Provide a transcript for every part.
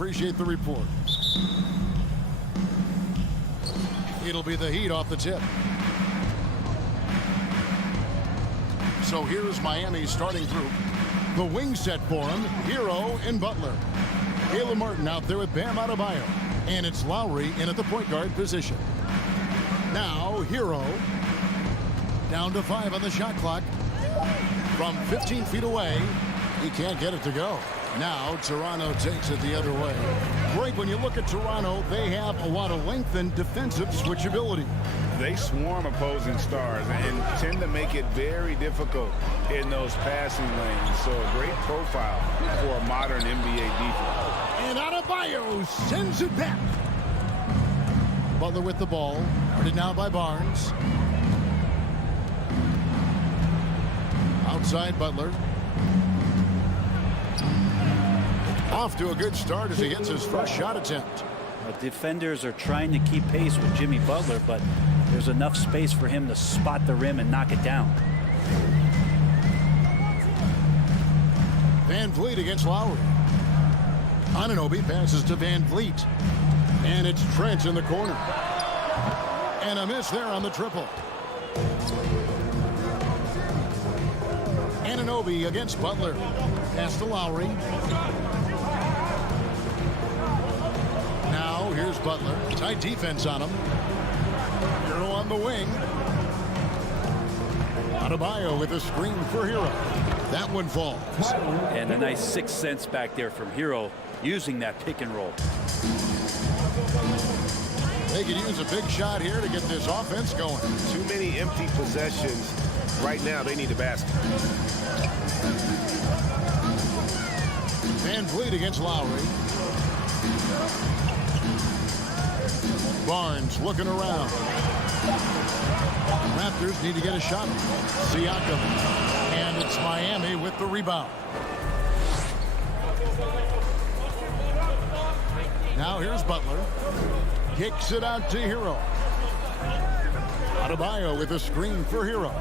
appreciate the report. It'll be the Heat off the tip. So here's Miami's starting group. The wing set for him, Hero and Butler. Caleb Martin out there with Bam Adebayo. And it's Lowry in at the point guard position. Now Hero. Down to 5 on the shot clock. From 15 feet away, he can't get it to go. Now Toronto takes it the other way. Greg, when you look at Toronto, they have a lot of length and defensive switchability. They swarm opposing stars and tend to make it very difficult in those passing lanes. So a great profile for a modern NBA defense. And Adebayo sends it back. Butler with the ball. Guarded now by Barnes. Outside Butler. Off to a good start as he gets his first shot attempt. Defenders are trying to keep pace with Jimmy Butler, but there's enough space for him to spot the rim and knock it down. Van Vliet against Lowry. Anunoby passes to Van Vliet. And it's Trent in the corner. And a miss there on the triple. Anunoby against Butler. Pass to Lowry. Now here's Butler. Tight defense on him. Hero on the wing. Adebayo with a screen for Hero. That one falls. And a nice 6 cents back there from Hero using that pick and roll. They could use a big shot here to get this offense going. Too many empty possessions. Right now, they need the basket. Van Vliet against Lowry. Barnes looking around. Raptors need to get a shot. Siakam. And it's Miami with the rebound. Now here's Butler. Kicks it out to Hero. Adebayo with a screen for Hero.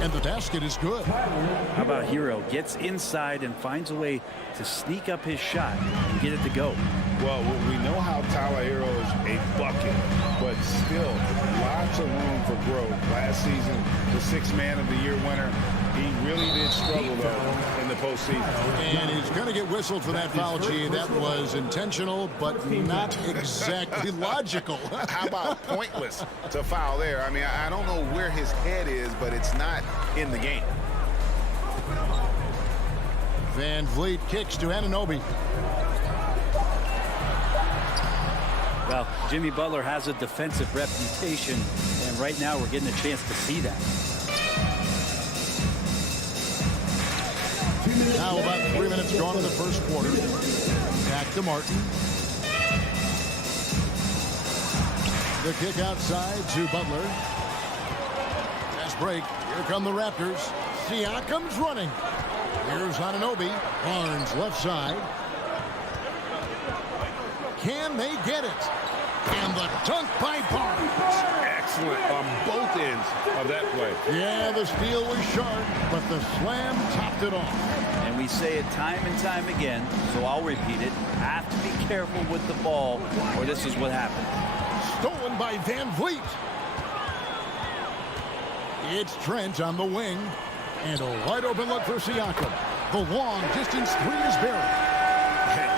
And the basket is good. How about Hero gets inside and finds a way to sneak up his shot and get it to go. Well, we know how Tyler Hero is a bucket, but still lots of room for growth. Last season, the 6th Man of the Year winner. He really did struggle, though, in the postseason. And he's going to get whistled for that foul, G. That was intentional, but not exactly logical. How about pointless to foul there? I mean, I don't know where his head is, but it's not in the game. Van Vliet kicks to Anunoby. Well, Jimmy Butler has a defensive reputation, and right now we're getting a chance to see that. Now about 3 minutes gone in the first quarter. Back to Martin. The kick outside to Butler. Fast break. Here come the Raptors. Siakam's running. Here's Anunoby. Barnes left side. Can they get it? And the dunk by Barnes. Excellent on both ends of that play. Yeah, the steal was sharp, but the slam topped it off. And we say it time and time again, so I'll repeat it. Have to be careful with the ball, or this is what happens. Stolen by Van Vliet. It's Trent on the wing. And a wide open look for Siakam. The long distance 3 is buried.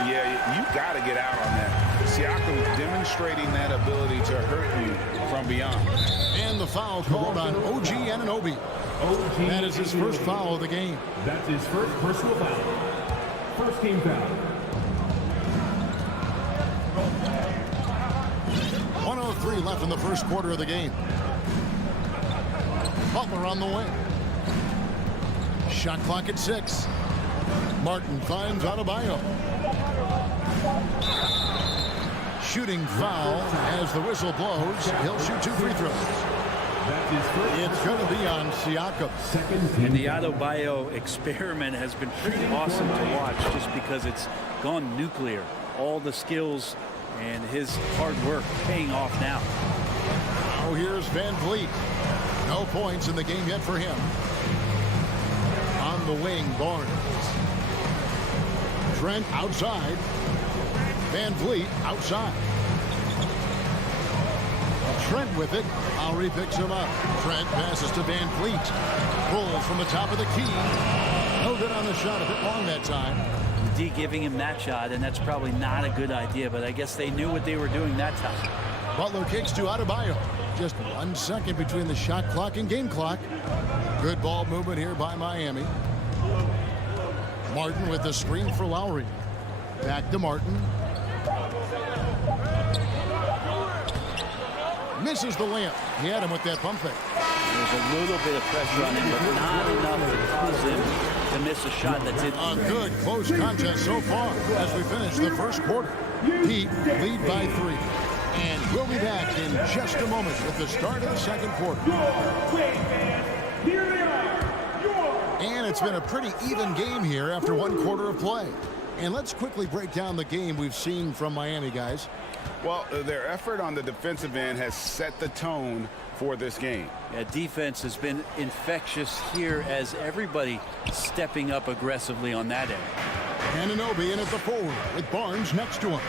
Yeah, you got to get out on that. Siakam demonstrating that ability to hurt you from beyond. And the foul called on OG Anunoby. That is his first foul of the game. That's his first personal foul. First team foul. 1:03 left in the first quarter of the game. Butler on the wing. Shot clock at 6. Martin finds Adebayo. Shooting foul as the whistle blows. He'll shoot 2 free throws. It's going to be on Siakam. And the Adebayo experiment has been pretty awesome to watch just because it's gone nuclear. All the skills and his hard work paying off now. Now here's Van Vliet. No points in the game yet for him. On the wing, Barnes. Trent outside. Van Vliet outside. Trent with it. Lowry picks him up. Trent passes to Van Vliet. Pulls from the top of the key. No good on the shot. A bit long that time. D giving him that shot, and that's probably not a good idea, but I guess they knew what they were doing that time. Butler kicks to Adebayo. Just 1 second between the shot clock and game clock. Good ball movement here by Miami. Martin with the screen for Lowry. Back to Martin. Misses the layup. He had him with that pump fake. There's a little bit of pressure on him, but not enough to cause him to miss a shot that's it. A good close contest so far as we finish the first quarter. Heat lead by 3. And we'll be back in just a moment with the start of the second quarter. And it's been a pretty even game here after 1 quarter of play. And let's quickly break down the game we've seen from Miami, guys. Well, their effort on the defensive end has set the tone for this game. Yeah, defense has been infectious here as everybody stepping up aggressively on that end. Anunoby in at the forward with Barnes next to him.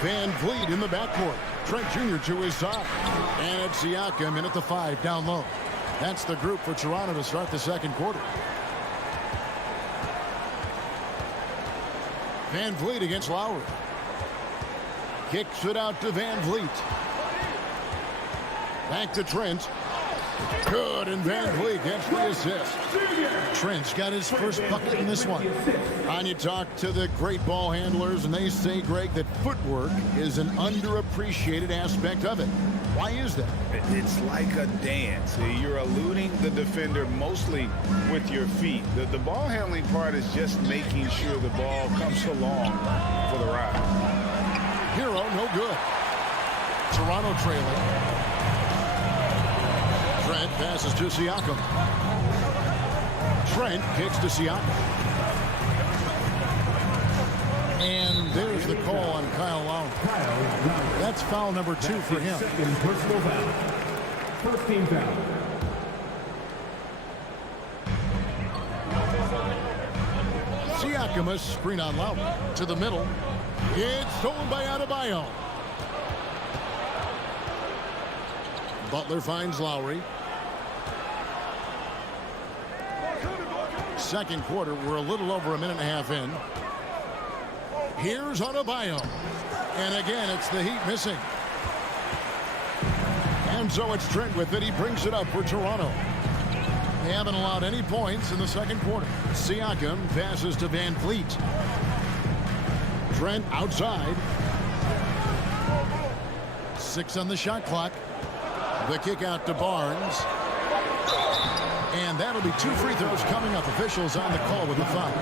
Van Vliet in the backcourt. Trent Jr. to his side. And it's Siakam in at the 5 down low. That's the group for Toronto to start the second quarter. Van Vliet against Lowry. Kicks it out to Van Vliet. Back to Trent. Good, and Van Vliet gets the assist. Trent's got his first bucket in this one. And you talk to the great ball handlers, and they say, Greg, that footwork is an underappreciated aspect of it. Why is that? It's like a dance. You're eluding the defender mostly with your feet. The ball handling part is just making sure the ball comes along for the ride. Hero, no good. Toronto trailing. Trent passes to Siakam. Trent kicks to Siakam. And there's the call on Kyle Lowry. That's foul number 2 for him. Second personal foul. First team foul. Siakam, a screen on Lowry. To the middle. It's stolen by Adebayo. Butler finds Lowry. Second quarter, we're a little over a minute and a half in. Here's Adebayo. And again, it's the Heat missing. And so it's Trent with it. He brings it up for Toronto. They haven't allowed any points in the second quarter. Siakam passes to Van Vliet. Trent outside. 6 on the shot clock. The kick out to Barnes. And that'll be 2 free throws coming up. Officials on the call with the foul.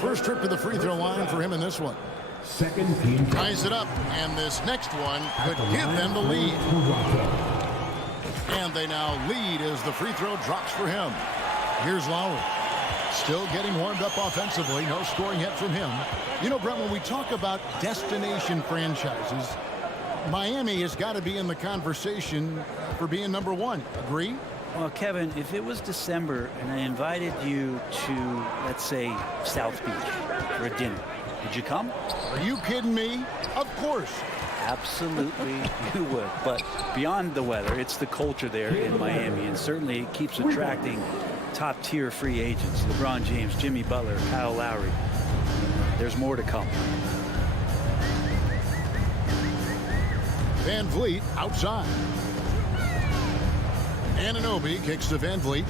First trip to the free throw line for him in this one. Second team. Ties it up, and this next one could give them the lead. And they now lead as the free throw drops for him. Here's Lowry. Still getting warmed up offensively. No scoring yet from him. You know, Brett, when we talk about destination franchises, Miami has got to be in the conversation for being number 1. Agree? Well, Kevin, if it was December and I invited you to, let's say, South Beach for a dinner, would you come? Are you kidding me? Of course. Absolutely, you would. But beyond the weather, it's the culture there in Miami, and certainly it keeps attracting top-tier free agents. LeBron James, Jimmy Butler, Kyle Lowry. There's more to come. Van Vliet outside. Anunoby kicks to Van Vliet.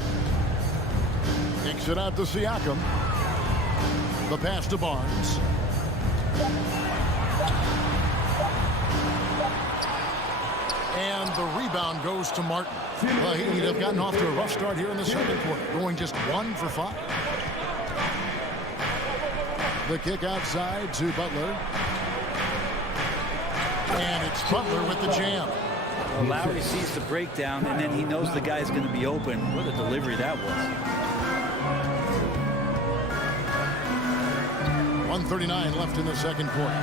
Kicks it out to Siakam. The pass to Barnes. And the rebound goes to Martin. Well, he'd have gotten off to a rough start here in the second quarter, going just 1 for 5. The kick outside to Butler. And it's Butler with the jam. Well, Lowry sees the breakdown, and then he knows the guy's going to be open. What a delivery that was. 1:39 left in the second quarter.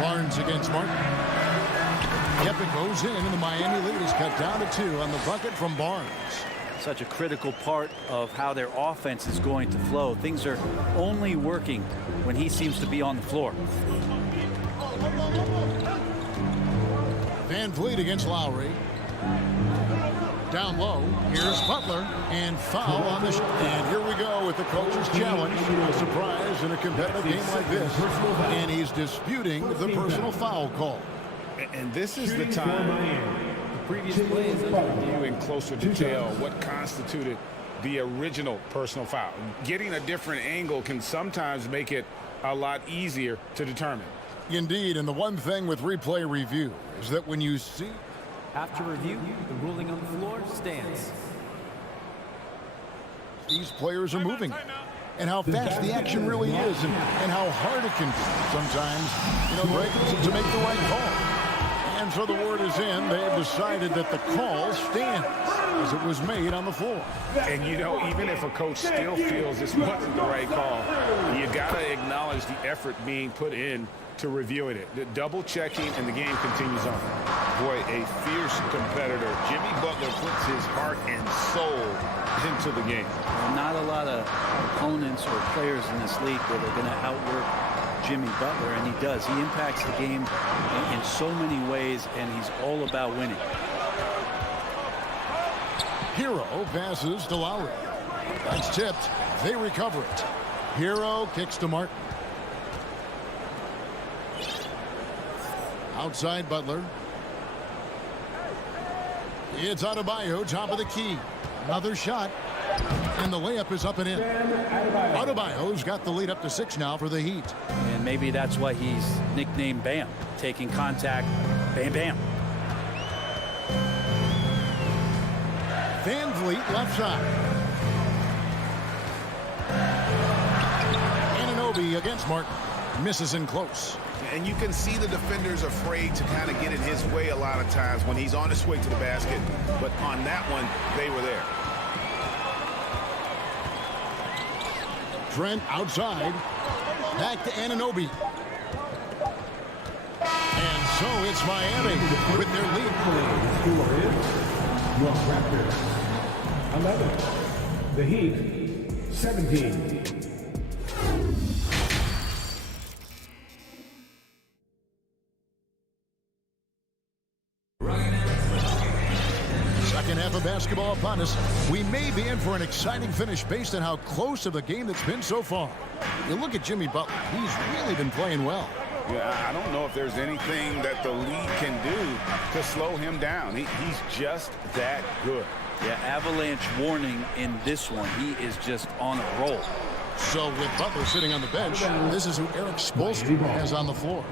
Barnes against Martin. Yep, it goes in, and the Miami lead is cut down to 2 on the bucket from Barnes. such a critical part of how their offense is going to flow. Things are only working when he seems to be on the floor. Van Vliet against Lowry. Down low, here's Butler, and foul on the and here we go with the coach's challenge. A surprise in a competitive game like this, and he's disputing the personal foul call. And this is the time the previous play is review in closer detail what constituted the original personal foul. Getting a different angle can sometimes make it a lot easier to determine. Indeed, and the one thing with replay review is that when you see After review, the ruling on the floor stands. these players are moving and how fast the action really is and how hard it can be sometimes, Greg, to make the right call. And so the word is in. They've decided that the call stands as it was made on the floor. And, even if a coach still feels this wasn't the right call, you got to acknowledge the effort being put in to reviewing it. The double checking, and the game continues on. Boy, a fierce competitor. Jimmy Butler puts his heart and soul into the game. Not a lot of opponents or players in this league that are going to outwork Jimmy Butler, and he does. He impacts the game in so many ways, and he's all about winning. Hero passes to Lowry. That's tipped. They recover it. Hero kicks to Martin. Outside Butler. It's Adebayo, top of the key. Another shot. And the layup is up and in. Adebayo's got the lead up to 6 now for the Heat. And maybe that's why he's nicknamed Bam. Taking contact, bam, bam. Van Vliet left side. Anunoby against Martin. Misses in close. And you can see the defenders afraid to kind of get in his way a lot of times when he's on his way to the basket. But on that one, they were there. Trent outside. Back to Anunoby. And so it's Miami with their lead. Your Raptors 11. The Heat 17. Second half of basketball upon us. We may be in for an exciting finish based on how close of a game that's been so far. You look at Jimmy Butler. He's really been playing well. Yeah, I don't know if there's anything that the league can do to slow him down. He's just that good. Yeah, avalanche warning in this one. He is just on a roll. So with Butler sitting on the bench, this is who Eric Spoelstra has on the floor.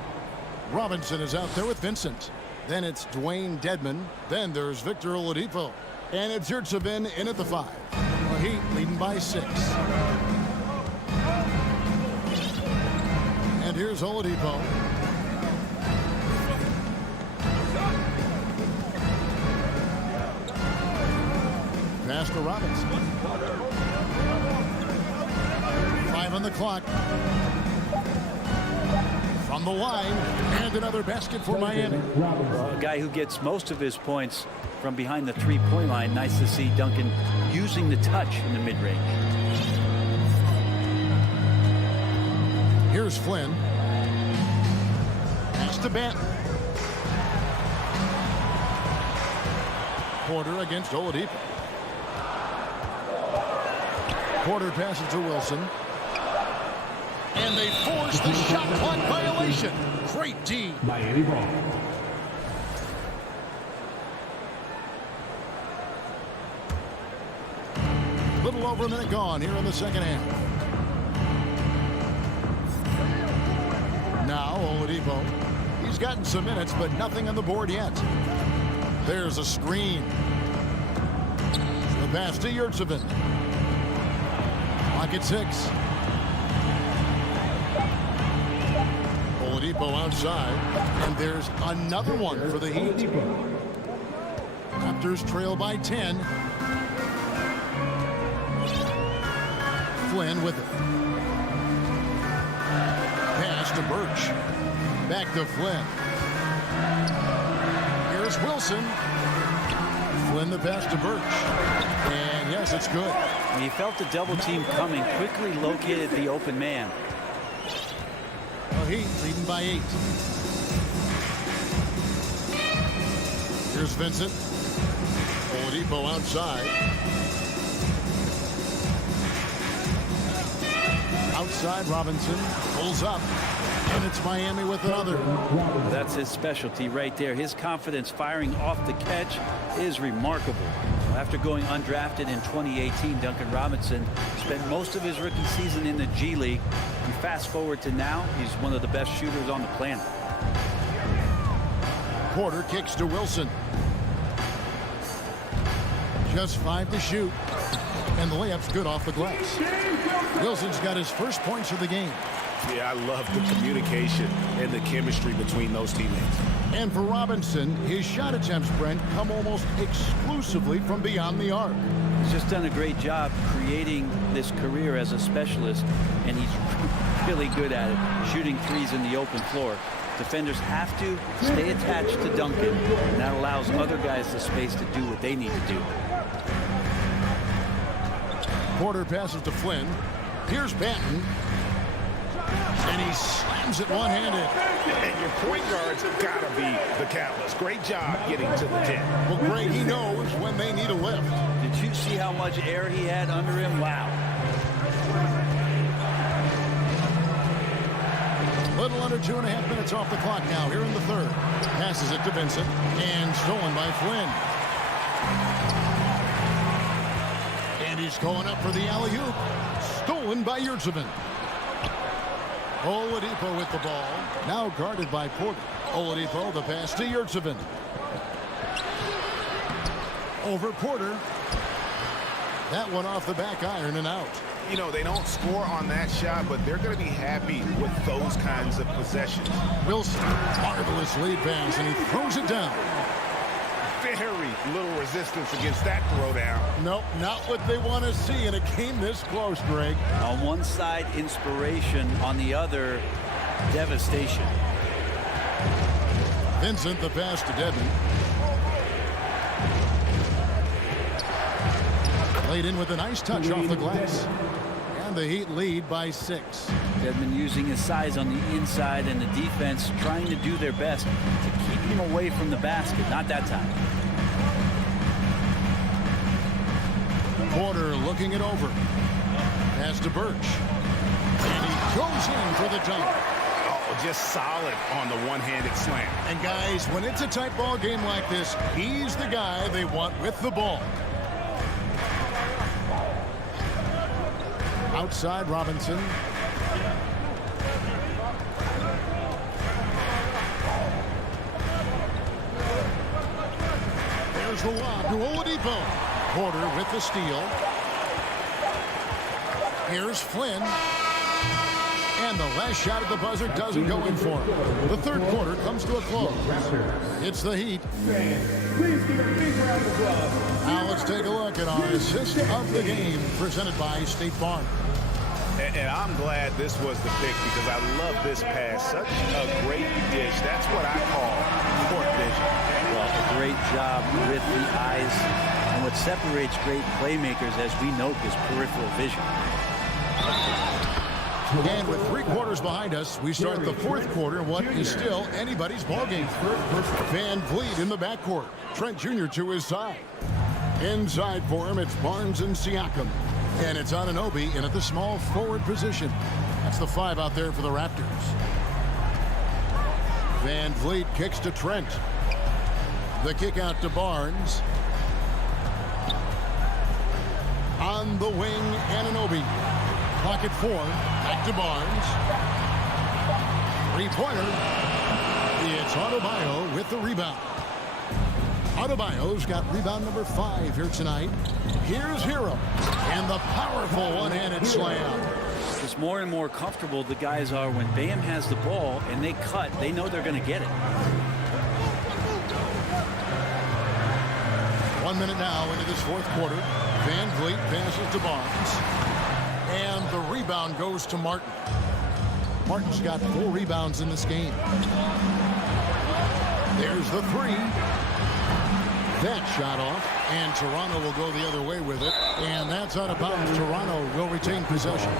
Robinson is out there with Vincent. Then it's Dwayne Dedmon. Then there's Victor Oladipo. And it's Yurtseven in at the 5. The Heat leading by 6. And here's Oladipo. Pass to Robinson. 5 on the clock. From the line, and another basket for Miami. Well, a guy who gets most of his points from behind the three-point line. Nice to see Duncan using the touch in the mid-range. Here's Flynn. Pass to Banton. Porter against Oladipo. Porter passes to Wilson. And they force the shot clock violation. Great D. Miami ball. Little over a minute gone here in the second half. Now Oladipo. He's gotten some minutes, but nothing on the board yet. There's a screen. The pass to Yurtseven. Clock at 6. Oladipo outside, and there's another one for the Heat. Raptors trail by 10. Flynn with it. Pass to Birch. Back to Flynn. Here's Wilson. Flynn the pass to Birch. And yes, it's good. He felt the double team coming, quickly located the open man. The Heat leading by 8. Here's Vincent. Oladipo outside. Outside, Robinson pulls up. And it's Miami with another. That's his specialty right there. His confidence firing off the catch is remarkable. After going undrafted in 2018, Duncan Robinson spent most of his rookie season in the G League. And fast forward to now, he's one of the best shooters on the planet. Porter kicks to Wilson. Just 5 to shoot. And the layup's good off the glass. Wilson's got his first points of the game. Yeah, I love the communication and the chemistry between those teammates. And for Robinson, his shot attempts, Brent, come almost exclusively from beyond the arc. He's just done a great job creating this career as a specialist, and he's really good at it, shooting threes in the open floor. Defenders have to stay attached to Duncan, and that allows other guys the space to do what they need to do. Porter passes to Flynn. Here's Banton. And he slams it one-handed. And your point guards have got to be the catalyst. Great job getting to the 10. Well, Greg, he knows when they need a lift. Did you see how much air he had under him? Wow. Little under 2.5 minutes off the clock now here in the third. Passes it to Vincent. And stolen by Flynn. And he's going up for the alley-oop. Stolen by Yurtseven. Oladipo with the ball. Now guarded by Porter. Oladipo, the pass to Yurtseven. Over Porter. That one off the back iron and out. You know, they don't score on that shot, but they're going to be happy with those kinds of possessions. Wilson, marvelous lead pass, and he throws it down. Very little resistance against that throwdown. Nope, not what they want to see in a game this close, Greg. On one side, inspiration. On the other, devastation. Vincent, the pass to Dedmon. Laid in with a nice touch off the glass. And the Heat lead by 6. Dedmon using his size on the inside, and the defense trying to do their best to keep him away from the basket. Not that time. Porter looking it over. Pass to Birch. And he goes in for the dunk. Oh, just solid on the one-handed slam. And guys, when it's a tight ball game like this, he's the guy they want with the ball. Outside, Robinson. There's the lob to Oladipo. Porter with the steal. Here's Flynn. And the last shot at the buzzer doesn't go in for him. The third quarter comes to a close. It's the Heat. Now let's take a look at our assist of the game presented by State Farm. And I'm glad this was the pick because I love this pass. Such a great dish. That's what I call court vision. Well, a great job with the eyes. And what separates great playmakers, as we note, is peripheral vision. And with 3 quarters behind us, we start the fourth quarter in what is still anybody's ballgame. Van Vliet in the backcourt. Trent Jr. to his side. Inside for him, it's Barnes and Siakam. And it's Anunoby in at the small forward position. That's the 5 out there for the Raptors. Van Vliet kicks to Trent. The kick out to Barnes. On the wing, Anunoby. Clock at 4. Back to Barnes. 3-pointer. It's Adebayo with the rebound. Adebayo's got rebound number 5 here tonight. Here's Hero. And the powerful one-handed slam. It's more and more comfortable the guys are when Bam has the ball and they cut. They know they're going to get it. 1 minute now into this fourth quarter. Van Vliet passes to Barnes. And the rebound goes to Martin. Martin's got 4 rebounds in this game. There's the 3. that shot off, and Toronto will go the other way with it, and that's out of bounds. Toronto will retain possession.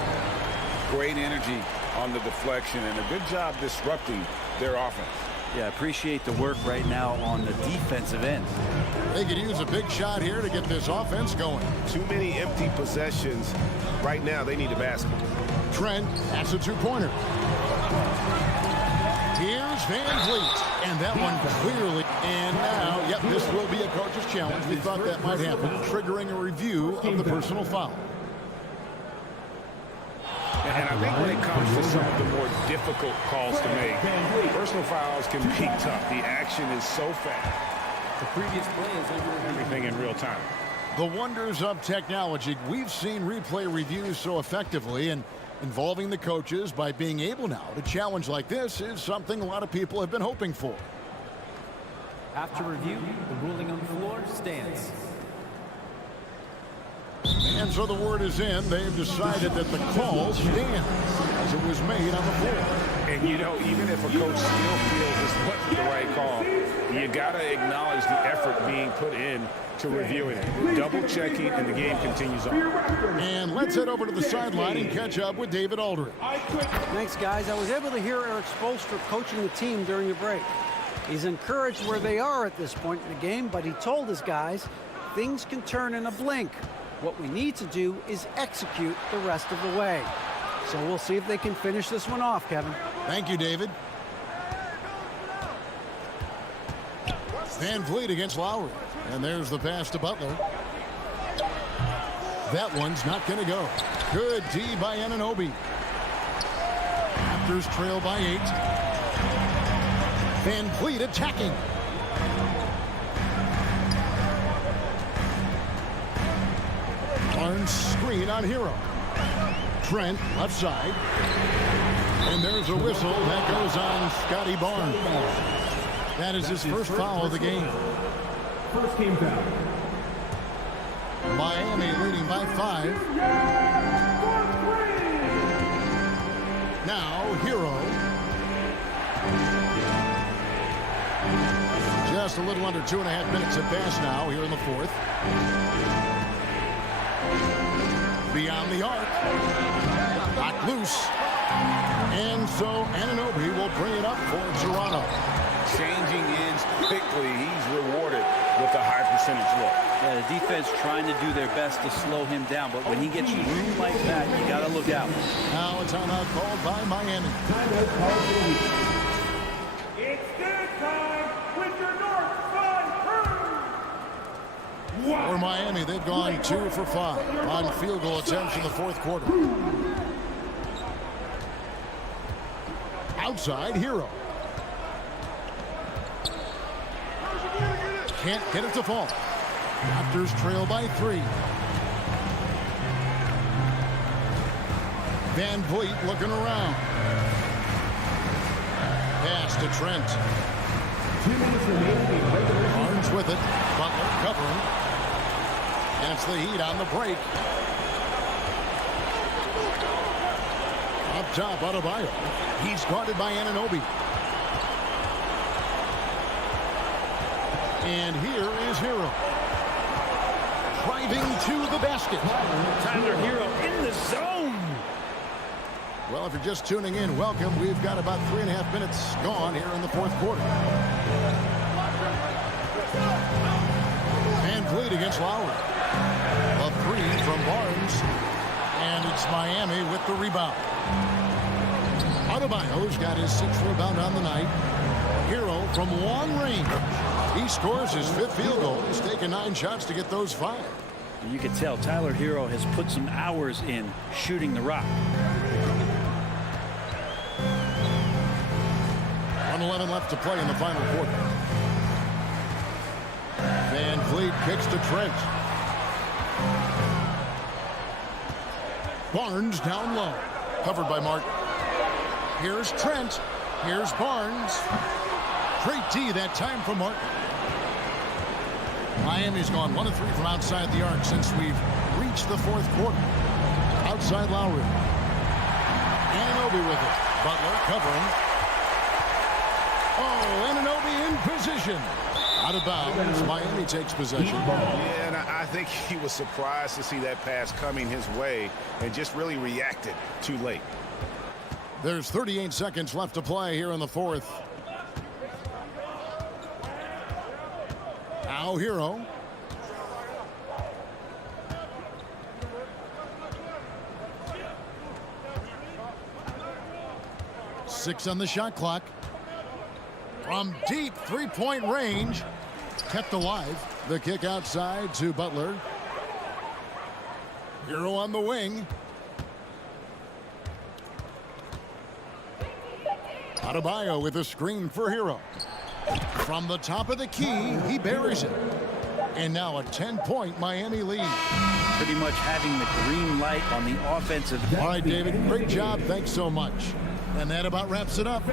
Great energy on the deflection and a good job disrupting their offense. Yeah, appreciate the work right now on the defensive end. They could use a big shot here to get this offense going. Too many empty possessions. Right now, they need a basket. Trent, that's a two-pointer. Here's Van Vliet, and that one clearly. And now, yep, this will be a coach's challenge. We thought that might happen, triggering a review of the personal foul. And I think when it comes to some of the more difficult calls to make, personal fouls can be tough. The action is so fast. The previous play is under Everything in real time. The wonders of technology. We've seen replay reviews so effectively, and involving the coaches by being able now to challenge like this is something a lot of people have been hoping for. After review, the ruling on the floor stands. And so the word is in. They've decided that the call stands as it was made on the floor. And, you know, even if a coach still feels this wasn't the right call, you got to acknowledge the effort being put in to reviewing it. Double-checking, and the game continues on. And let's head over to the sideline and catch up with David Aldridge. Thanks, guys. I was able to hear Eric Spoelstra coaching the team during the break. He's encouraged where they are at this point in the game, but he told his guys things can turn in a blink. What we need to do is execute the rest of the way. So we'll see if they can finish this one off, Kevin. Thank you, David. Van Vliet against Lowry. And there's the pass to Butler. That one's not going to go. Good D by Anunoby. Raptors trail by 8. Van Vliet attacking. Barnes screen on Hero. Trent left side. And there's a whistle that goes on Scotty Barnes. That is his first foul of the game. First game foul. Miami leading by 5. Now Hero. Just a little under 2.5 minutes have passed now here in the fourth. Beyond the arc. Knocked loose. And so Anunoby will bring it up for Toronto. Changing ends quickly. He's rewarded with a high percentage look. Yeah, the defense trying to do their best to slow him down, but when he gets room like that, you got to look out. Now a timeout called by Miami. Timeout called for the week. It's game time with your North Side crew. For Miami, they've gone 2 for 5 on field goal attempts in the fourth quarter. Outside, Hero. Can't get it to fall. Raptors trail by 3. Van Vliet looking around. Pass to Trent. 2 minutes remaining in regulation. Barnes with it. Butler covering. And it's the Heat on the break. Up top, Adebayo. He's guarded by Anunoby. And here is Hero. Driving to the basket. Tyler Hero in the zone. Well, if you're just tuning in, welcome. We've got about 3.5 minutes gone here in the fourth quarter. Van Vliet against Lowry. A 3 from Barnes. And it's Miami with the rebound. Adebayo's got his 6th rebound on the night. Hero from long range. He scores his 5th field goal. He's taken 9 shots to get those 5. You can tell Tyler Hero has put some hours in shooting the rock. 1:11 left to play in the final quarter. Van Vliet kicks to Trent. Barnes down low. Covered by Martin. Here's Trent. Here's Barnes. Great D that time from Martin. Miami's gone 1 of 3 from outside the arc since we've reached the fourth quarter. Outside Lowry. Anunoby with it. Butler covering. Oh, Anunoby in position. Out of bounds. Miami takes possession. Yeah, and I think he was surprised to see that pass coming his way and just really reacted too late. There's 38 seconds left to play here in the fourth. Now Hero. Six on the shot clock. From deep three-point range. Kept alive. The kick outside to Butler. Hero on the wing. Adebayo with a screen for Hero. From the top of the key, he buries it. And now a 10-point Miami lead. Pretty much having the green light on the offensive. All right, David, great job. Thanks so much. And that about wraps it up.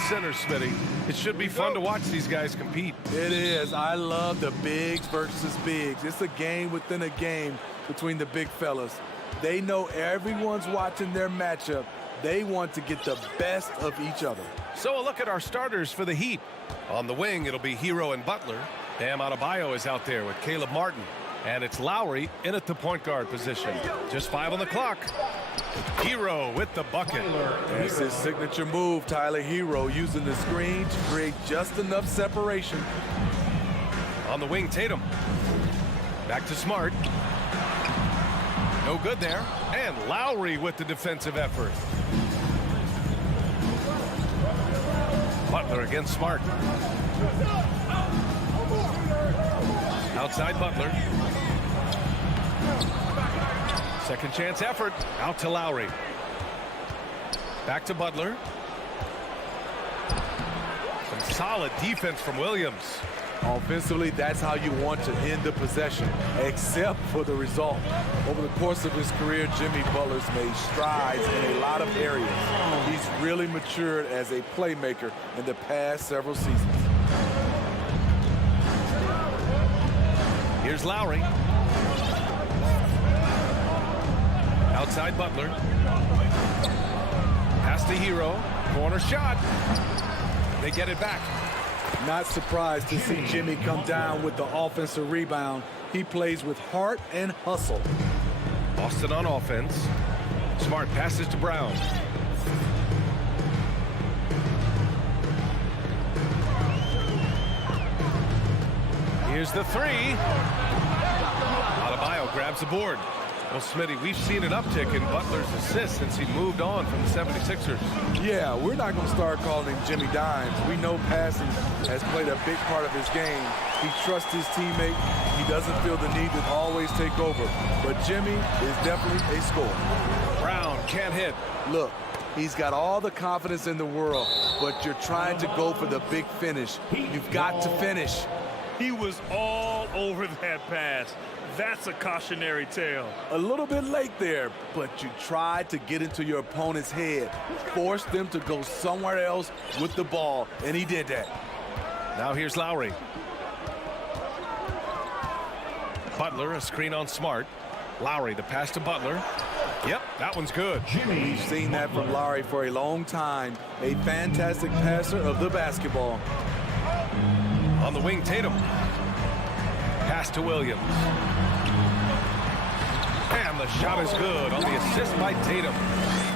center, Smitty. It should be fun to watch these guys compete. It is. I love the bigs versus bigs. It's a game within a game between the big fellas. They know everyone's watching their matchup. They want to get the best of each other. So a look at our starters for the Heat. On the wing, it'll be Hero and Butler. Bam Adebayo is out there with Caleb Martin. And it's Lowry in at the point guard position. Just 5 on the clock. Hero with the bucket. That's his signature move, Tyler Hero, using the screen to create just enough separation. On the wing, Tatum. Back to Smart. No good there. And Lowry with the defensive effort. Butler against Smart. Outside Butler. Second chance effort. Out to Lowry. Back to Butler. Some solid defense from Williams. Offensively, that's how you want to end the possession, except for the result. Over the course of his career, Jimmy Butler's made strides in a lot of areas. He's really matured as a playmaker in the past several seasons. Here's Lowry. Outside Butler. Pass to Hero. Corner shot. They get it back. Not surprised to see Jimmy come down with the offensive rebound. He plays with heart and hustle. Boston on offense. Smart passes to Brown. Here's the three. Adebayo grabs the board. Well, Smitty, we've seen an uptick in Butler's assists since he moved on from the 76ers. Yeah, we're not going to start calling him Jimmy Dimes. We know passing has played a big part of his game. He trusts his teammate. He doesn't feel the need to always take over. But Jimmy is definitely a scorer. Brown can't hit. Look, he's got all the confidence in the world, but you're trying to go for the big finish. You've got to finish. He was all over that pass. That's a cautionary tale. A little bit late there, but you tried to get into your opponent's head, force them to go somewhere else with the ball, and he did that. Now here's Lowry. Butler, a screen on Smart. Lowry, the pass to Butler. Yep, that one's good. We've seen that from Lowry for a long time. A fantastic passer of the basketball. On the wing, Tatum. Pass to Williams. And the shot is good on the assist by Tatum.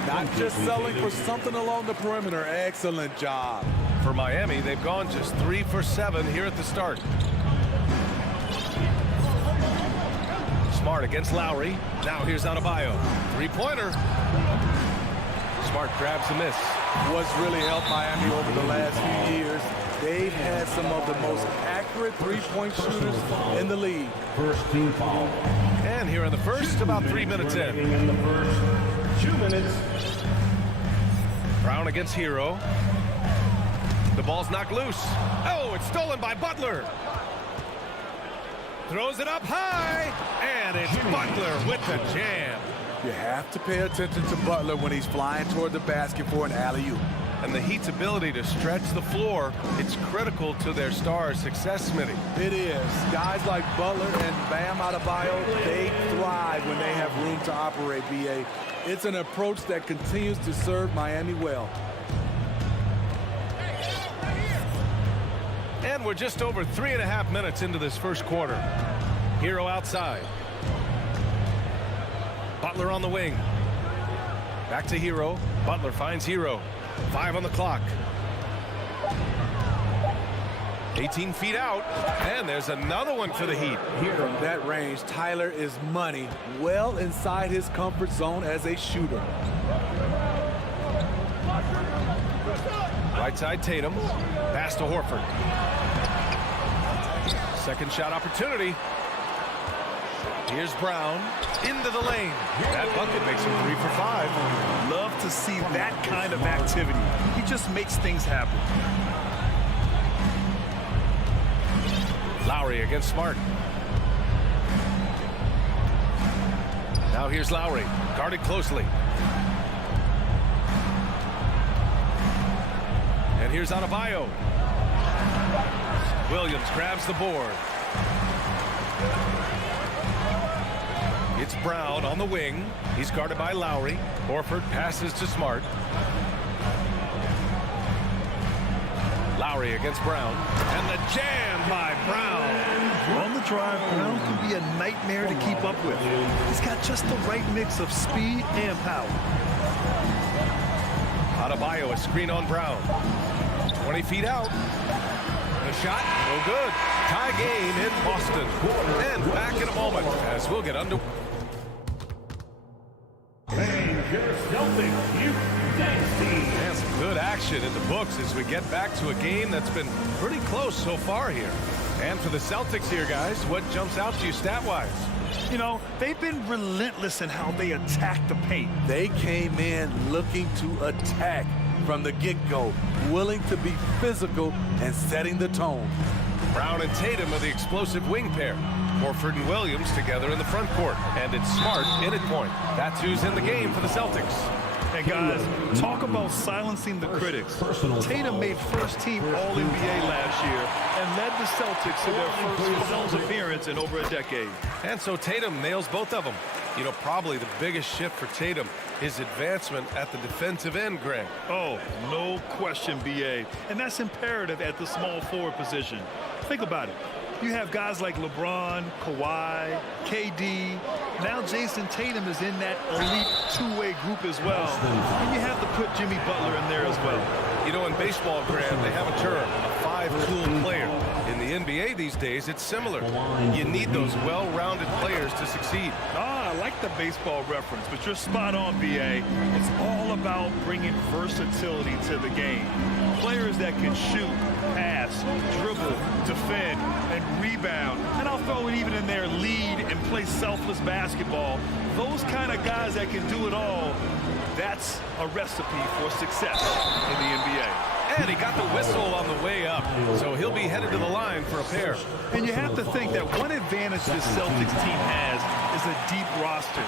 Not just selling for something along the perimeter. Excellent job. For Miami, they've gone just 3 for 7 here at the start. Smart against Lowry. Now here's Adebayo. Three-pointer. Smart grabs the miss. What's really helped Miami over the last few years, they've had some of the most accurate three-point shooters in the league. First team foul. And here in the first, about 3 minutes in. In the first 2 minutes. Brown against Hero. The ball's knocked loose. Oh, it's stolen by Butler. Throws it up high, and it's Butler with the jam. You have to pay attention to Butler when he's flying toward the basket for an alley-oop. And the Heat's ability to stretch the floor, it's critical to their stars' success, Smitty. It is. Guys like Butler and Bam Adebayo, they thrive when they have room to operate, B.A. It's an approach that continues to serve Miami well. And we're just over 3.5 minutes into this first quarter. Hero outside. Butler on the wing. Back to Hero. Butler finds Hero. 5 on the clock. 18 feet out. And there's another one for the Heat. From that range, Tyler is money, well inside his comfort zone as a shooter. Right side Tatum. Pass to Horford. Second shot opportunity. Here's Brown into the lane. That bucket makes him 3 for 5. Love to see that kind of activity. He just makes things happen. Lowry against Smart. Now here's Lowry, guarded closely. And here's Adebayo. Williams grabs the board. It's Brown on the wing. He's guarded by Lowry. Horford passes to Smart. Lowry against Brown. And the jam by Brown. On the drive, Brown can be a nightmare to keep up with. He's got just the right mix of speed and power. Adebayo, a screen on Brown. 20 feet out. The shot, no good. Tie game in Boston. And back in a moment as we'll get under. And some good action in the books as we get back to a game that's been pretty close so far here. And for the Celtics here, guys, what jumps out to you stat-wise? You know, they've been relentless in how they attack the paint. They came in looking to attack from the get-go, willing to be physical and setting the tone. Brown and Tatum are the explosive wing pair. Horford and Williams together in the front court. And it's Smart in at point. That's who's in the game for the Celtics. Hey, guys, talk about silencing the critics. Tatum made first-team All-NBA last year and led the Celtics to their first finals appearance in over a decade. And so Tatum nails both of them. You know, probably the biggest shift for Tatum, his advancement at the defensive end, Greg. Oh, no question, B.A. And that's imperative at the small forward position. Think about it. You have guys like LeBron, Kawhi, KD. Now Jason Tatum is in that elite two-way group as well. And you have to put Jimmy Butler in there as well. You know, in baseball, Graham, they have a term, a five-tool player. In the NBA these days, it's similar. You need those well-rounded players to succeed. I like the baseball reference, but you're spot on, B.A. It's all about bringing versatility to the game. Players that can shoot, pass, dribble, defend, and rebound. And I'll throw it even in there, lead and play selfless basketball. Those kind of guys that can do it all, that's a recipe for success in the NBA. And he got the whistle on the way up, so he'll be headed to the line for a pair. And you have to think that one advantage this Celtics team has is a deep roster.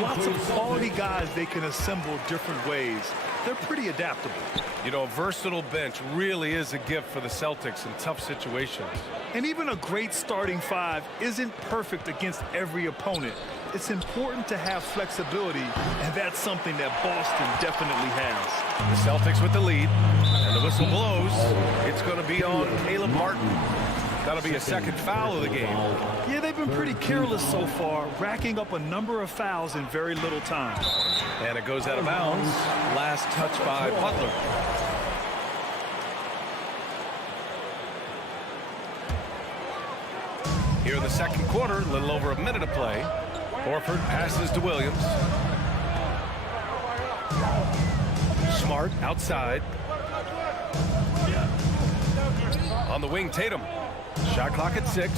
Lots of quality guys they can assemble different ways. They're pretty adaptable. You know, a versatile bench really is a gift for the Celtics in tough situations. And even a great starting five isn't perfect against every opponent. It's important to have flexibility, and that's something that Boston definitely has. The Celtics with the lead, and the whistle blows. It's going to be on Caleb Martin. That'll be a second foul of the game. Yeah, they've been pretty careless so far, racking up a number of fouls in very little time. And it goes out of bounds. Last touch by Butler. Here in the second quarter, a little over a minute of play. Horford passes to Williams. Smart outside. On the wing, Tatum. Shot clock at 6.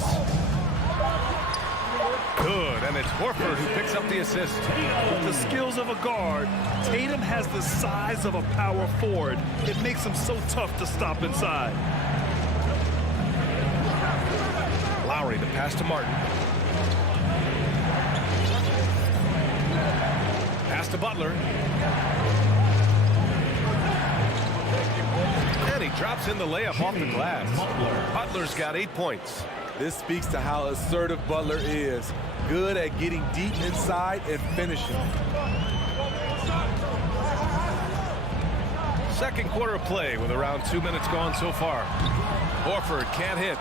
Good, and it's Horford who picks up the assist. With the skills of a guard, Tatum has the size of a power forward. It makes him so tough to stop inside. Lowry, the pass to Martin. Pass to Butler. And he drops in the layup off the glass. Butler's got 8 points. This speaks to how assertive Butler is. Good at getting deep inside and finishing. Second quarter of play with around 2 minutes gone so far. Horford can't hit.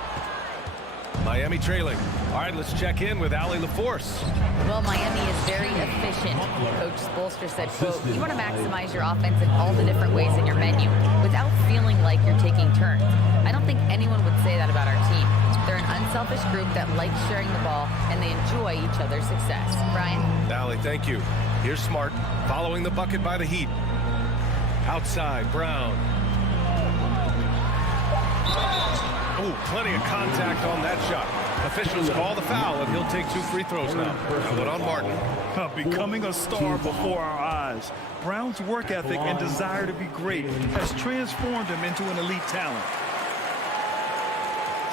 Miami trailing. All right, let's check in with Allie LaForce. Well, Miami is very efficient. Coach Spoelstra said, quote, you want to maximize your offense in all the different ways in your menu without feeling like you're taking turns. I don't think anyone would say that about our team. They're an unselfish group that likes sharing the ball, and they enjoy each other's success. Brian? Allie, thank you. Here's Smart, following the bucket by the Heat. Outside, Brown. Oh, plenty of contact on that shot. Officials call the foul, and he'll take 2 free throws now. Put on Martin. Becoming a star before our eyes. Brown's work ethic and desire to be great has transformed him into an elite talent.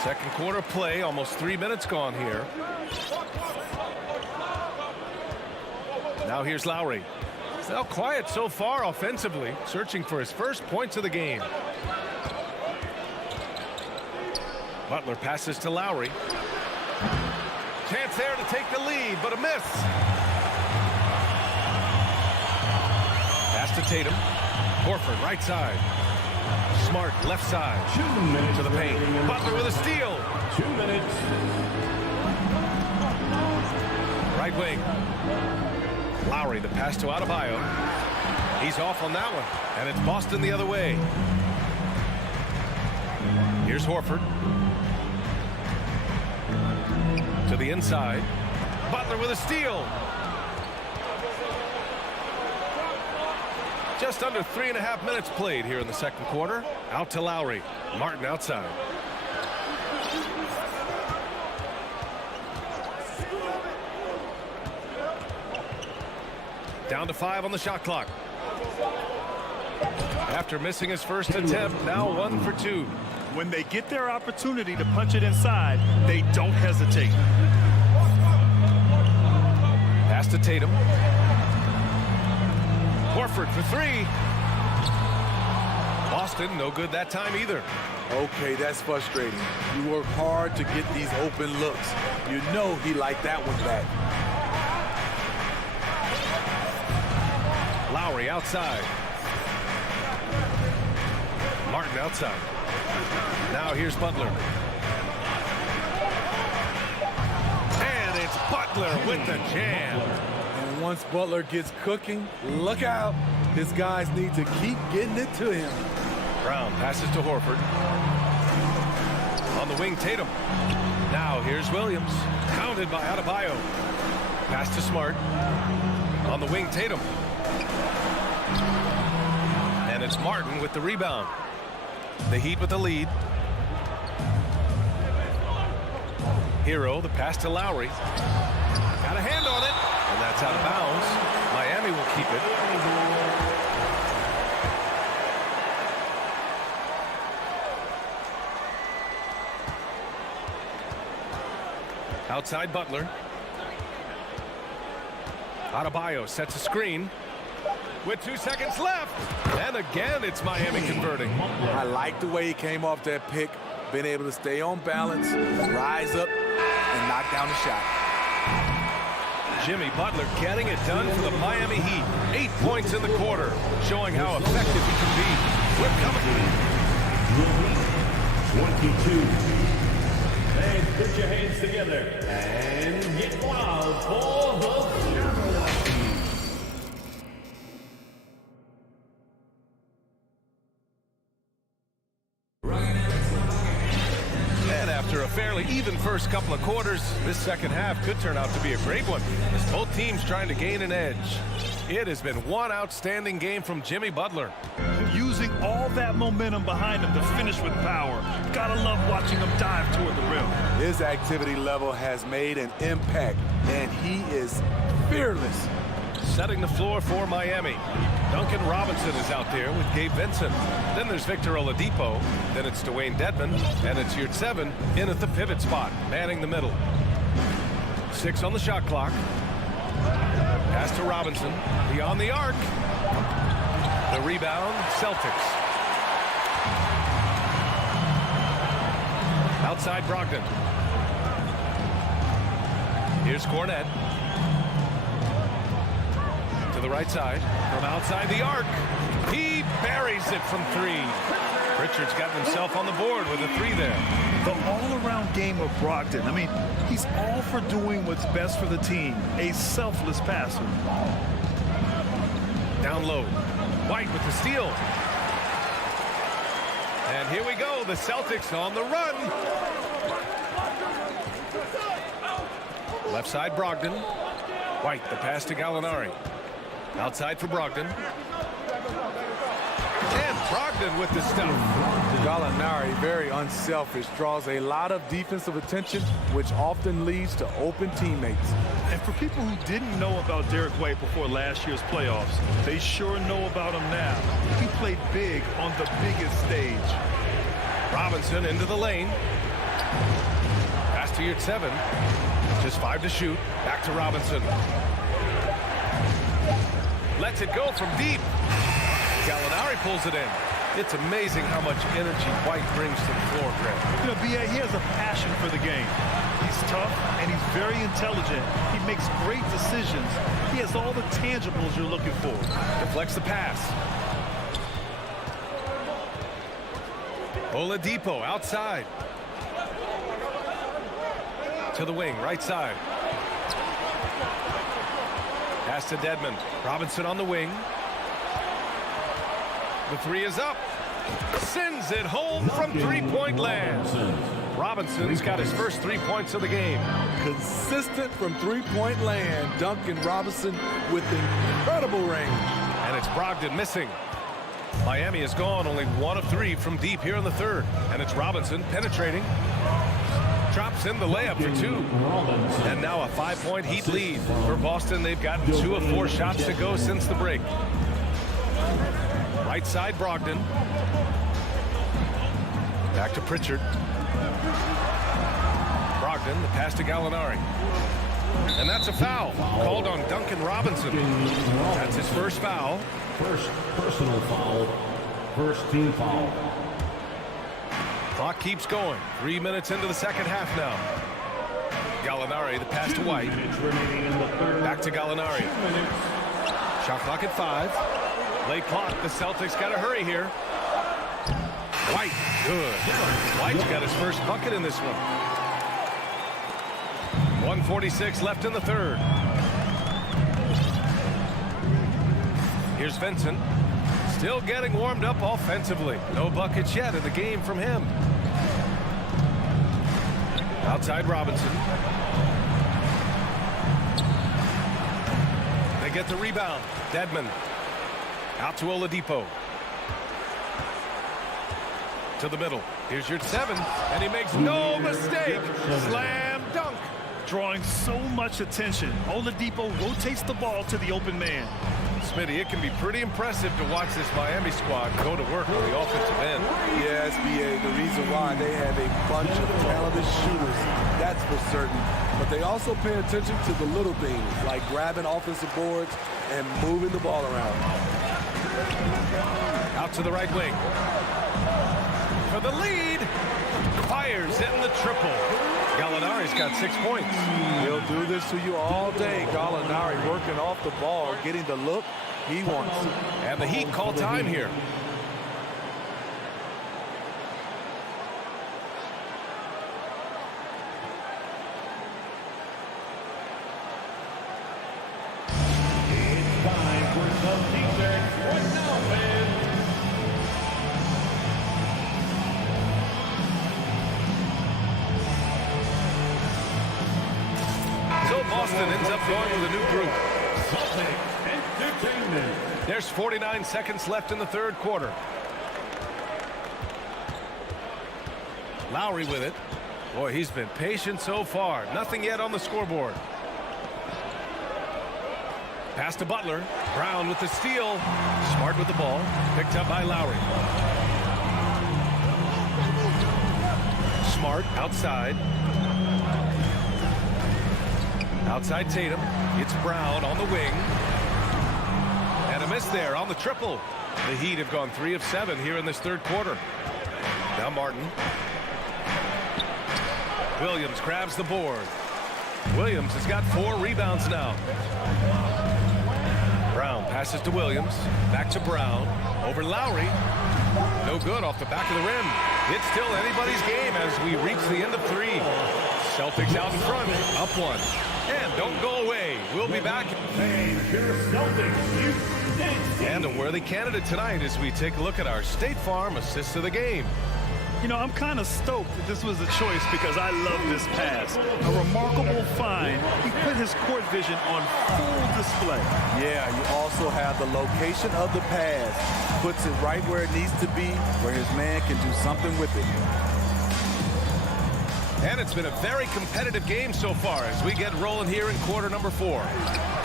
Second quarter play, almost 3 minutes gone here. Now here's Lowry. Now quiet so far offensively, searching for his first points of the game. Butler passes to Lowry. Chance there to take the lead, but a miss. Pass to Tatum. Horford right side. Smart left side. 2 minutes to the paint. Butler with a steal. 2 minutes. Right wing. Lowry, the pass to Adebayo. He's off on that one, and it's Boston the other way. Here's Horford. To the inside. Butler with a steal. Just under 3.5 minutes played here in the second quarter. Out to Lowry. Martin outside. Down to 5 on the shot clock. After missing his first attempt, now 1 for 2. When they get their opportunity to punch it inside, they don't hesitate. Pass to Tatum. Horford for 3. Boston, no good that time either. Okay, that's frustrating. You work hard to get these open looks. You know he liked that one back. Lowry outside. Martin outside. Now here's Butler. And it's Butler with the jam. And once Butler gets cooking, look out. His guys need to keep getting it to him. Brown passes to Horford. On the wing, Tatum. Now here's Williams. Pounded by Adebayo. Pass to Smart. On the wing, Tatum. And it's Martin with the rebound. The Heat with the lead. Hero, the pass to Lowry. Got a hand on it, and that's out of bounds. Miami will keep it. Outside Butler. Adebayo sets a screen. With 2 seconds left. And again, it's Miami converting. I like the way he came off that pick. Been able to stay on balance, rise up, and knock down the shot. Jimmy Butler getting it done for the Miami Heat. 8 points in the quarter, showing how effective he can be. We're coming. 22. And put your hands together and get wild for the Jabberwockies. And after a fairly even first couple of quarters, this second half could turn out to be a great one, as both teams trying to gain an edge. It has been one outstanding game from Jimmy Butler. Using all that momentum behind him to finish with power. Gotta love watching him dive toward the rim. His activity level has made an impact, and he is fearless. Setting the floor for Miami. Duncan Robinson is out there with Gabe Vincent. Then there's Victor Oladipo. Then it's Dwayne Dedmon. And it's Yurtseven in at the pivot spot, manning the middle. 6 on the shot clock. Pass to Robinson. Beyond the arc. The rebound, Celtics. Outside Brogdon. Here's Cornette. To the right side. From outside the arc. He buries it from 3. Richards got himself on the board with a 3 there. The all-around game of Brogdon. I mean, he's all for doing what's best for the team. A selfless passer. Down low. White with the steal. And here we go. The Celtics on the run. Left side Brogdon. White, the pass to Gallinari. Outside for Brogdon. And Brogdon with the stuff. Gallinari, very unselfish, draws a lot of defensive attention, which often leads to open teammates. And for people who didn't know about Derek White before last year's playoffs, they sure know about him now. He played big on the biggest stage. Robinson into the lane. Pass to Yurtseven. Just 5 to shoot. Back to Robinson. Lets it go from deep. Gallinari pulls it in. It's amazing how much energy White brings to the floor, Grant. You know, B.A., he has a passion for the game. He's tough, and he's very intelligent. He makes great decisions. He has all the tangibles you're looking for. Deflects the pass. Oladipo outside. To the wing, right side. Pass to Dedmon. Robinson on the wing. The three is up. Sends it home from three-point land. Robinson's got his first 3 points of the game. Consistent from three-point land. Duncan Robinson with incredible range. And it's Brogdon missing. Miami has gone only 1 of 3 from deep here in the third. And it's Robinson penetrating. Drops in the layup for 2. And now a 5-point Heat lead. For Boston, they've gotten 2 of 4 shots to go since the break. Right side, Brogdon. Back to Pritchard. Brogdon, the pass to Gallinari. And that's a foul called on Duncan Robinson. That's his first foul. First personal foul. First team foul. Clock keeps going. 3 minutes into the second half now. Gallinari, the pass to White. Back to Gallinari. Shot clock at 5. Late clock. The Celtics got to hurry here. White, good. White's got his first bucket in this one. 1:46 left in the third. Here's Vincent. Still getting warmed up offensively. No buckets yet in the game from him. Outside Robinson. They get the rebound. Dedmon. Out to Oladipo. To the middle. Here's your 7. And he makes no mistake. Slam dunk. Drawing so much attention. Oladipo rotates the ball to the open man. Smitty, it can be pretty impressive to watch this Miami squad go to work on the offensive end. Yes, B.A., the reason why they have a bunch of talented shooters, that's for certain. But they also pay attention to the little things, like grabbing offensive boards and moving the ball around. Out to the right wing. For the lead. Fires in the triple. Gallinari's got 6 points. He'll do this to you all day. Gallinari working off the ball, getting the look he wants. And the Heat call time here. It's time for some T-shirts. What now, fans? So Boston ends up going with a new group. Celtics Entertainment. There's 49 seconds left in the third quarter. Lowry with it. Boy, he's been patient so far. Nothing yet on the scoreboard. Pass to Butler. Brown with the steal. Smart with the ball. Picked up by Lowry. Smart outside. Outside Tatum. It's Brown on the wing. And a miss there on the triple. The Heat have gone 3 of 7 here in this third quarter. Now Martin. Williams grabs the board. Williams has got 4 rebounds now. Brown passes to Williams. Back to Brown. Over Lowry. No good off the back of the rim. It's still anybody's game as we reach the end of 3. Celtics out in front. Up 1. And don't go away. We'll be back. And a worthy candidate tonight as we take a look at our State Farm assist of the game. You know, I'm kind of stoked that this was a choice because I love this pass. A remarkable find. He put his court vision on full display. Yeah, you also have the location of the pass. Puts it right where it needs to be, where his man can do something with it. And it's been a very competitive game so far as we get rolling here in quarter number 4.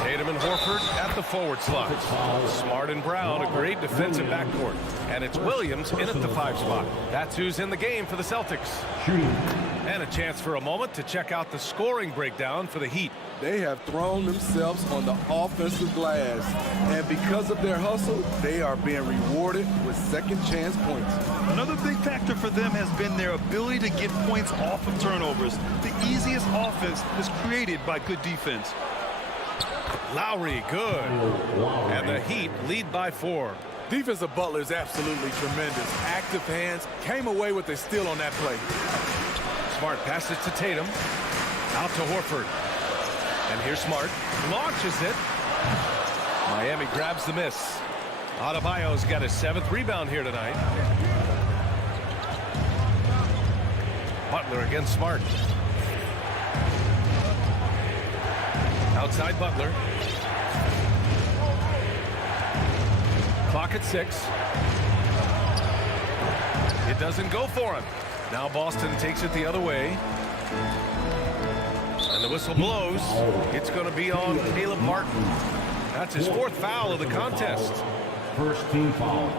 Tatum and Horford at the forward slot. Smart and Brown, a great defensive backcourt. And it's Williams in at the 5 spot. That's who's in the game for the Celtics. Shooting. And a chance for a moment to check out the scoring breakdown for the Heat. They have thrown themselves on the offensive glass, and because of their hustle, they are being rewarded with second chance points. Another big factor for them has been their ability to get points off of turnovers. The easiest offense is created by good defense. Lowry, good. And the Heat lead by 4. Defense of Butler is absolutely tremendous. Active hands, came away with a steal on that play. Smart passes to Tatum. Out to Horford. And here's Smart. Launches it. Miami grabs the miss. Adebayo's got his 7th rebound here tonight. Butler against Smart. Outside Butler. Clock at 6. It doesn't go for him. Now Boston takes it the other way. And the whistle blows. It's going to be on Caleb Martin. That's his 4th foul of the contest. First team foul.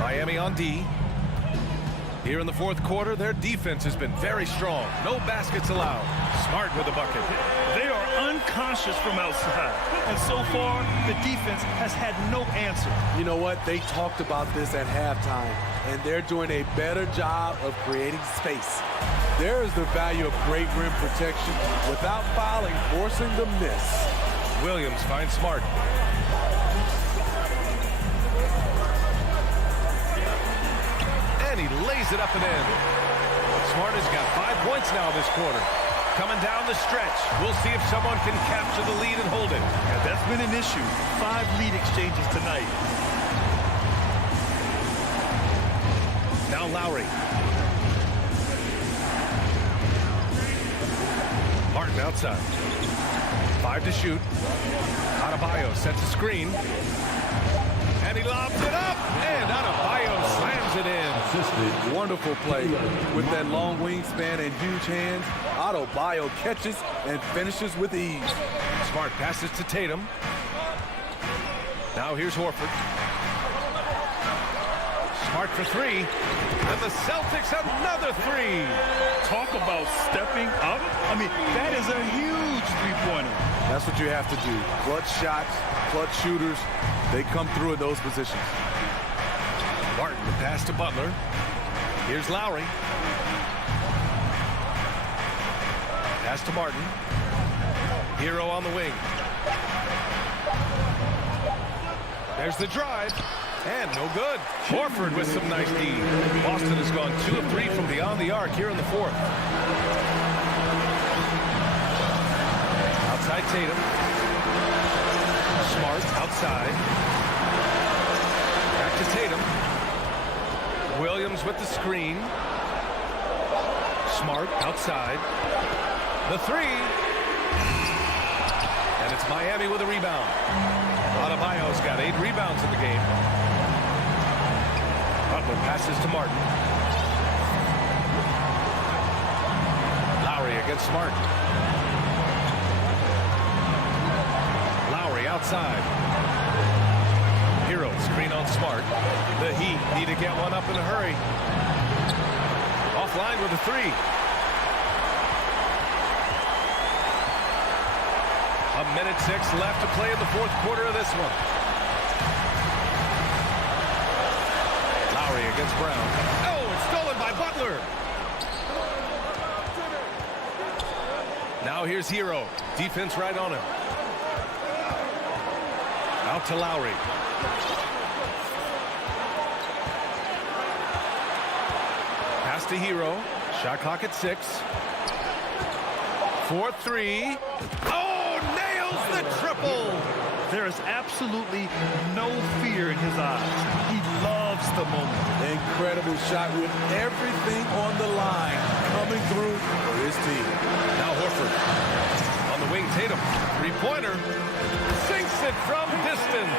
Miami on D. Here in the 4th quarter, their defense has been very strong. No baskets allowed. Smart with the bucket. They are unconscious from outside. And so far, the defense has had no answer. You know what? They talked about this at halftime, and they're doing a better job of creating space. There is the value of great rim protection without fouling, forcing the miss. Williams finds Smart. And he lays it up and in. Smart has got 5 points now this quarter. Coming down the stretch. We'll see if someone can capture the lead and hold it. Yeah, that's been an issue. 5 lead exchanges tonight. Now Lowry. Martin outside. 5 to shoot. Adebayo sets a screen. And he lobs it up. And Adebayo slams it in. Wonderful play. With that long wingspan and huge hands, Adebayo catches and finishes with ease. Smart passes to Tatum. Now here's Horford. Smart for 3. And the Celtics another 3. Talk about stepping up. I mean, that is a huge three-pointer. That's what you have to do. Clutch shots, clutch shooters. They come through in those positions. Martin, the pass to Butler. Here's Lowry. Pass to Martin. Hero on the wing. There's the drive. And no good. Horford with some nice D. Boston has gone 2 of 3 from beyond the arc here in the 4th. Outside Tatum. Smart outside. Back to Tatum. Williams with the screen. Smart outside. The 3. And it's Miami with a rebound. Adebayo's got 8 rebounds in the game. Butler passes to Martin. Lowry against Smart. Lowry outside. Hero screen on Smart. The Heat need to get one up in a hurry. Offline with a 3. A minute 6 left to play in the 4th quarter of this one. Lowry against Brown. Oh, it's stolen by Butler. Now here's Hero. Defense right on him. Out to Lowry. Pass to Hero. Shot clock at 6. 4-3. Oh, nails the triple. There is absolutely no fear in his eyes. He loves the moment. Incredible shot with everything on the line coming through for his team. Now Horford. On the wing, Tatum. 3-pointer. Sinks it from distance.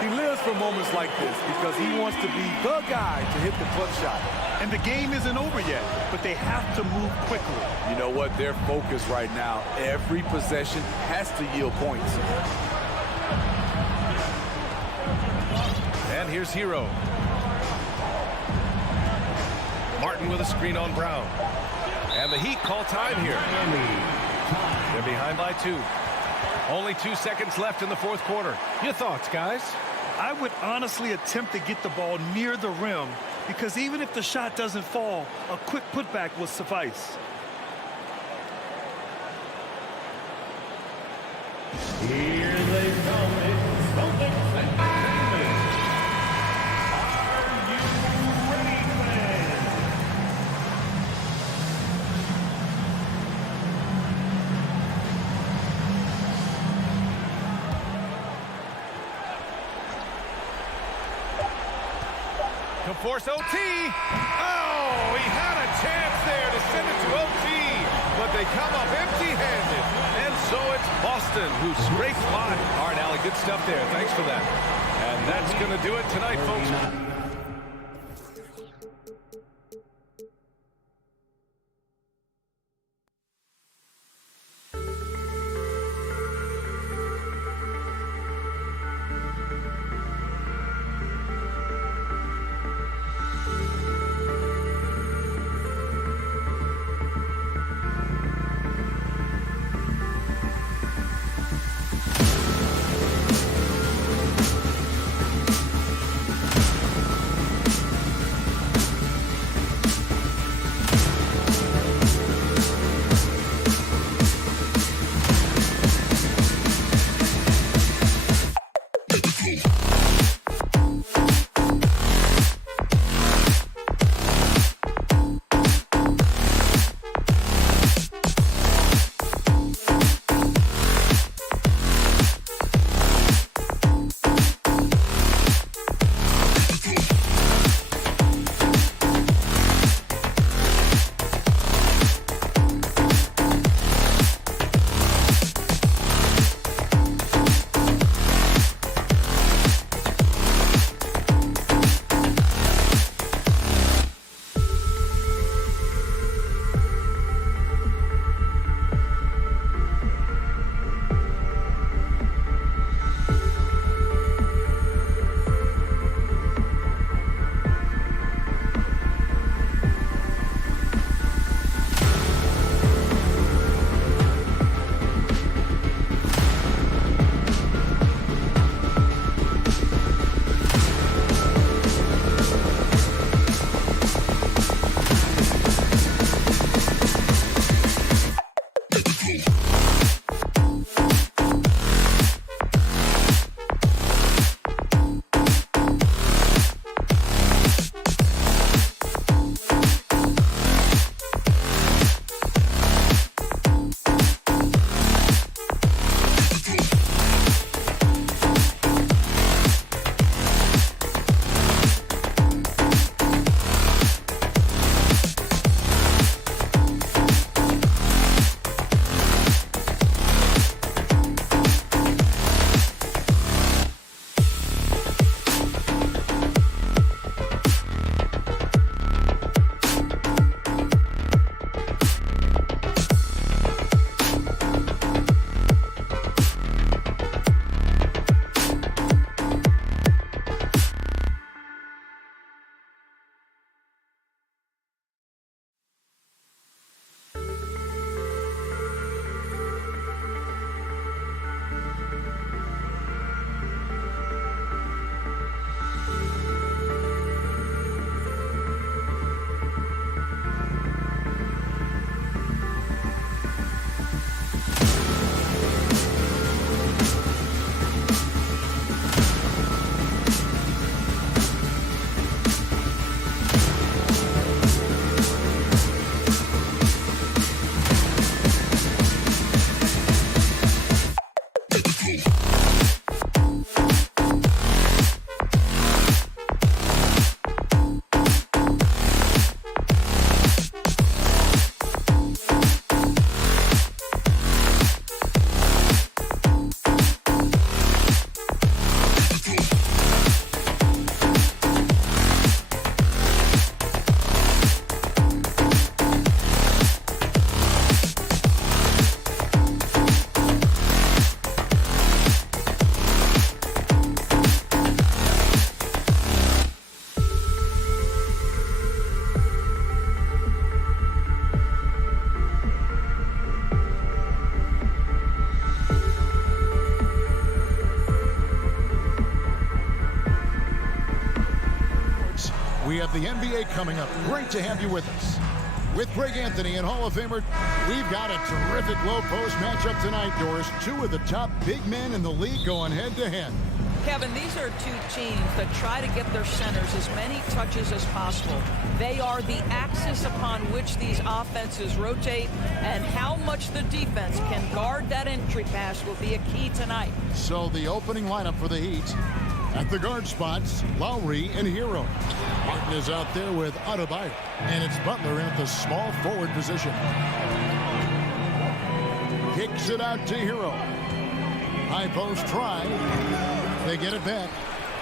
He lives for moments like this because he wants to be the guy to hit the clutch shot. And the game isn't over yet, but they have to move quickly. You know what? Their focus right now, every possession has to yield points. And here's Hero. Martin with a screen on Brown. And the Heat call time here. They're behind by 2. Only 2 seconds left in the fourth quarter. Your thoughts, guys? I would honestly attempt to get the ball near the rim, because even if the shot doesn't fall, a quick putback will suffice. Here they come. It's Celtics and Miami. Are you ready, fans? To force OT. Oh, he had a chance there to send it to OT, but they come up empty-handed. And so it's Boston who scrapes by. All right, Allie, good stuff there. Thanks for that. And that's going to do it tonight, folks. got the NBA coming up. Great to have you with us. With Greg Anthony and Hall of Famer, we've got a terrific low-post matchup tonight, Doris. Two of the top big men in the league going head-to-head. Kevin, these are two teams that try to get their centers as many touches as possible. They are the axis upon which these offenses rotate, and how much the defense can guard that entry pass will be a key tonight. So the opening lineup for the Heat. At the guard spots, Lowry and Hero. Martin is out there with Adebayo, and it's Butler in at the small forward position. Kicks it out to Hero. High post try. They get it back.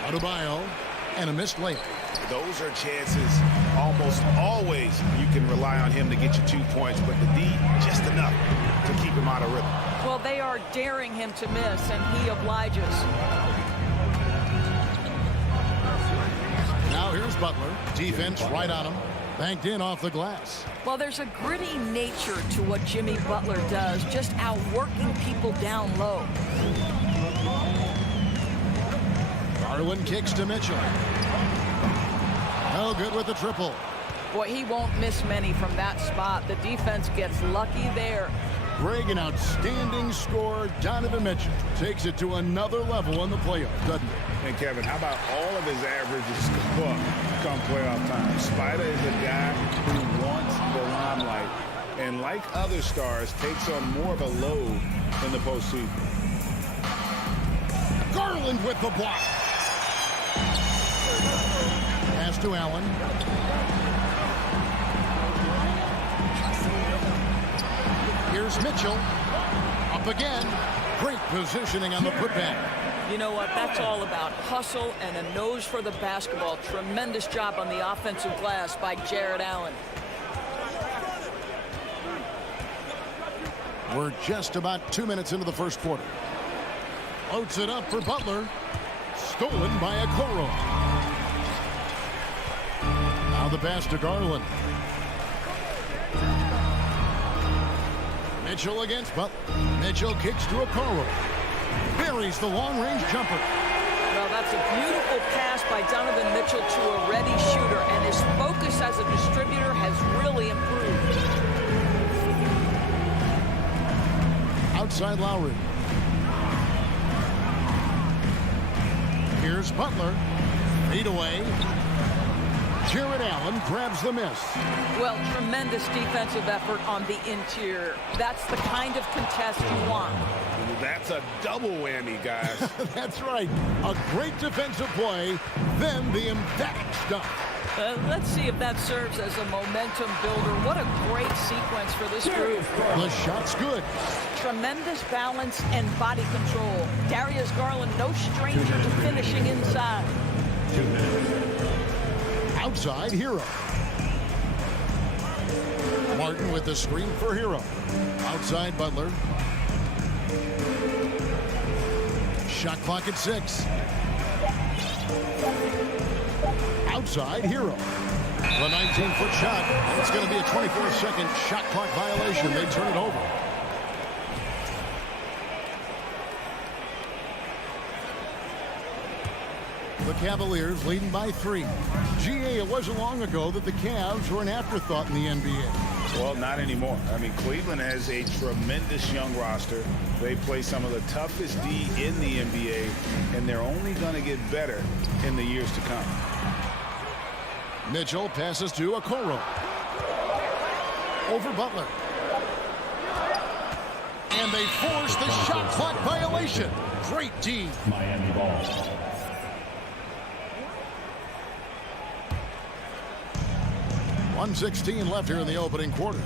Adebayo and a missed layup. Those are chances almost always you can rely on him to get you 2 points, but the D just enough to keep him out of rhythm. Well, they are daring him to miss, and he obliges. Now here's Butler. Defense right on him. Banked in off the glass. Well, there's a gritty nature to what Jimmy Butler does, just outworking people down low. Garland kicks to Mitchell. No good with the triple. Boy, he won't miss many from that spot. The defense gets lucky there. Greg, an outstanding scorer. Donovan Mitchell takes it to another level in the playoffs, doesn't he? And Kevin, how about all of his averages come playoff time? Spider is a guy who wants the limelight, and like other stars, takes on more of a load in the postseason. Garland with the block. Pass to Allen. Here's Mitchell. Up again. Great positioning on the putback. You know what? That's all about hustle and a nose for the basketball. Tremendous job on the offensive glass by Jared Allen. We're just about 2 minutes into the first quarter. Loads it up for Butler. Stolen by Okoro. Now the pass to Garland. Mitchell against Butler. Mitchell kicks to Okoro. Buries the long-range jumper. Well, that's a beautiful pass by Donovan Mitchell to a ready shooter, and his focus as a distributor has really improved. Outside Lowry. Here's Butler. Feed away. Jared Allen grabs the miss. Well, tremendous defensive effort on the interior. That's the kind of contest you want. That's a double whammy, guys. That's right. A great defensive play, then the emphatic stuff. Let's see if that serves as a momentum builder. What a great sequence for this group. The shot's good. Tremendous balance and body control. Darius Garland, no stranger to finishing inside. Outside, Hero. Martin with the screen for Hero. Outside, Butler. Shot clock at 6. Outside, Hero. The 19-foot shot. It's going to be a 24-second shot clock violation. They turn it over. The Cavaliers leading by 3. GA, it wasn't long ago that the Cavs were an afterthought in the NBA. Well, not anymore. I mean, Cleveland has a tremendous young roster. They play some of the toughest D in the NBA, and they're only going to get better in the years to come. Mitchell passes to Okoro. Over Butler. And they force the shot clock violation. Great D. Miami ball. .116 left here in the opening quarter.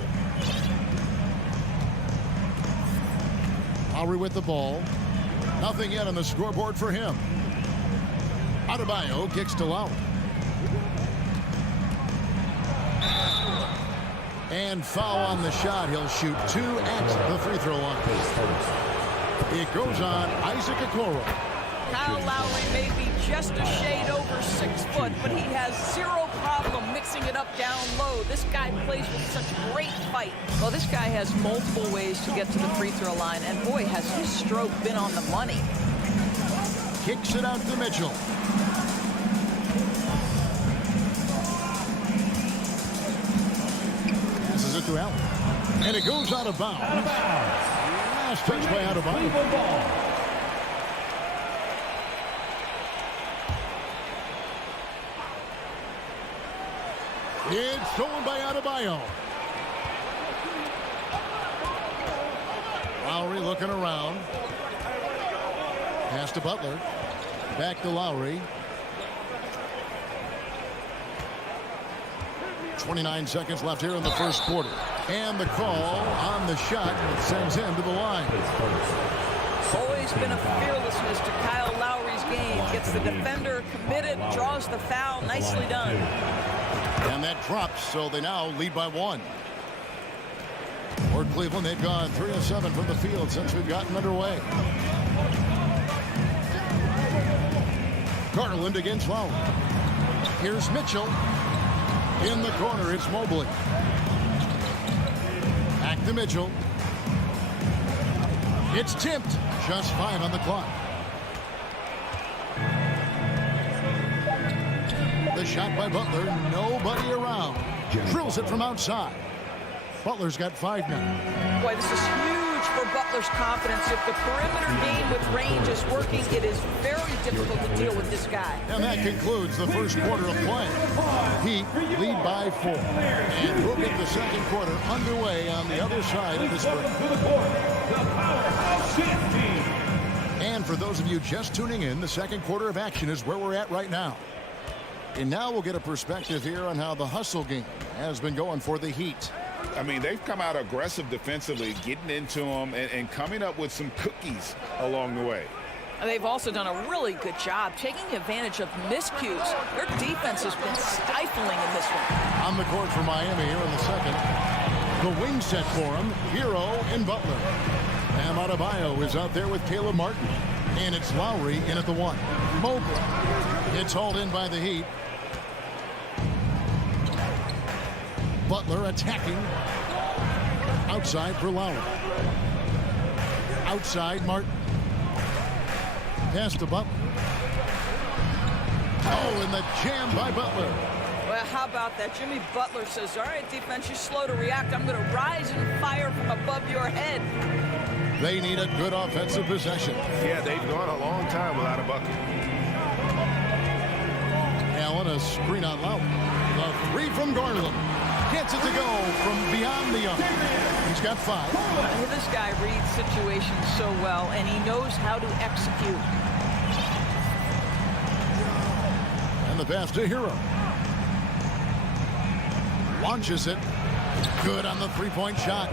Lowry with the ball. Nothing yet on the scoreboard for him. Adebayo kicks to Lowry. And foul on the shot. He'll shoot 2 at the free throw line. It goes on Isaac Okoro. Kyle Lowry may be just a shade over 6 foot, but he has zero problem mixing it up down low. This guy plays with such great fight. Well, this guy has multiple ways to get to the free throw line, and boy, has his stroke been on the money. Kicks it out to Mitchell. to Allen. And it goes out of bounds. Last touch by Adebayo. It's stolen by Adebayo. Lowry looking around. Pass to Butler. Back to Lowry. 29 seconds left here in the first quarter. And the call on the shot that sends him to the line. Always been a fearlessness to Kyle Lowry's game. Gets the defender committed, draws the foul. Nicely done. And that drops, so they now lead by 1. For Cleveland, they've gone 3 of 7 from the field since we've gotten underway. Garland against Lowry. Here's Mitchell. In the corner, it's Mobley. Back to Mitchell. It's tipped. Just 5 on the clock. The shot by Butler. Nobody around. Drills it from outside. Butler's got 5 now. Boy, this is huge for Butler's confidence. If the perimeter game with range is working, it is very difficult to deal with this guy. And that concludes the first quarter of play. Heat lead by 4. And we'll get the second quarter underway on the other side of this break. And for those of you just tuning in, the second quarter of action is where we're at right now. And now we'll get a perspective here on how the hustle game has been going for the Heat. I mean, they've come out aggressive defensively, getting into them and coming up with some cookies along the way. They've also done a really good job taking advantage of miscues. Their defense has been stifling in this one. On the court for Miami here in the second. The wing set for him, Hero and Butler. Bam Adebayo is out there with Caleb Martin. And it's Lowry in at the 1. Mobley. It's hauled in by the Heat. Butler attacking. Outside for Lowry. Outside Martin. Pass to Butler. Oh, and the jam by Butler. Well, how about that? Jimmy Butler says, all right, defense, you're slow to react. I'm going to rise and fire from above your head. They need a good offensive possession. Yeah, they've gone a long time without a bucket. Allen, a screen on Lowry. The 3 from Garland. Gets it to go from beyond the arc. He's got 5. This guy reads situations so well, and he knows how to execute. And the pass to Hero. Launches it. Good on the 3-point shot.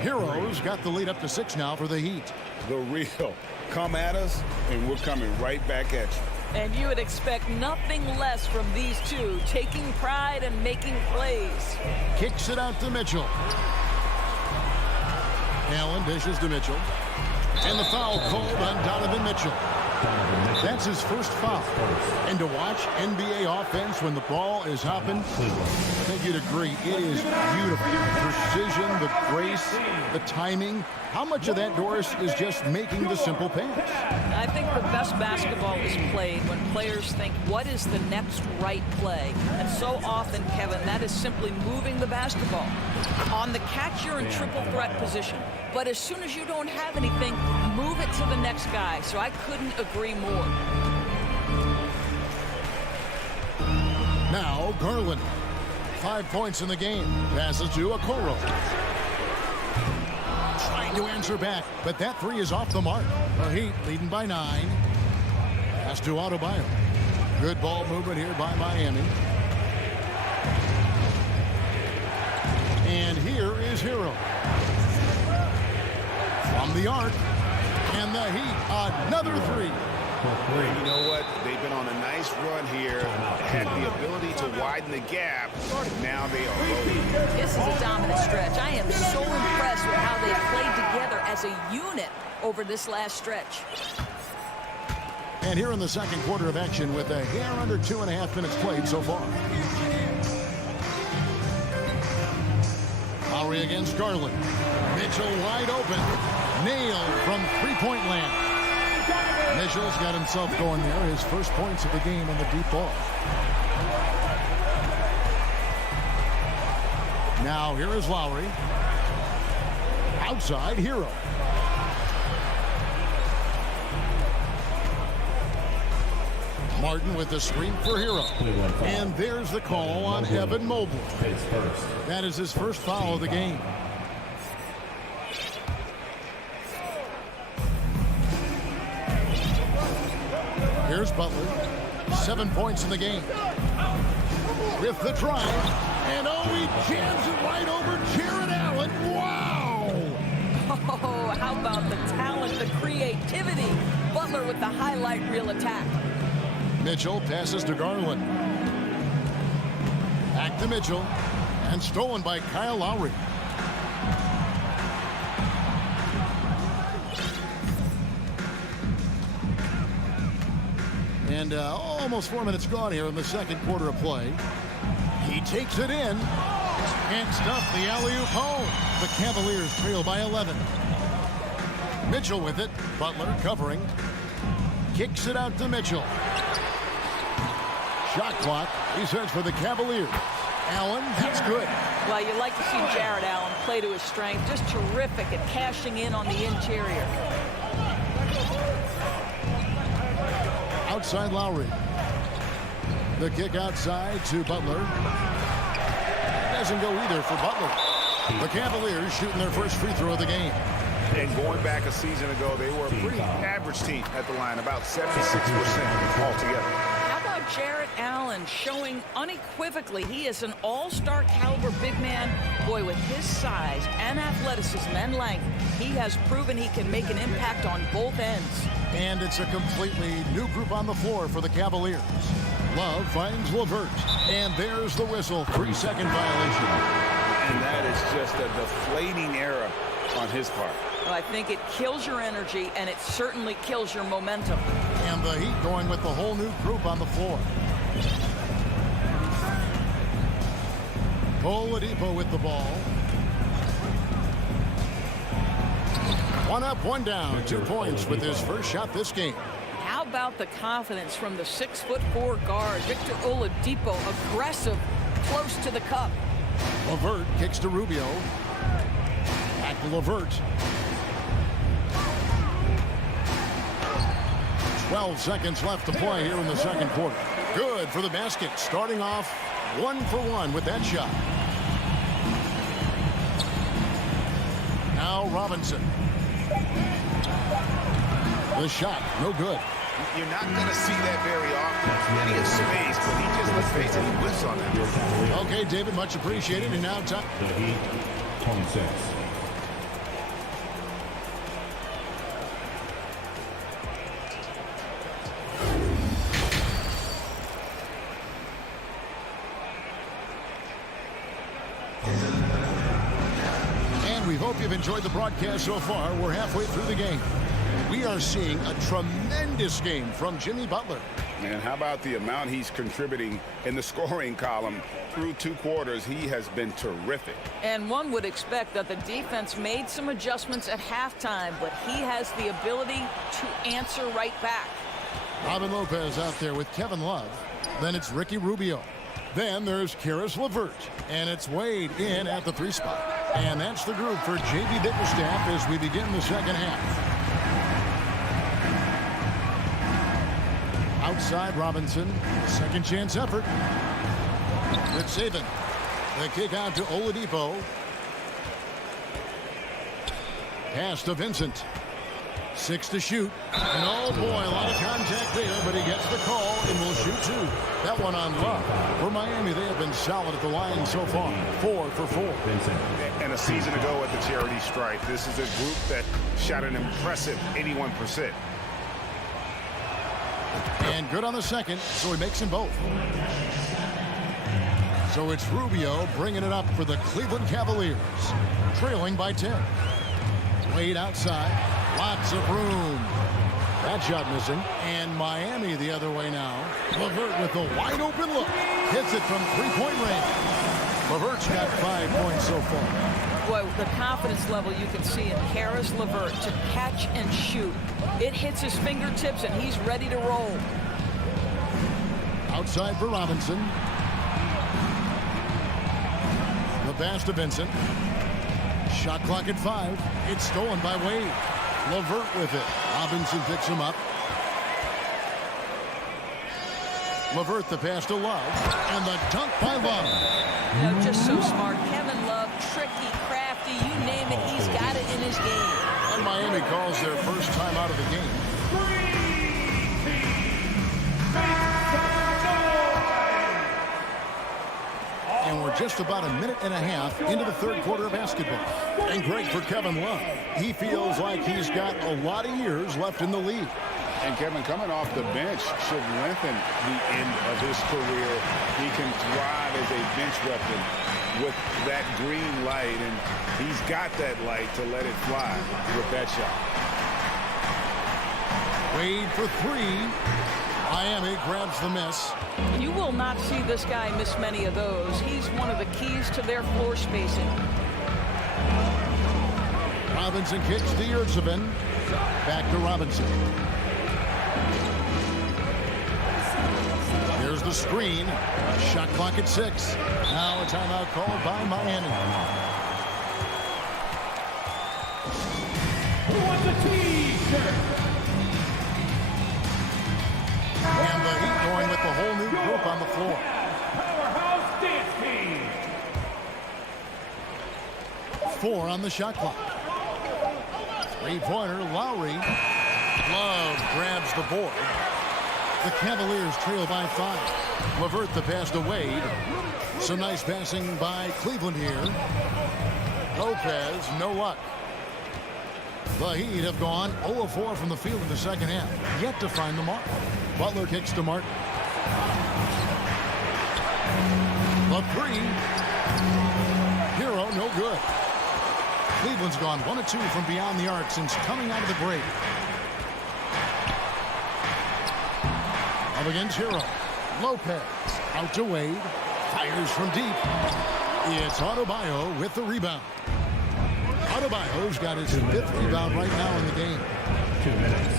Hero's got the lead up to 6 now for the Heat. The real. Come at us, and we're coming right back at you. And you would expect nothing less from these two, taking pride and making plays. Kicks it out to Mitchell. Allen dishes to Mitchell. And the foul called on Donovan Mitchell. That's his first foul. And to watch NBA offense when the ball is hopping, I think you'd agree, it is beautiful. The precision, the grace, the timing. How much of that, Doris, is just making the simple pass? I think the best basketball is played when players think, what is the next right play? And so often, Kevin, that is simply moving the basketball. On the catch, you're in triple threat position. But as soon as you don't have anything, move it to the next guy. So I couldn't agree more. Now, Garland. 5 points in the game. Passes to Okoro. Trying to answer back, but that 3 is off the mark. The Heat leading by 9. Pass to Adebayo. Good ball movement here by Miami. And here is Hero. From the arc. And the Heat, another 3. You know what? They've been on a nice run here. Had the ability to widen the gap. Now they are loaded. This is a dominant stretch. I am so impressed with how they played together as a unit over this last stretch. And here in the second quarter of action with a hair under 2.5 minutes played so far. Lowry against Garland. Mitchell wide open. Nailed from 3-point land. Mitchell's got himself going there. His first points of the game on the deep ball. Now here is Lowry. Outside, Hero. Martin with the screen for Hero. And there's the call on Evan Mobley. That is his first foul of the game. Here's Butler. 7 points in the game. With the drive. And oh, he jams it right over Jarrett Allen. Wow! Oh, how about the talent, the creativity? Butler with the highlight reel attack. Mitchell passes to Garland. Back to Mitchell. And stolen by Kyle Lowry. And almost 4 minutes gone here in the second quarter of play. He takes it in. Can't stuff the alley-oop home. The Cavaliers trail by 11. Mitchell with it. Butler covering. Kicks it out to Mitchell. Shot clock. He says for the Cavaliers. Allen, that's good. Well, you like to see Jarrett Allen play to his strength. Just terrific at cashing in on the interior. Outside Lowry. The kick outside to Butler. Doesn't go either for Butler. The Cavaliers shooting their first free throw of the game. And going back a season ago, they were a pretty average team at the line, about 76% altogether. How about Jarrett Allen showing unequivocally he is an all-star caliber big man? Boy, with his size and athleticism and length, he has proven he can make an impact on both ends. And it's a completely new group on the floor for the Cavaliers. Love finds LeVert. And there's the whistle. 3-second violation. And that is just a deflating error on his part. Well, I think it kills your energy, and it certainly kills your momentum. And the Heat going with the whole new group on the floor. Oladipo with the ball. 1 up, 1 down. 2 points with his first shot this game. How about the confidence from the 6'4" guard, Victor Oladipo, aggressive, close to the cup. LeVert kicks to Rubio. Back to LeVert. 12 seconds left to play here in the second quarter. Good for the basket. Starting off 1 for 1 with that shot. Now Robinson. The shot, no good. You're not going to see that very often. Plenty of space, but he just, let's face it, he whiffs on that. Okay, David, much appreciated. And now time. The Heat, 26. And we hope you've enjoyed the broadcast so far. We're halfway through the game. We are seeing a tremendous game from Jimmy Butler. And how about the amount he's contributing in the scoring column through 2 quarters? He has been terrific. And one would expect that the defense made some adjustments at halftime, but he has the ability to answer right back. Robin Lopez out there with Kevin Love. Then it's Ricky Rubio. Then there's Karis LeVert. And it's Wade in at the 3 spot. And that's the group for J.B. Bickerstaff as we begin the second half. Outside Robinson. Second chance effort. With Saban. The kick out to Oladipo. Pass to Vincent. 6 to shoot. And oh boy, a lot of contact there, but he gets the call and will shoot 2. That one on Love. For Miami, they have been solid at the line so far. 4 for 4. And a season ago at the charity stripe, this is a group that shot an impressive 81%. And good on the second, so he makes them both. So it's Rubio bringing it up for the Cleveland Cavaliers. Trailing by 10. Wade outside. Lots of room. That shot missing. And Miami the other way now. LeVert with the wide open look. Hits it from 3-point range. LeVert's got 5 points so far. Boy, the confidence level you can see in Karis LeVert to catch and shoot. It hits his fingertips and he's ready to roll. Outside for Robinson. The pass to Vincent. Shot clock at 5. It's stolen by Wade. LeVert with it. Robinson picks him up. LeVert the pass to Love. And the dunk by Love. You know, just so smart. Kevin Love, tricky, crafty, you name it, he's got it in his game. And Miami calls their first time out of the game. And we're just about a minute and a half into the third quarter of basketball. And great for Kevin Love. He feels like he's got a lot of years left in the league. And Kevin, coming off the bench should lengthen the end of his career. He can thrive as a bench weapon with that green light, and he's got that light to let it fly with that shot. Wade for 3. Miami grabs the miss. You will not see this guy miss many of those. He's one of the keys to their floor spacing. Robinson kicks to Yurtseven. Back to Robinson. Here's the screen. Shot clock at 6. Now a timeout called by Miami. Who wants a T-shirt? And the Heat going with the whole new group on the floor. Powerhouse Dance Team. 4 on the shot clock. Three-pointer, Lowry. Love grabs the board. The Cavaliers trail by 5. LeVert the pass to Wade. Some nice passing by Cleveland here. Lopez, no luck. The Heat have gone 0 of 4 from the field in the second half. Yet to find the mark. Butler kicks to Martin. The 3. Hero, no good. Cleveland's gone 1 of 2 from beyond the arc since coming out of the break. Up against Hero. Lopez out to Wade. Fires from deep. It's Adebayo with the rebound. Adebayo's got his 5th rebound right now in the game. 2 minutes.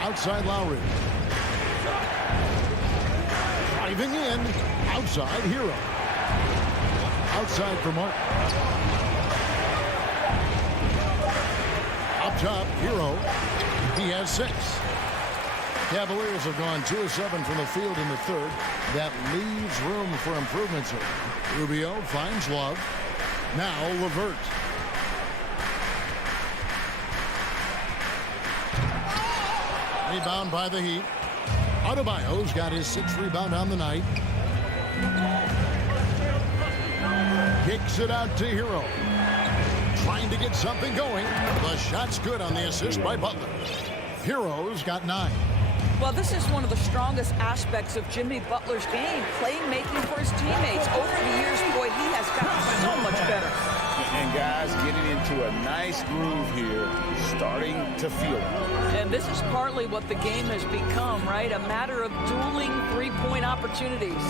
Outside Lowry. Driving in. Outside Hero. Outside for Martin. Up top, Hero. He has 6. Cavaliers have gone 2 of 7 from the field in the third. That leaves room for improvements here. Rubio finds Love. Now LeVert. Rebound by the Heat. Adebayo's got his 6th rebound on the night. Kicks it out to Hero. Trying to get something going. The shot's good on the assist by Butler. Hero's got 9. Well, this is one of the strongest aspects of Jimmy Butler's game, playmaking for his teammates. Over the years, boy, he has gotten so much better. And guys getting into a nice groove here, starting to feel it. And this is partly what the game has become, right? A matter of dueling three-point opportunities.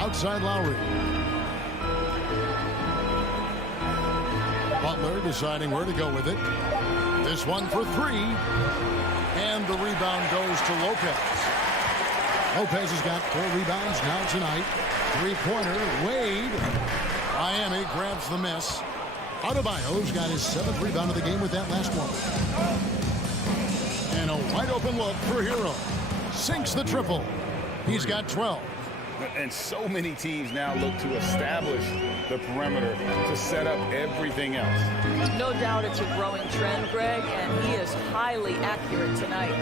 Outside Lowry. Butler deciding where to go with it. This one for 3. And the rebound goes to Lopez. Lopez has got 4 rebounds now tonight. Three-pointer, Wade. Miami grabs the miss. Adebayo's got his 7th rebound of the game with that last one. And a wide open look for Hero. Sinks the triple. He's got 12. And so many teams now look to establish the perimeter to set up everything else. No doubt it's a growing trend, Greg, and he is highly accurate tonight.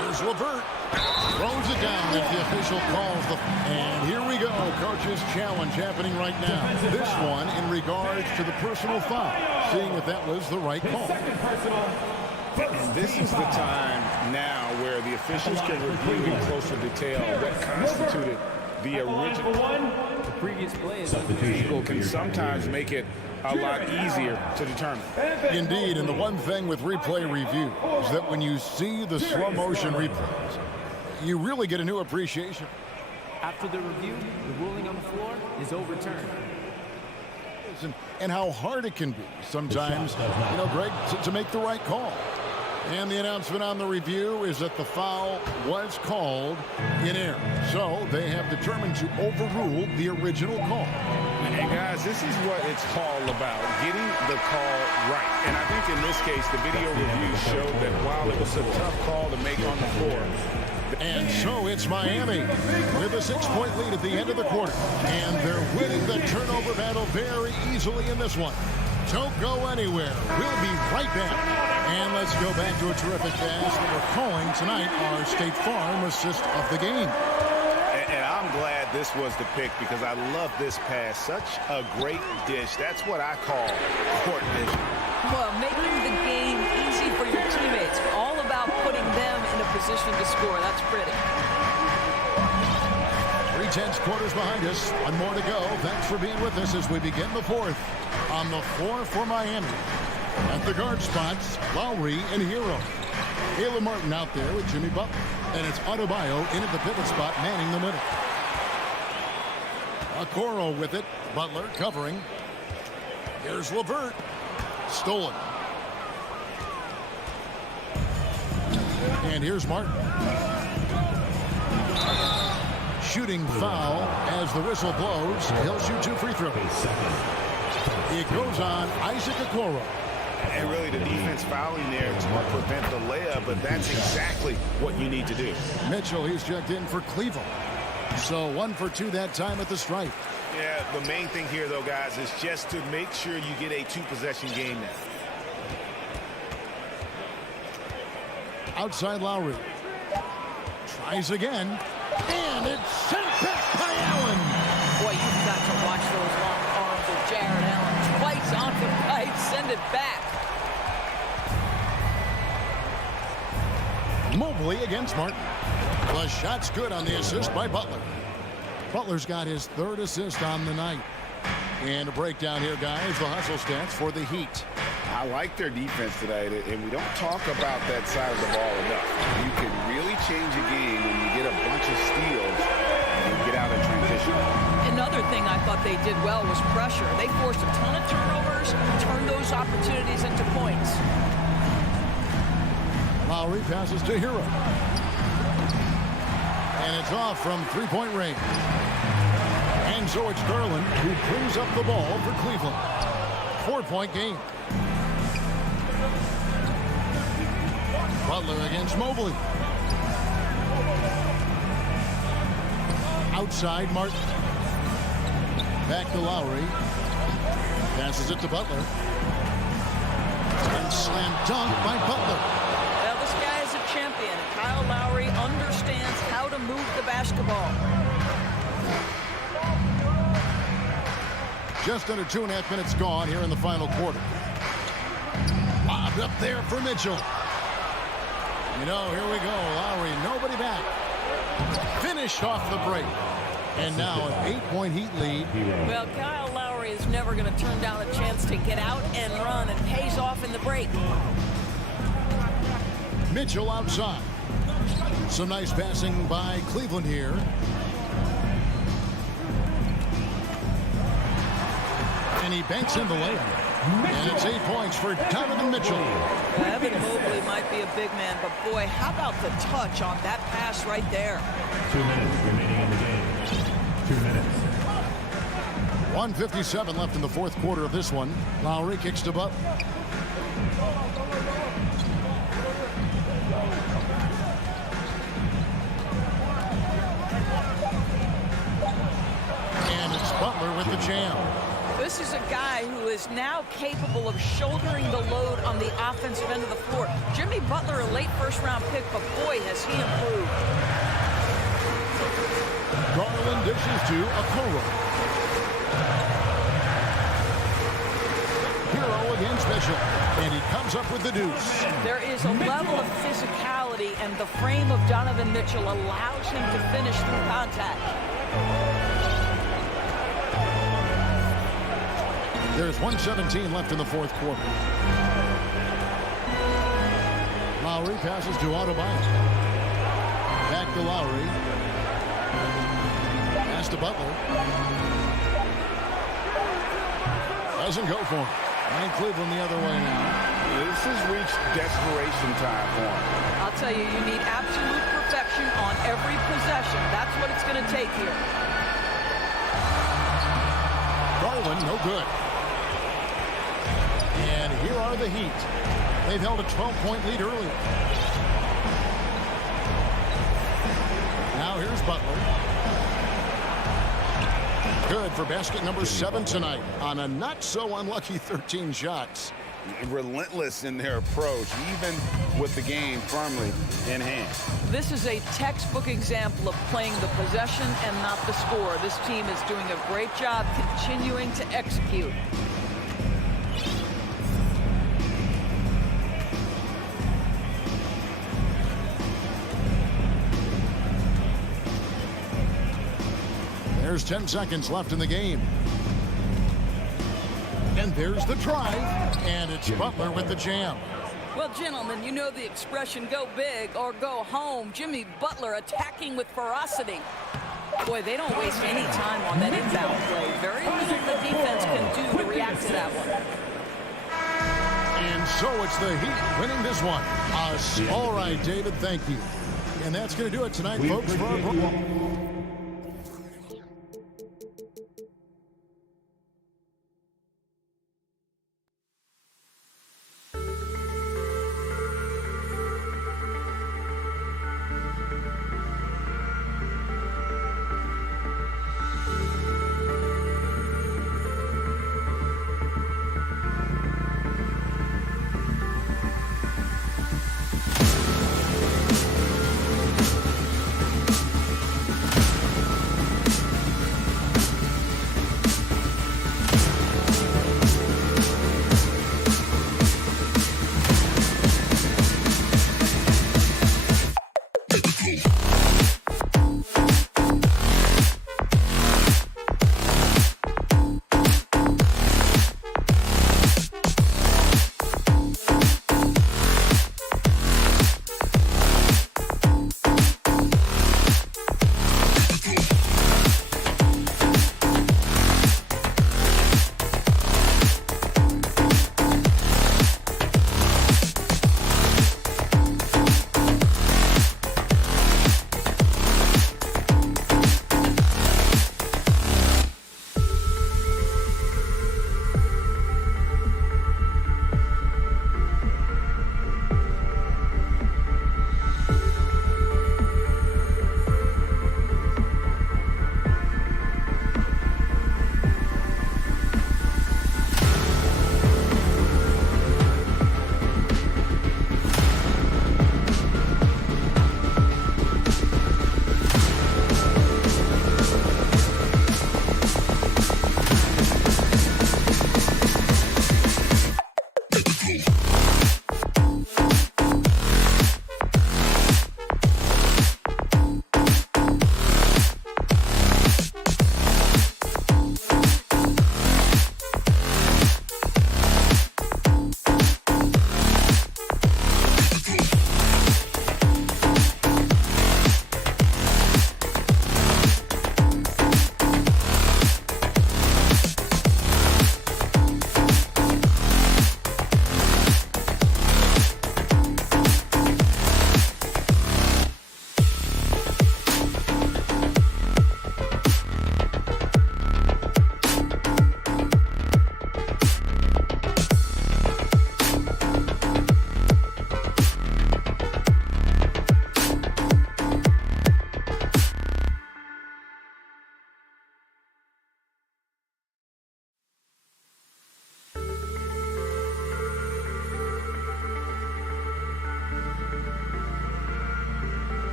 Here's LeVert. Throws it down if the official calls the... And here we go. Coach's challenge happening right now. This one in regards to the personal foul. Seeing if that was the right call. Second personal. And this is the time now where the officials can review in closer detail what constituted the original. The previous play is People can sometimes make it a lot easier to determine. Indeed, and the one thing with replay review is that when you see the slow motion replays, you really get a new appreciation. After the review, the ruling on the floor is overturned. And how hard it can be sometimes, Greg, to make the right call. And the announcement on the review is that the foul was called in air. So they have determined to overrule the original call. And guys, this is what it's all about, getting the call right. And I think in this case, the video review showed that while it was a tough call to make on the floor. And so it's Miami with a 6-point lead at the end of the quarter. And they're winning the turnover battle very easily in this one. Don't go anywhere. We'll be right back. And let's go back to a terrific pass that we're calling tonight our State Farm assist of the game. And I'm glad this was the pick because I love this pass. Such a great dish. That's what I call court vision. Well, making the game easy for your teammates. All about putting them in a position to score. That's pretty. 3/10 quarters behind us. One more to go. Thanks for being with us as we begin the fourth. On the floor for Miami. At the guard spots, Lowry and Hero. Caleb Martin out there with Jimmy Butler. And it's Adebayo in at the pivot spot, manning the middle. Okoro with it. Butler covering. Here's LeVert. Stolen. And here's Martin. Shooting foul as the whistle blows. He'll shoot 2 free throws. It goes on Isaac Okoro. And really the defense fouling there to prevent the layup, but that's exactly what you need to do. Mitchell, he's checked in for Cleveland. So 1 for 2 that time at the stripe. Yeah, the main thing here, though, guys, is just to make sure you get a 2-possession game now. Outside Lowry. Tries again. And it's sent back by Allen. Boy, you've got to watch those long arms of Jared Allen. Twice on the right, send it back. Mobley against Martin. The shot's good on the assist by Butler. Butler's got his 3rd assist on the night. And a breakdown here, guys, the hustle stats for the Heat. I like their defense tonight, and we don't talk about that side of the ball enough. You can really change a game when you get a bunch of steals and get out in transition. Another thing I thought they did well was pressure. They forced a ton of turnovers, turned those opportunities into points. Lowry passes to Hero. And it's off from 3-point range. And so it's Garland who brings up the ball for Cleveland. 4-point game. Butler against Mobley. Outside Martin. Back to Lowry. Passes it to Butler. And slam dunk by Butler. Well, this guy is a champion. Kyle Lowry understands how to move the basketball. Just under 2.5 minutes gone here in the final quarter. Lobbed up there for Mitchell. You know, here we go. Lowry, nobody back. Finished off the break. And now an 8-point Heat lead. Well, Kyle Lowry is never going to turn down a chance to get out and run, and pays off in the break. Mitchell outside. Some nice passing by Cleveland here. And he banks in the layup. And it's 8 points for Donovan Mitchell. Evan Mobley might be a big man, but boy, how about the touch on that pass right there? 2 minutes remaining in the game. 2 minutes. 1:57 left in the fourth quarter of this one. Lowry kicks to Butler. And it's Butler with the jam. This is a guy who is now capable of shouldering the load on the offensive end of the floor. Jimmy Butler, a late first-round pick, but boy, has he improved. Garland dishes to Okoro. Hero against Mitchell. And he comes up with the deuce. There is a level of physicality, and the frame of Donovan Mitchell allows him to finish through contact. There's 1:17 left in the fourth quarter. Lowry passes to Adebayo. Back to Lowry. Pass to Butler. Doesn't go for him. And Cleveland the other way now. This has reached desperation time for him. I'll tell you, you need absolute perfection on every possession. That's what it's going to take here. Garland, no good. And here are the Heat. They've held a 12-point lead earlier. Now here's Butler. Good for basket number 7 tonight on a not-so-unlucky 13 shots. Relentless in their approach, even with the game firmly in hand. This is a textbook example of playing the possession and not the score. This team is doing a great job continuing to execute. There's 10 seconds left in the game. And there's the drive, and it's Butler with the jam. Well, gentlemen, you know the expression, go big or go home. Jimmy Butler attacking with ferocity. Boy, they don't waste any time on that inbound play. Very little the defense can do to react to that one. And so it's the Heat winning this one. All right, David, thank you. And that's going to do it tonight, folks, for our program.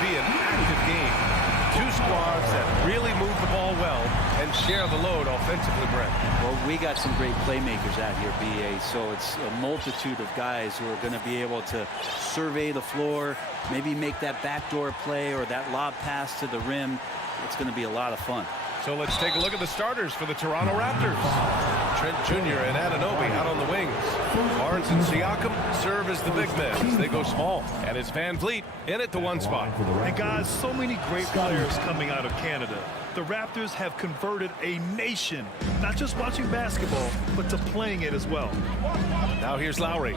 be an active game. Two squads that really move the ball well and share the load offensively, Brent. Well, we got some great playmakers out here, BA, so it's a multitude of guys who are going to be able to survey the floor, maybe make that backdoor play or that lob pass to the rim. It's going to be a lot of fun. So let's take a look at the starters for the Toronto Raptors. Trent Jr. and Anunoby out on the wings. Barnes and Siakam serve as the big men as they go small. And it's Van Vliet in at the one spot. And guys, so many great players coming out of Canada. The Raptors have converted a nation, not just watching basketball, but to playing it as well. Now here's Lowry.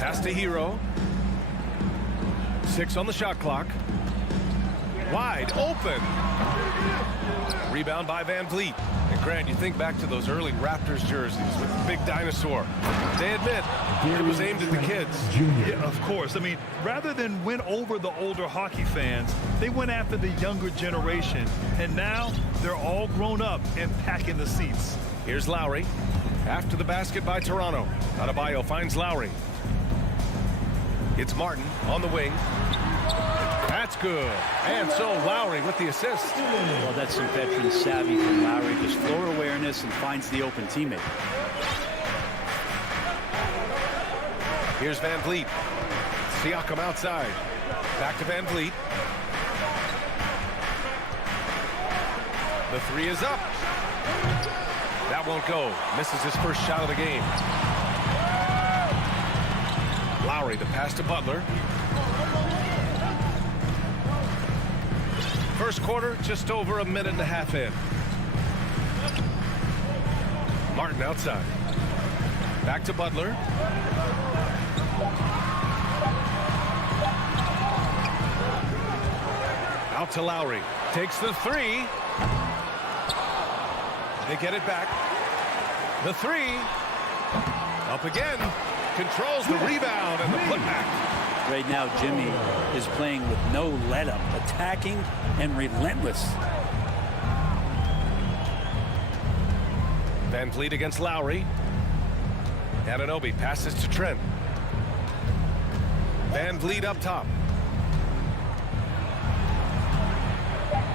Pass to Hero. 6 on the shot clock. Wide open. Rebound by Van Vliet. And Grant, you think back to those early Raptors jerseys with the big dinosaur. They admit it was aimed at the kids. Yeah, of course. I mean, rather than win over the older hockey fans, they went after the younger generation. And now they're all grown up and packing the seats. Here's Lowry. After the basket by Toronto. Adebayo finds Lowry. It's Martin on the wing. That's good. And so Lowry with the assist. Well, that's some veteran savvy from Lowry. Just floor awareness and finds the open teammate. Here's Van Vliet. Siakam outside. Back to Van Vliet. The three is up. That won't go. Misses his first shot of the game. Lowry, the pass to Butler. First quarter, just over a minute and a half in. Martin outside. Back to Butler. Out to Lowry. Takes the three. They get it back. The three. Up again. Controls the rebound and the putback. Right now, Jimmy is playing with no let-up, attacking and relentless. Van Vliet against Lowry. Anunoby passes to Trent. Van Vliet up top.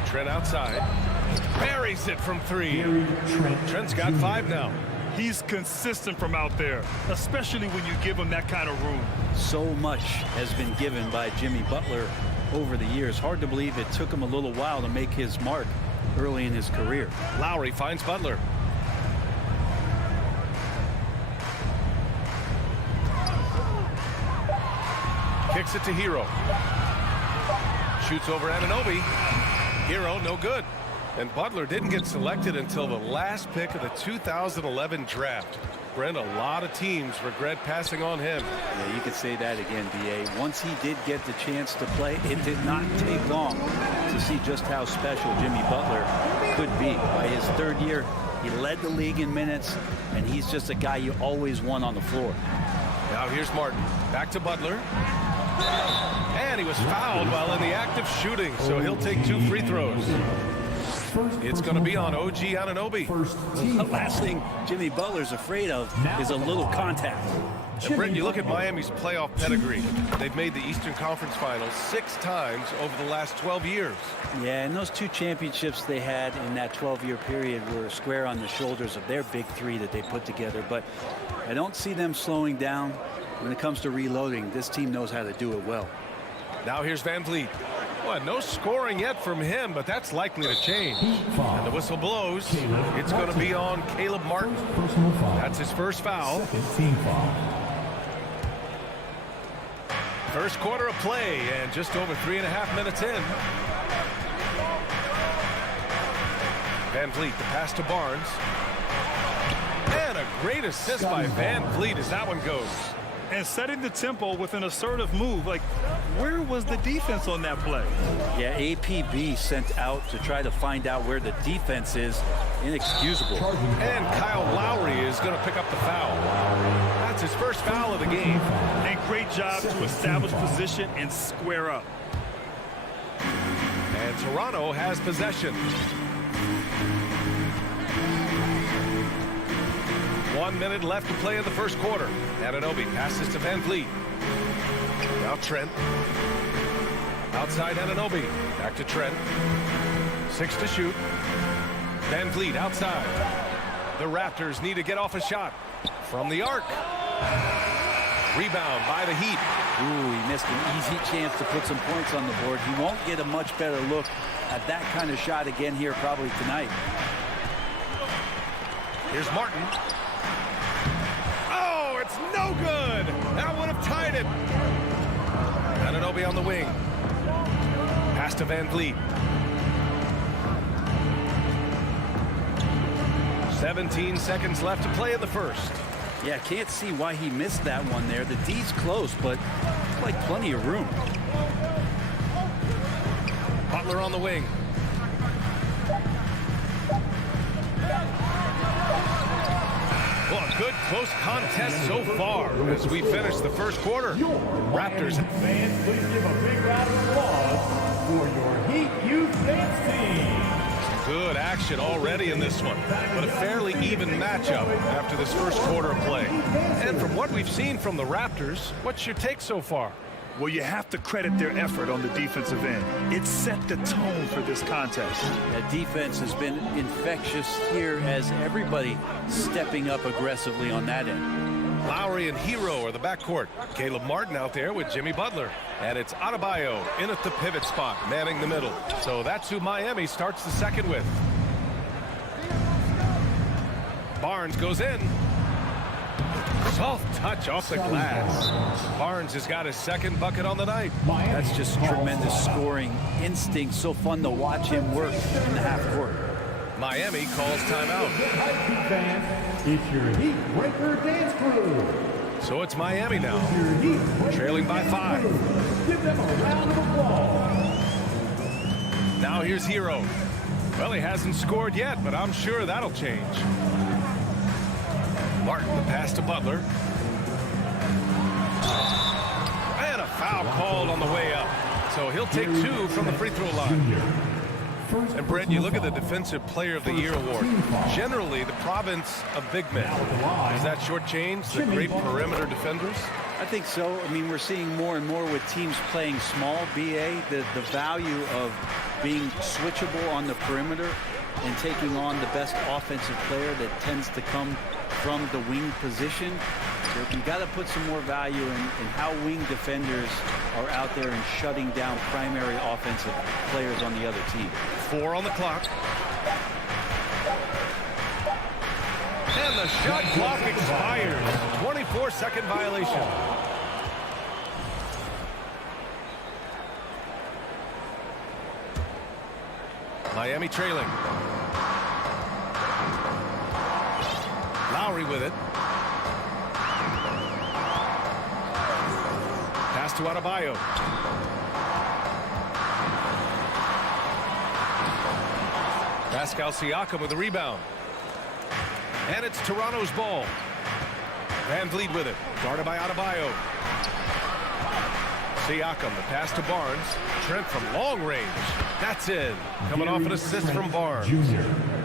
Trent outside. Buries it from three. Trent's got 5 now. He's consistent from out there, especially when you give him that kind of room. So much has been given by Jimmy Butler over the years. Hard to believe it took him a little while to make his mark early in his career. Lowry finds Butler. Kicks it to Hero. Shoots over Anunoby. Hero, no good. And Butler didn't get selected until the last pick of the 2011 draft. Brent, a lot of teams regret passing on him. Yeah, you could say that again, B.A. Once he did get the chance to play, it did not take long to see just how special Jimmy Butler could be. By his third year, he led the league in minutes, and he's just a guy you always want on the floor. Now here's Martin. Back to Butler. And he was fouled while in the act of shooting, so he'll take 2 free throws. It's going to be on OG Anunoby. The last thing Jimmy Butler's afraid of is a little contact. And Brent, you look at Miami's playoff pedigree. They've made the Eastern Conference Finals 6 times over the last 12 years. Yeah, and those 2 championships they had in that 12-year period were square on the shoulders of their big 3 that they put together. But I don't see them slowing down when it comes to reloading. This team knows how to do it well. Now here's Van Vliet. Well, no scoring yet from him, but that's likely to change. And the whistle blows. It's going to be on Caleb Martin. That's his first foul. First quarter of play, and just over 3.5 minutes in. Van Vliet, the pass to Barnes. And a great assist by Van Vliet as that one goes. And setting the tempo with an assertive move. Like, where was the defense on that play? Yeah, APB sent out to try to find out where the defense is. Inexcusable. And Kyle Lowry is going to pick up the foul. That's his first foul of the game. And great job to establish position and square up. And Toronto has possession. 1 minute left to play in the first quarter. Anunoby passes to Van Vliet. Now Trent. Outside Anunoby. Back to Trent. 6 to shoot. Van Vliet outside. The Raptors need to get off a shot from the arc. Rebound by the Heat. Ooh, he missed an easy chance to put some points on the board. He won't get a much better look at that kind of shot again here probably tonight. Here's Martin. Oh, it's no good. That would have tied it. Anunoby on the wing. Pass to Van Vliet. 17 seconds left to play in the first. Yeah, can't see why he missed that one there. The D's close, but like plenty of room. Butler on the wing. Well, a good close contest so far as we finish the first quarter. Raptors. Fans, please give a big round of applause for your Heat Youth Dance Team. Good action already in this one, but a fairly even matchup after this first quarter of play. And from what we've seen from the Raptors, what's your take so far? Well, you have to credit their effort on the defensive end. It set the tone for this contest. That defense has been infectious here as everybody stepping up aggressively on that end. Lowry and Hero are the backcourt. Caleb Martin out there with Jimmy Butler. And it's Adebayo in at the pivot spot, manning the middle. So that's who Miami starts the second with. Barnes goes in. Soft touch off the glass. Barnes has got his second bucket on the night. That's just tremendous scoring instinct. So fun to watch him work in the half court. Miami calls timeout. It's your Heat Breaker Dance Crew. So it's Miami now, trailing by 5. Give them a round of applause. Now here's Hero. Well, he hasn't scored yet, but I'm sure that'll change. Martin, the pass to Butler. And a foul called on the way up. So he'll take 2 from the free throw line. And Brent, you look at the Defensive Player of the Year award. Generally, the province of big men. Does that shortchange the great perimeter defenders? I think so. I mean, we're seeing more and more with teams playing small, BA, the value of being switchable on the perimeter and taking on the best offensive player that tends to come from the wing position. So you got to put some more value in how wing defenders are out there and shutting down primary offensive players on the other team. 4 on the clock. And the shot clock expires. 24-second violation. Miami trailing. Lowry with it. Pass to Adebayo. Pascal Siakam with the rebound. And it's Toronto's ball. Van Vliet with it. Guarded by Adebayo. Siakam, the pass to Barnes. Trent from long range. That's in. Coming off an assist from Barnes.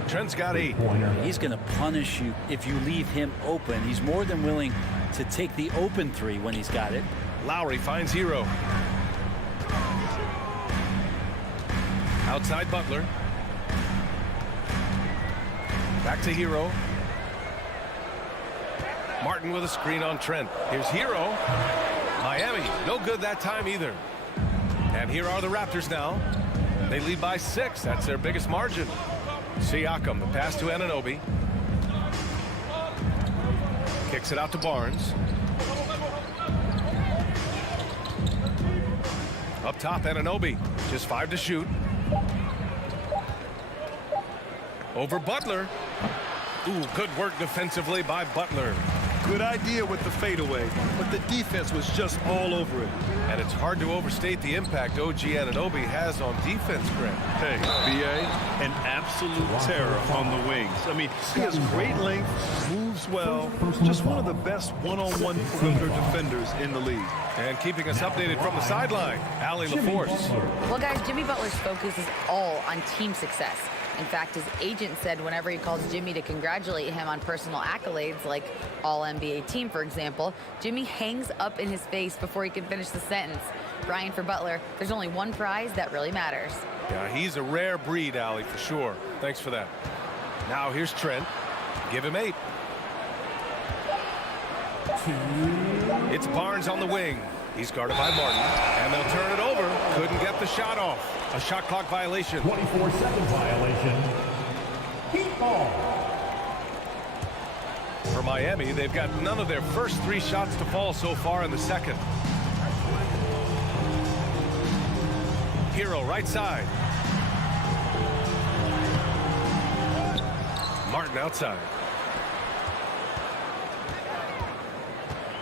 Trent's got 8. He's going to punish you if you leave him open. He's more than willing to take the open 3 when he's got it. Lowry finds Hero. Outside Butler. Back to Hero. Martin with a screen on Trent. Here's Hero. Miami, no good that time either. And here are the Raptors now. They lead by 6. That's their biggest margin. Siakam, the pass to Anunoby. Kicks it out to Barnes. Up top, Anunoby. Just 5 to shoot. Over Butler. Ooh, good work defensively by Butler. Good idea with the fadeaway, but the defense was just all over it. And it's hard to overstate the impact OG Anunoby has on defense, Grant. Hey, B.A., an absolute terror on the wings. I mean, he has great length, moves well, just one of the best one-on-one perimeter defenders in the league. And keeping us updated from the sideline, Allie LaForce. Well, guys, Jimmy Butler's focus is all on team success. In fact, his agent said whenever he calls Jimmy to congratulate him on personal accolades, like All-NBA team, for example, Jimmy hangs up in his face before he can finish the sentence. Brian, for Butler, there's only one prize that really matters. Yeah, he's a rare breed, Allie, for sure. Thanks for that. Now here's Trent. Give him 8. It's Barnes on the wing. He's guarded by Martin, and they'll turn it over. Couldn't get the shot off. A shot clock violation. 24-second violation. Heat ball. For Miami, they've got none of their first 3 shots to fall so far in the second. Hero right side. Martin outside.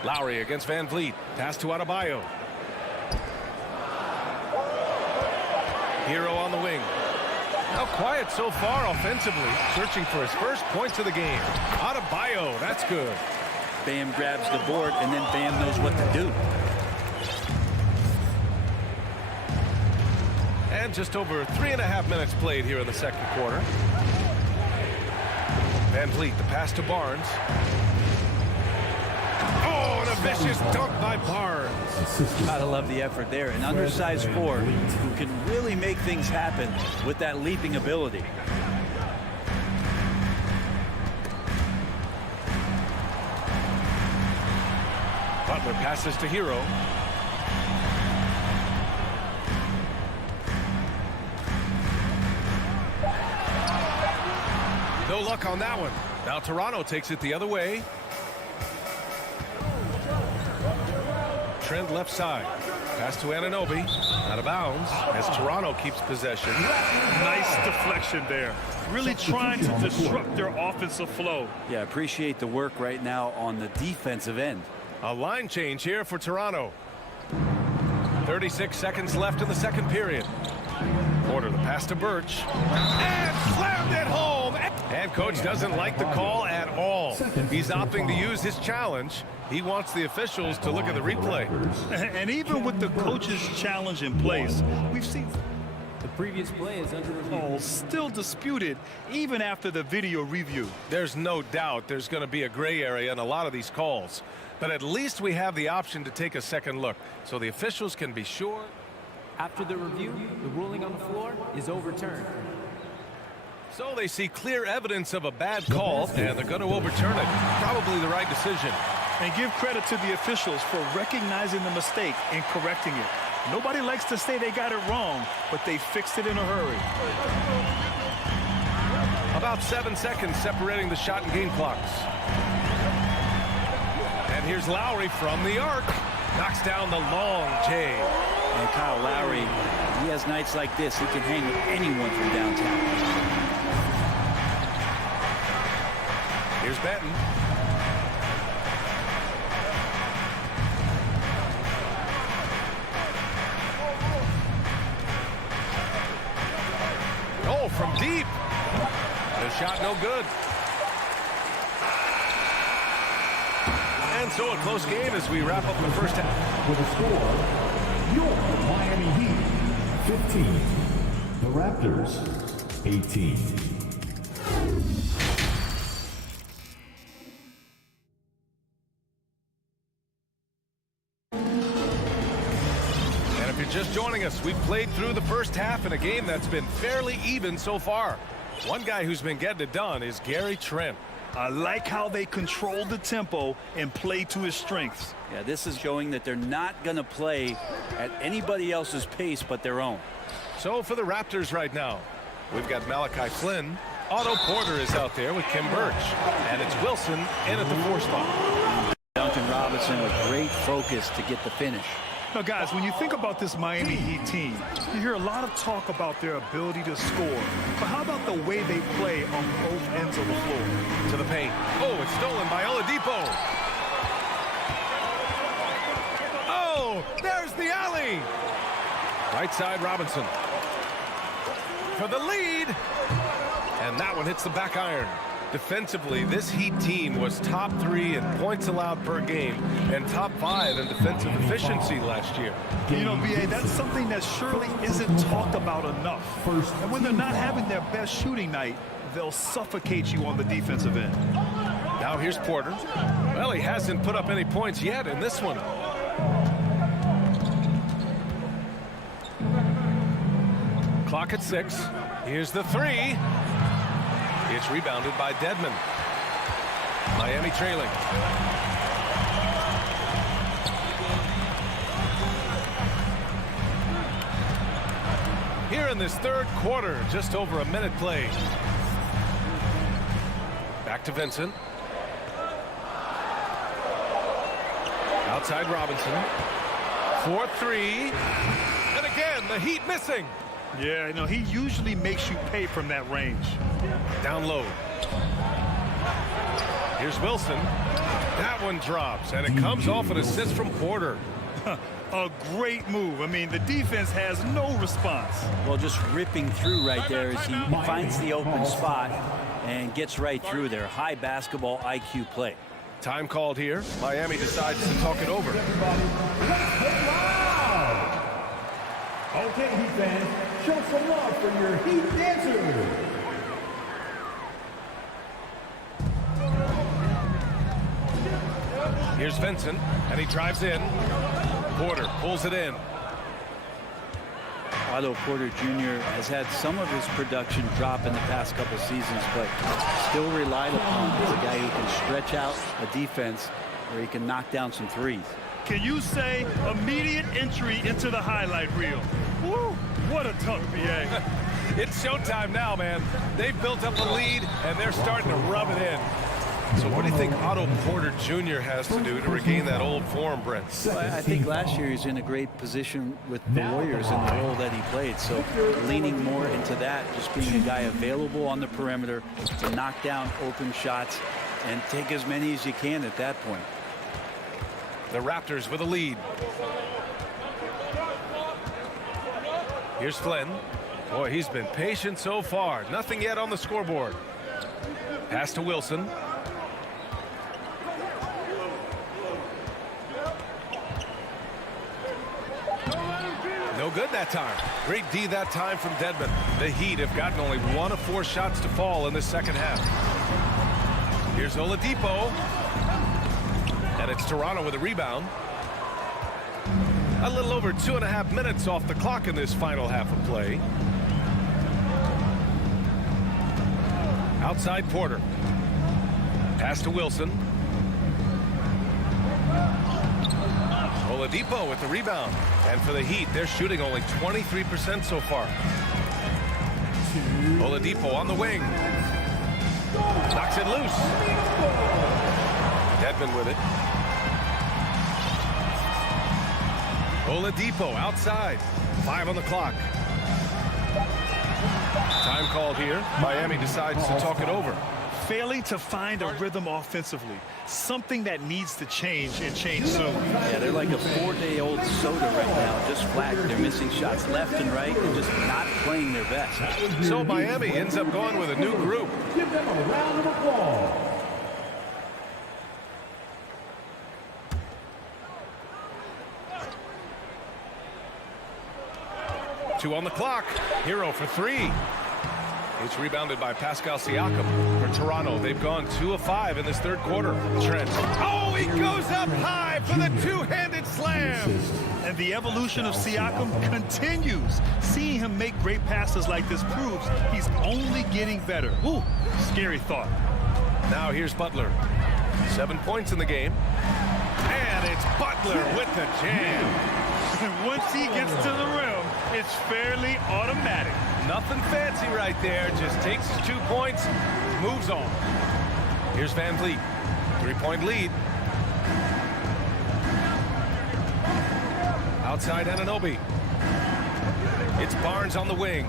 Lowry against Van Vliet. Pass to Adebayo. Hero on the wing. Now quiet so far offensively. Searching for his first points of the game. Adebayo, that's good. Bam grabs the board, and then Bam knows what to do. And just over 3.5 minutes played here in the second quarter. Van Vliet, the pass to Barnes. Oh, and a vicious dunk by Barnes. Gotta love the effort there. An undersized forward who can really make things happen with that leaping ability. Butler passes to Hero. No luck on that one. Now Toronto takes it the other way. Trent left side. Pass to Anunoby. Out of bounds as Toronto keeps possession. Nice deflection there. Really trying to disrupt their offensive flow. Yeah, appreciate the work right now on the defensive end. A line change here for Toronto. 36 seconds left in the second period. Porter, the pass to Birch. And slammed it home. And coach doesn't like the call at all. He's opting to use his challenge. He wants the officials to look at the replay. And even with the coach's challenge in place, we've seen the previous play is under review. Calls still disputed even after the video review. There's no doubt there's going to be a gray area in a lot of these calls. But at least we have the option to take a second look so the officials can be sure. After the review, the ruling on the floor is overturned. So they see clear evidence of a bad call, and they're going to overturn it. Probably the right decision. And give credit to the officials for recognizing the mistake and correcting it. Nobody likes to say they got it wrong, but they fixed it in a hurry. About 7 seconds separating the shot and game clocks. And here's Lowry from the arc. Knocks down the long J. And Kyle Lowry, he has nights like this. He can hang with anyone from downtown. Here's Benton. Oh, from deep. The shot no good. And so a close game as we wrap up the first half. With a score, your Miami Heat 15, the Raptors 18. And if you're just joining us, we've played through the first half in a game that's been fairly even so far. One guy who's been getting it done is Gary Trent. I like how they control the tempo and play to his strengths. Yeah, this is showing that they're not going to play at anybody else's pace but their own. So for the Raptors right now, we've got Malachi Flynn. Otto Porter is out there with Kim Birch. And it's Wilson in at the 4 spot. Duncan Robinson with great focus to get the finish. Now, guys, when you think about this Miami Heat team, you hear a lot of talk about their ability to score. But how about the way they play on both ends of the floor? To the paint. Oh, it's stolen by Oladipo. Oh, there's the alley. Right side, Robinson. For the lead. And that one hits the back iron. Defensively, this Heat team was top 3 in points allowed per game and top 5 in defensive efficiency last year. You know, BA, that's something that surely isn't talked about enough. And when they're not having their best shooting night, they'll suffocate you on the defensive end. Now here's Porter. Well, he hasn't put up any points yet in this one. Clock at 6. Here's the 3. It's rebounded by Dedmon. Miami trailing. Here in this third quarter, just over a minute played. Back to Vincent. Outside Robinson. 4-3. And again, the Heat missing. Yeah, you know, he usually makes you pay from that range. Down low. Here's Wilson. That one drops, and it comes off an assist from Porter. A great move. I mean, the defense has no response. Well, just ripping through right there as he finds the open spot and gets right through there. High basketball IQ play. Time called here. Miami decides to talk it over. Okay, Heat fans, show some love for your Heat dancers. Here's Vincent, and he drives in. Porter pulls it in. Otto Porter Jr. has had some of his production drop in the past couple seasons, but still relied upon as a guy who can stretch out a defense where he can knock down some threes. Can you say immediate entry into the highlight reel? Woo, what a dunk, BA. It's showtime now, man. They've built up a lead, and they're starting to rub it in. So what do you think Otto Porter Jr. has to do to regain that old form, Brent? Well, I think last year he was in a great position with the Warriors in the role that he played. So leaning more into that, just being a guy available on the perimeter to knock down open shots and take as many as you can at that point. The Raptors with a lead. Here's Flynn. Boy, he's been patient so far. Nothing yet on the scoreboard. Pass to Wilson. No good that time. Great D that time from Dedmon. The Heat have gotten only 1 of 4 shots to fall in the second half. Here's Oladipo. And it's Toronto with a rebound. A little over 2.5 minutes off the clock in this final half of play. Outside Porter. Pass to Wilson. Oladipo with the rebound. And for the Heat, they're shooting only 23% so far. Oladipo on the wing. Knocks it loose. Dedmon with it. Oladipo outside. 5 on the clock. Time called here. Miami decides to talk it over. Failing to find a rhythm offensively. Something that needs to change and change soon. Yeah, they're like a 4-day-old soda right now. Just flat. They're missing shots left and right and just not playing their best. So Miami ends up going with a new group. Give them a round of applause. Two on the clock. Hero for 3. It's rebounded by Pascal Siakam. For Toronto, they've gone 2 of 5 in this third quarter. Trent. Oh, he goes up high for the two-handed slam. And the evolution of Siakam continues. Seeing him make great passes like this proves he's only getting better. Ooh, scary thought. Now here's Butler. 7 points in the game. And it's Butler with the jam. And once he gets to the rim, it's fairly automatic. Nothing fancy right there. Just takes his 2 points, moves on. Here's Van Vliet. 3-point lead. Outside Anunoby. It's Barnes on the wing.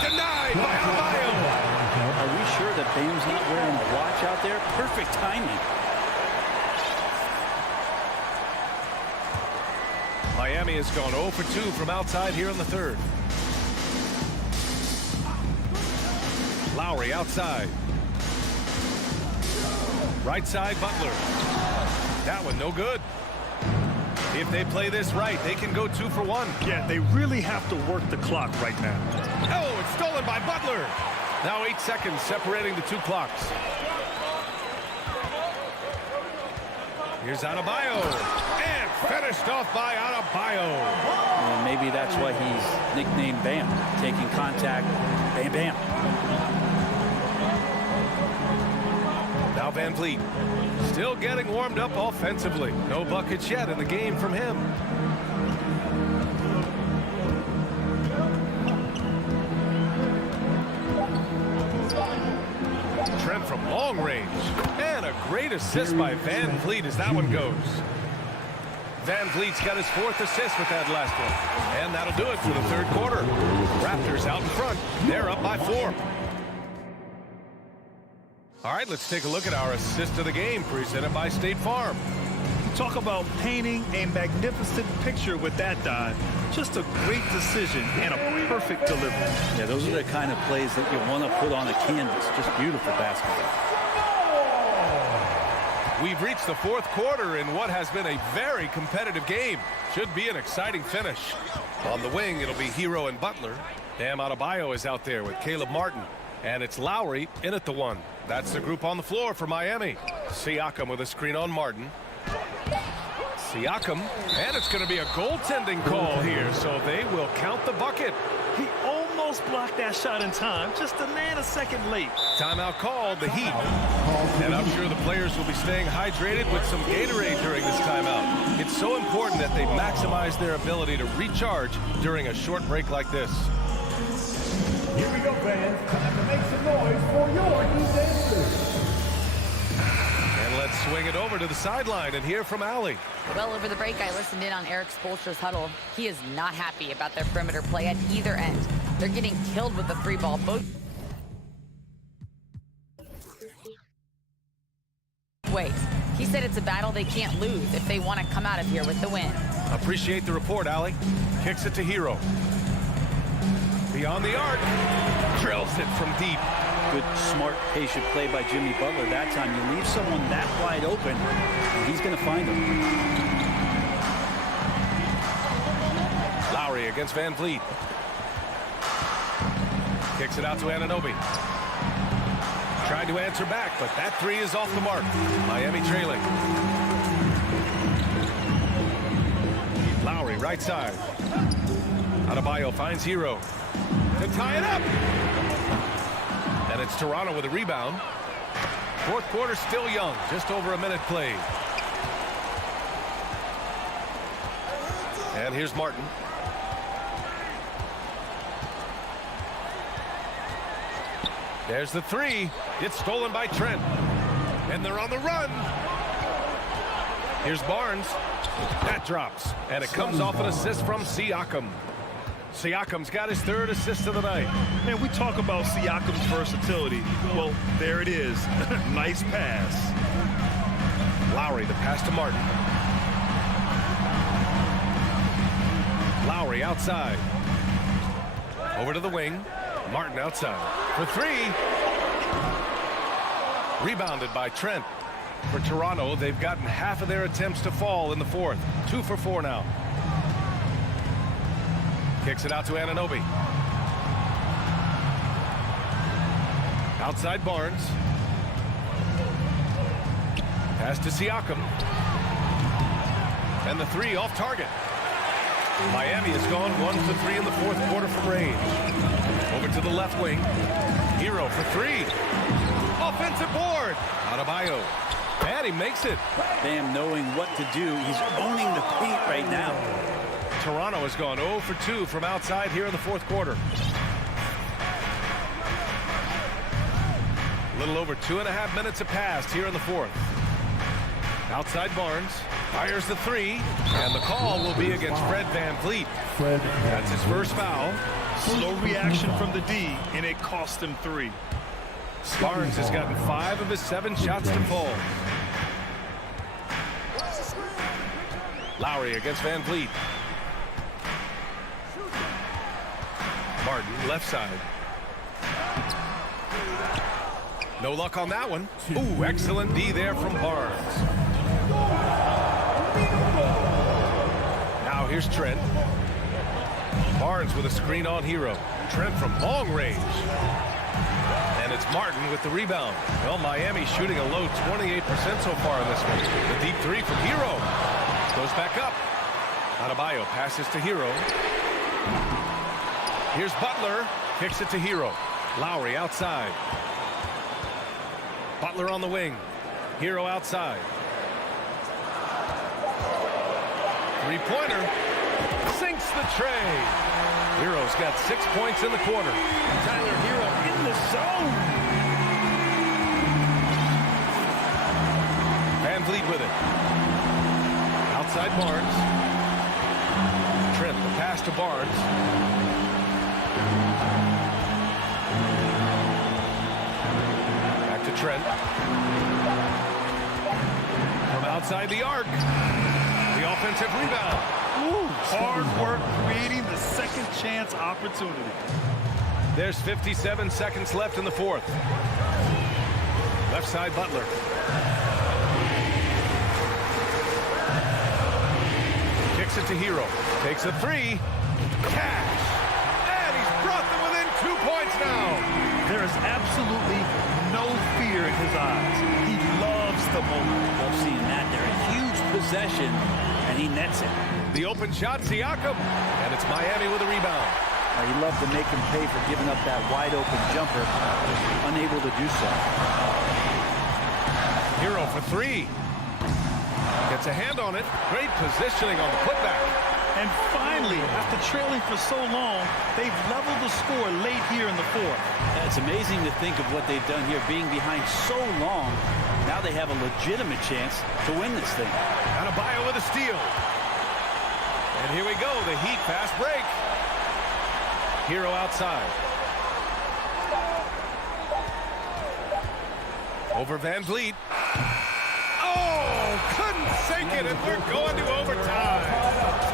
Denied by Adebayo. Are we sure that Bam's not wearing the watch out there? Perfect timing. Miami has gone 0 for 2 from outside here in the third. Lowry outside. Right side, Butler. That one no good. If they play this right, they can go 2 for 1. Yeah, they really have to work the clock right now. Oh, it's stolen by Butler. Now 8 seconds separating the two clocks. Here's Adebayo. And finished off by Adebayo. And maybe that's why he's nicknamed Bam. Taking contact, bam, bam. Now Van Vliet still getting warmed up offensively. No buckets yet in the game from him. Trent from long range. And a great assist by Van Vliet as that one goes. Van Vliet's got his 4th assist with that last one. And that'll do it for the third quarter. Raptors out in front. They're up by 4. All right, let's take a look at our assist of the game presented by State Farm. Talk about painting a magnificent picture with that dive. Just a great decision and a perfect delivery. Yeah, those are the kind of plays that you want to put on a canvas. Just beautiful basketball. We've reached the fourth quarter in what has been a very competitive game. Should be an exciting finish. On the wing, it'll be Hero and Butler. Bam Adebayo is out there with Caleb Martin. And it's Lowry in at the 1. That's the group on the floor for Miami. Siakam with a screen on Martin. Siakam, and it's going to be a goaltending call here, so they will count the bucket. He almost blocked that shot in time, just a nanosecond late. Timeout called, the Heat. And I'm sure the players will be staying hydrated with some Gatorade during this timeout. It's so important that they maximize their ability to recharge during a short break like this. Here we go, fans. Time to make some noise for your defense. And let's swing it over to the sideline and hear from Allie. Well, over the break, I listened in on Eric Spoelstra's huddle. He is not happy about their perimeter play at either end. They're getting killed with the 3-ball. Both ways. He said it's a battle they can't lose if they want to come out of here with the win. Appreciate the report, Allie. Kicks it to Hero. Beyond the arc. Drills it from deep. Good, smart, patient play by Jimmy Butler. That time you leave someone that wide open, and he's going to find him. Lowry against Van Vliet. Kicks it out to Anunoby. Tried to answer back, but that 3 is off the mark. Miami trailing. Lowry, right side. Adebayo finds Hero to tie it up. And it's Toronto with a rebound. Fourth quarter still young, just over a minute played. And here's Martin. There's the 3. It's stolen by Trent. And they're on the run. Here's Barnes. That drops. And it comes off an assist from Siakam. Siakam's got his 3rd assist of the night. Man, we talk about Siakam's versatility. Well, there it is. Nice pass. Lowry, the pass to Martin. Lowry outside. Over to the wing. Martin outside. For 3. Rebounded by Trent. For Toronto, they've gotten half of their attempts to fall in the fourth. 2 for 4 now. Kicks it out to Anunoby. Outside Barnes. Pass to Siakam. And the 3 off target. Miami has gone 1 for 3 in the fourth quarter from range. Over to the left wing. Hero for 3. Offensive board. Adebayo. And he makes it. Bam knowing what to do. He's owning the paint right now. Toronto has gone 0 for 2 from outside here in the fourth quarter. A little over 2.5 minutes have passed here in the fourth. Outside Barnes fires the 3, and the call will be against Fred Van Vliet. That's his first foul. Slow reaction from the D, and it cost him 3. Barnes has gotten 5 of his 7 shots to fall. Lowry against Van Vliet. Martin, left side. No luck on that one. Ooh, excellent D there from Barnes. Now here's Trent. Barnes with a screen on Hero. Trent from long range. And it's Martin with the rebound. Well, Miami shooting a low 28% so far in this one. The deep three from Hero. Goes back up. Adebayo passes to Hero. Here's Butler. Kicks it to Hero. Lowry outside. Butler on the wing. Hero outside. Three-pointer. Sinks the tray. Hero's got 6 points in the quarter. Tyler Hero in the zone. VanVleet with it. Outside Barnes. Trent, the pass to Barnes. Back to Trent. From outside the arc. The offensive rebound. Ooh, hard work creating the second chance opportunity. There's 57 seconds left in the fourth. Left side Butler. Kicks it to Hero. Takes a three. Cash. And he's brought them within 2 points now. There is absolutely no fear in his eyes. He loves the moment. Love seeing that. They're a huge possession, and he nets it. The open shot, Siakam. And it's Miami with a rebound. You love to make him pay for giving up that wide-open jumper. Unable to do so. Hero for three. Gets a hand on it. Great positioning on the putback. And finally, after trailing for so long, they've leveled the score late here in the fourth. It's amazing to think of what they've done here, being behind so long. Now they have a legitimate chance to win this thing. Adebayo with a steal. And here we go, the Heat fast break. Hero outside. Over VanVleet. Oh, couldn't sink it, and we're going to overtime.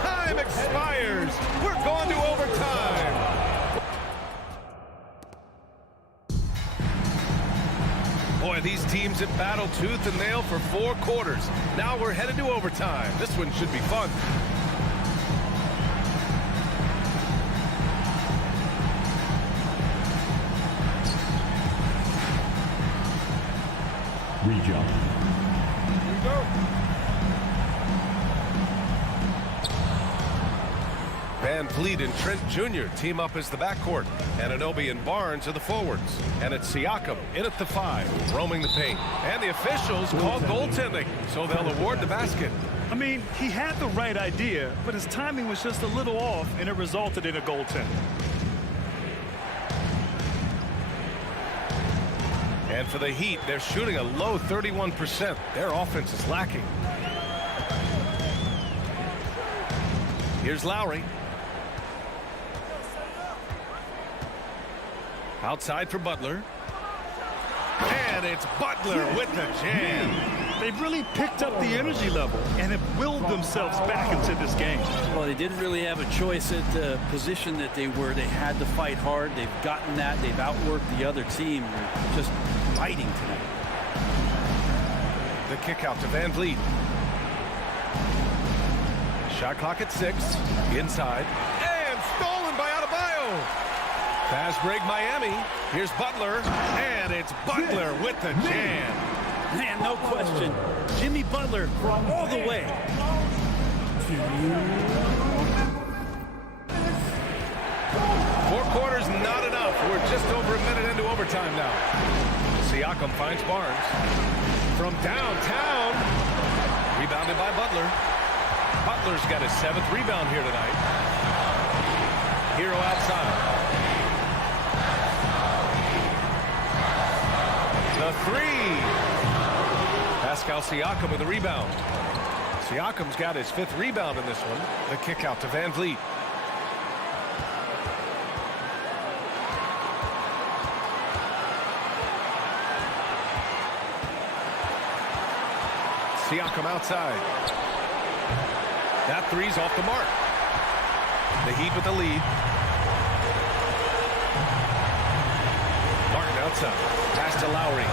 Time expires. We're going to overtime. Boy, these teams have battled tooth and nail for 4 quarters. Now we're headed to overtime. This one should be fun. Rejump. VanVleet and Trent Jr. team up as the backcourt. Anunoby and Barnes are the forwards. And it's Siakam in at the 5, roaming the paint. And the officials call goaltending, so they'll award the basket. I mean, he had the right idea, but his timing was just a little off, and it resulted in a goaltender. And for the Heat, they're shooting a low 31%. Their offense is lacking. Here's Lowry. Outside for Butler. And it's Butler with the jam. They've really picked up the energy level and have willed themselves back into this game. Well, they didn't really have a choice at the position that they were. They had to fight hard. They've gotten that. They've outworked the other team. They're just fighting tonight. The kick out to VanVleet. Shot clock at 6. Inside. And stolen by Adebayo. Fast break Miami. Here's Butler. And it's Butler with the jam. Man, no question. Jimmy Butler all the way. 4 quarters, not enough. We're just over a minute into overtime now. Siakam finds Barnes. From downtown. Rebounded by Butler. Butler's got his 7th rebound here tonight. Hero outside. The 3. Pascal Siakam with the rebound. Siakam's got his 5th rebound in this one. The kick out to VanVleet. Siakam outside. That 3's off the mark. The Heat with the lead. Mensa. Pass to Lowry.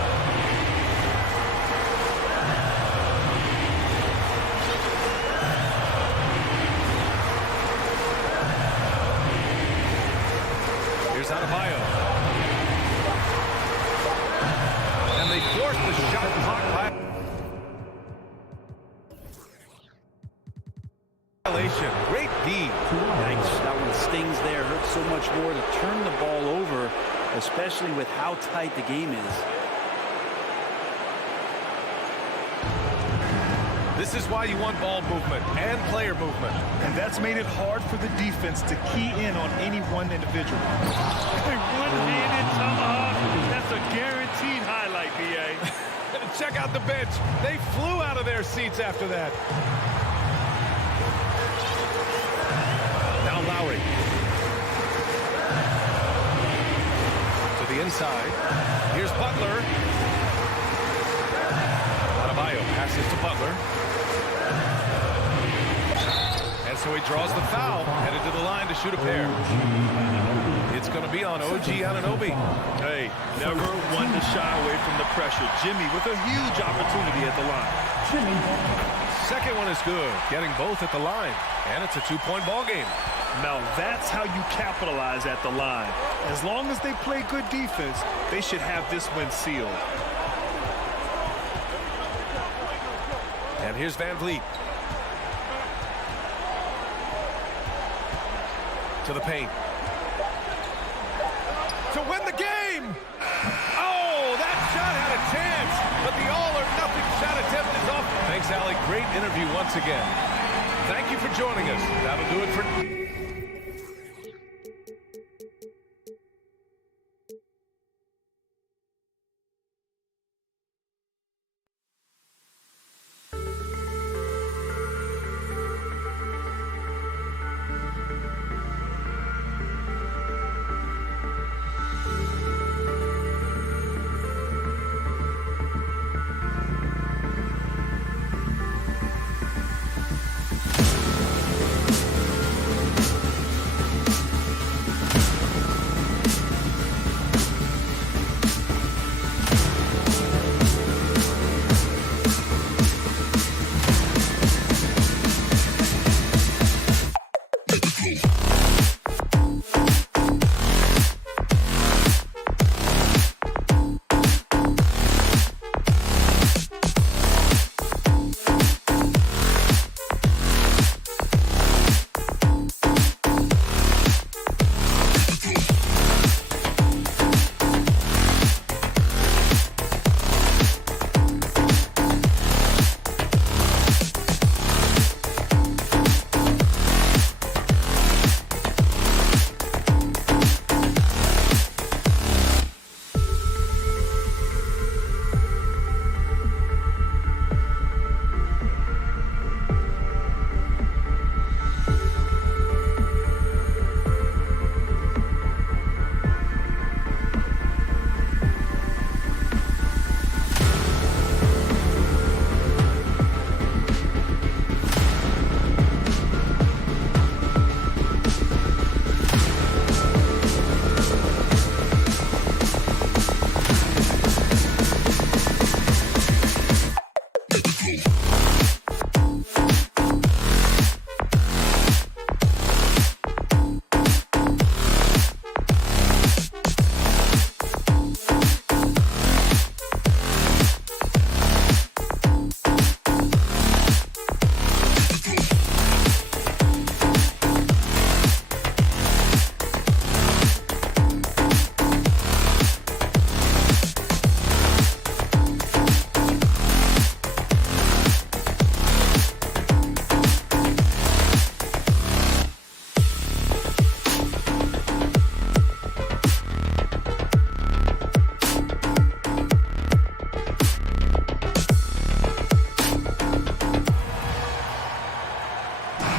Here's Adebayo. And they force the shot clock violation. Great D. Yikes, that one stings there. Hurts so much more to turn the ball over, especially with how tight the game is. This is why you want ball movement and player movement. And that's made it hard for the defense to key in on any one individual. A one-handed tomahawk. That's a guaranteed highlight, B.A. Check out the bench. They flew out of their seats after that. Now Lowry. To the inside. Here's Butler. Adebayo passes to Butler. And so he draws the foul, headed to the line to shoot a pair. It's going to be on OG Anunoby. Hey, never one to shy away from the pressure. Jimmy with a huge opportunity at the line. Second one is good, getting both at the line. And it's a two-point ball game. Now that's how you capitalize at the line. As long as they play good defense, they should have this win sealed. And here's Van Vliet. To the paint. To win the game! Oh, that shot had a chance, but the all-or-nothing shot attempt is off. Thanks, Allie. Great interview once again. Thank you for joining us. That'll do it for...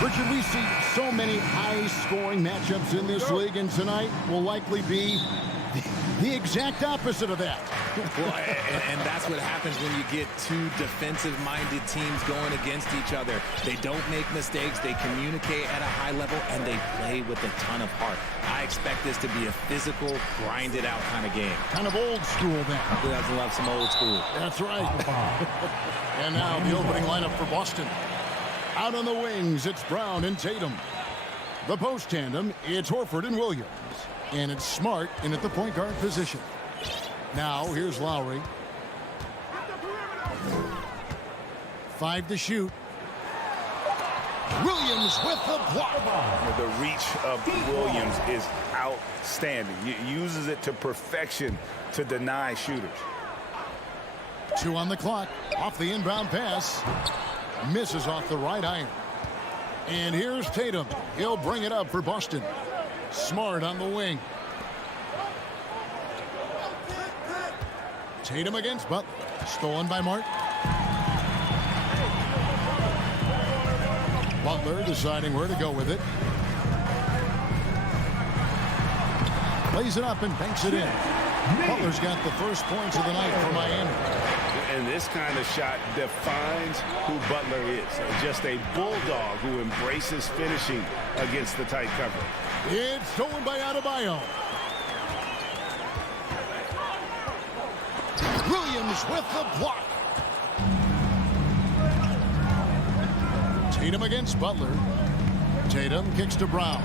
Richard, we see so many high-scoring matchups in this league, and tonight will likely be the exact opposite of that. Well, and that's what happens when you get two defensive-minded teams going against each other. They don't make mistakes. They communicate at a high level, and they play with a ton of heart. I expect this to be a physical, grinded-out kind of game. Kind of old school then. Who doesn't love some old school? That's right. And now the opening lineup for Boston. Out on the wings, it's Brown and Tatum. The post tandem, it's Horford and Williams. And it's Smart in at the point guard position. Now, here's Lowry. 5 to shoot. Williams with the block. The reach of Williams is outstanding. He uses it to perfection to deny shooters. 2 on the clock. Off the inbound pass. Misses off the right iron. And here's Tatum. He'll bring it up for Boston. Smart on the wing. Tatum against Butler. Stolen by Martin. Butler deciding where to go with it. Plays it up and banks it in. Butler's got the first points of the night for Miami. And this kind of shot defines who Butler is. Just a bulldog who embraces finishing against the tight cover. It's stolen by Adebayo. Williams with the block. Tatum against Butler. Tatum kicks to Brown.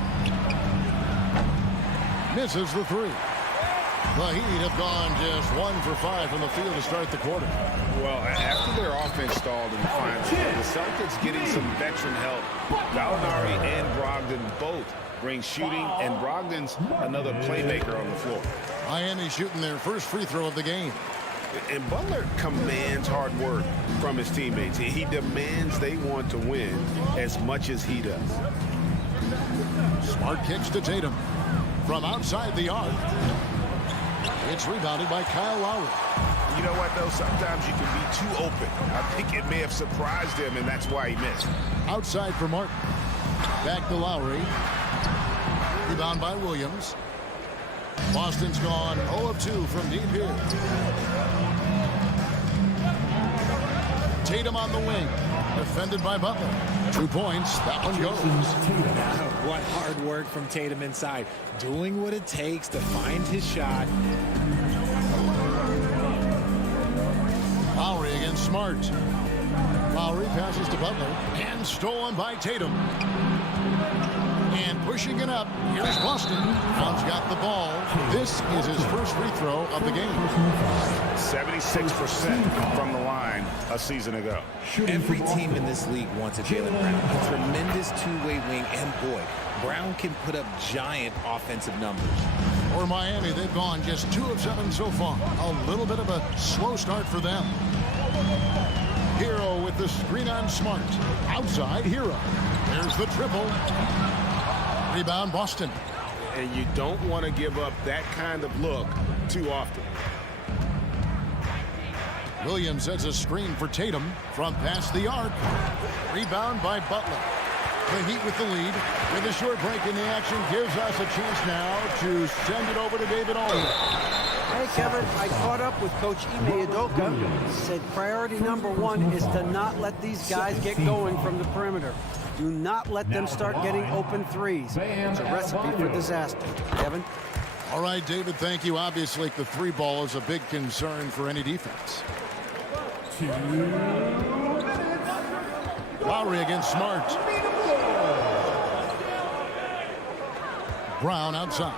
Misses the three. The Heat have gone just 1 for 5 from the field to start the quarter. Well, after their offense stalled in the finals, the Celtics getting some veteran help. Gallinari and Brogdon both bring shooting, and Brogdon's another playmaker on the floor. Miami shooting their first free throw of the game. And Butler commands hard work from his teammates. He demands they want to win as much as he does. Smart kicks to Tatum from outside the arc. It's rebounded by Kyle Lowry. You know what, though? Sometimes you can be too open. I think it may have surprised him, and that's why he missed. Outside for Martin. Back to Lowry. Rebound by Williams. Boston's gone 0 of 2 from deep here. Tatum on the wing. Defended by Butler. 2 points. That one goes. What hard work from Tatum inside. Doing what it takes to find his shot. Lowry against Smart. Lowry passes to Butler. And stolen by Tatum. And pushing it up. Here's Boston. Brown's got the ball. This is his first free throw of the game. 76% from the line a season ago. Every team in this league wants a Jaylen Brown. A tremendous two-way wing, and boy, Brown can put up giant offensive numbers. For Miami, they've gone just 2 of 7 so far. A little bit of a slow start for them. Hero with the screen on Smart. Outside, Hero. There's the triple. Rebound, Boston. And you don't want to give up that kind of look too often. Williams sets a screen for Tatum from past the arc. Rebound by Butler. The Heat with the lead. With a short break in the action gives us a chance now to send it over to David Aldridge. Hey, Kevin, I caught up with Coach Ime Udoka. Said priority number 1 is to not let these guys get going from the perimeter. Do not let them start getting open threes. It's a recipe for disaster. Kevin? All right, David, thank you. Obviously, the 3 ball is a big concern for any defense. Lowry against Smart. Brown outside.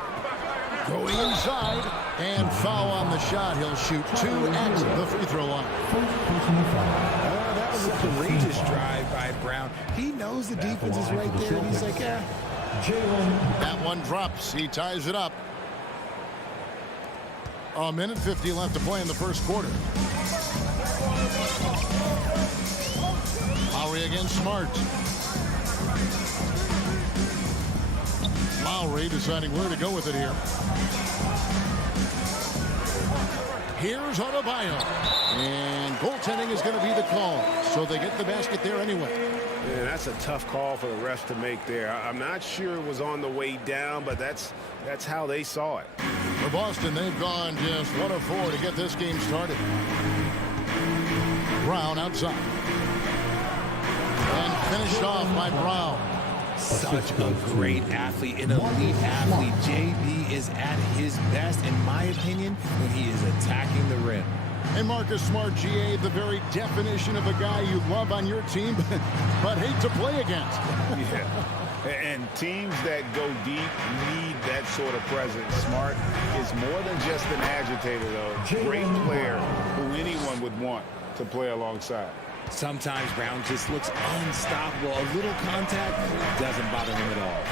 Going inside. And foul on the shot. He'll shoot 2 at the free throw line. That was a courageous drive by Brown. He knows the defense is right there, and he's like, yeah. That one drops. He ties it up. A minute 50 left to play in the first quarter. Lowry against Smart. Lowry deciding where to go with it here. Here's Adebayo. And goaltending is going to be the call. So they get the basket there anyway. Yeah, that's a tough call for the refs to make there. I'm not sure it was on the way down, but that's how they saw it. For Boston, they've gone just 1 of 4 to get this game started. Brown outside. And finished off by Brown. Such a great athlete, an elite athlete. JB is at his best, in my opinion, when he is attacking the rim. And Marcus Smart, GA, the very definition of a guy you love on your team, but hate to play against. Yeah. And teams that go deep need that sort of presence. Smart is more than just an agitator, though. Great player who anyone would want to play alongside. Sometimes Brown just looks unstoppable. A little contact doesn't bother him at all.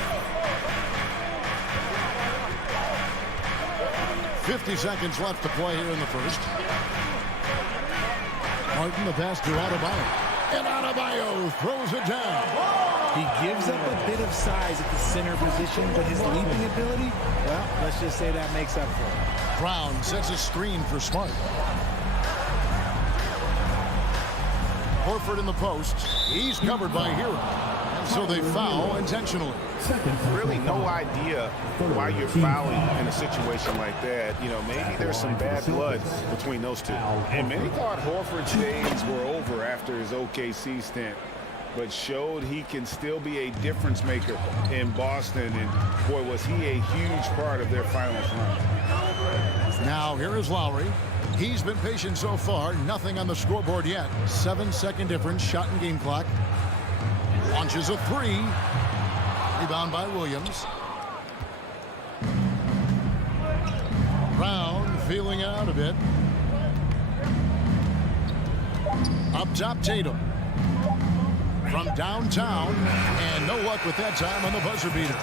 50 seconds left to play here in the first. Martin, the pass to Adebayo. And Adebayo throws it down. He gives up a bit of size at the center position, but his leaping ability, well, let's just say that makes up for it. Brown sets a screen for Smart. Horford in the post. He's covered by Hero. And so they foul intentionally. Really no idea why you're fouling in a situation like that. You know, maybe there's some bad blood between those two. And many thought Horford's days were over after his OKC stint, but showed he can still be a difference maker in Boston. And boy, was he a huge part of their finals run. Now here is Lowry. He's been patient so far. Nothing on the scoreboard yet. 7-second difference. Shot in game clock. Launches a 3. Rebound by Williams. Brown feeling it out a bit. Up top, Tatum. From downtown, and no luck with that time on the buzzer beater.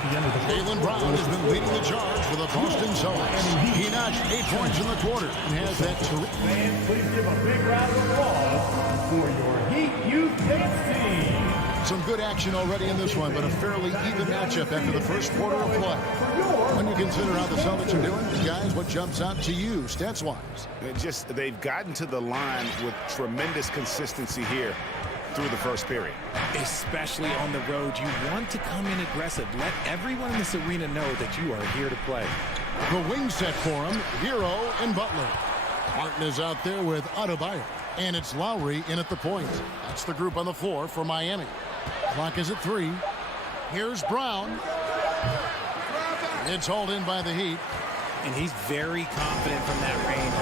Jaylen Brown has been leading the charge for the Boston Celtics. He notched 8 points in the quarter and has that terrific. Fans, please give a big round of applause for your Heat Youth Dance Team. Some good action already in this one, but a fairly even matchup after the first quarter of play. When you consider how the Celtics are doing, guys, what jumps out to you stats-wise? They've gotten to the line with tremendous consistency here through the first period. Especially on the road, you want to come in aggressive. Let everyone in this arena know that you are here to play. The wing set for him, Hero and Butler. Martin is out there with Adebayo, and it's Lowry in at the point. That's the group on the floor for Miami. Clock is at 3. Here's Brown. It's hauled in by the Heat. And he's very confident from that range,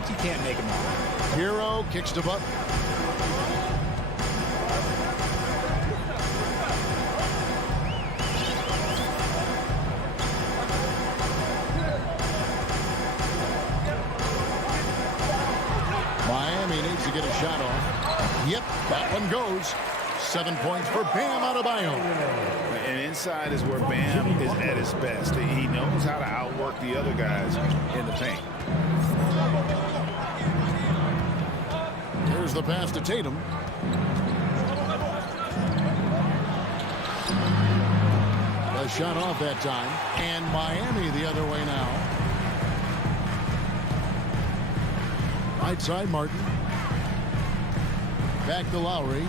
but you can't make him out. Hero kicks to Butler. Miami needs to get a shot off. Yep, that one goes. 7 points for Bam Adebayo. And inside is where Bam is at his best. He knows how to outwork the other guys in the paint. Here's the pass to Tatum. A shot off that time. And Miami the other way now. Right side, Martin. Back to Lowry.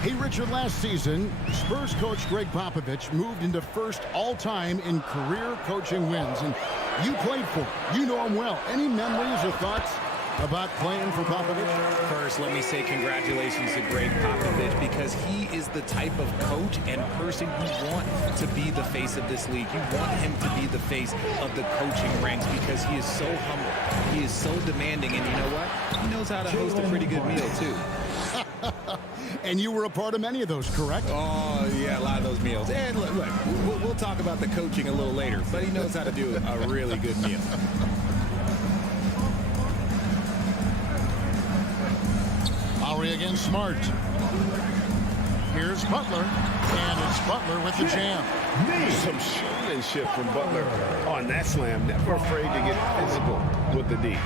Hey, Richard, last season, Spurs coach Greg Popovich moved into first all-time in career coaching wins. And you played for him. You know him well. Any memories or thoughts about playing for Popovich? First, let me say congratulations to Greg Popovich, because he is the type of coach and person you want to be the face of this league. You want him to be the face of the coaching ranks, because he is so humble. He is so demanding, and you know what? He knows how to host a pretty good meal, too. And you were a part of many of those, correct? Oh, yeah, a lot of those meals. And look, we'll talk about the coaching a little later, but he knows how to do a really good meal. Lowry against Smart. Here's Butler, and it's Butler with the jam. Some showmanship from Butler on that slam. Never afraid to get physical with the D.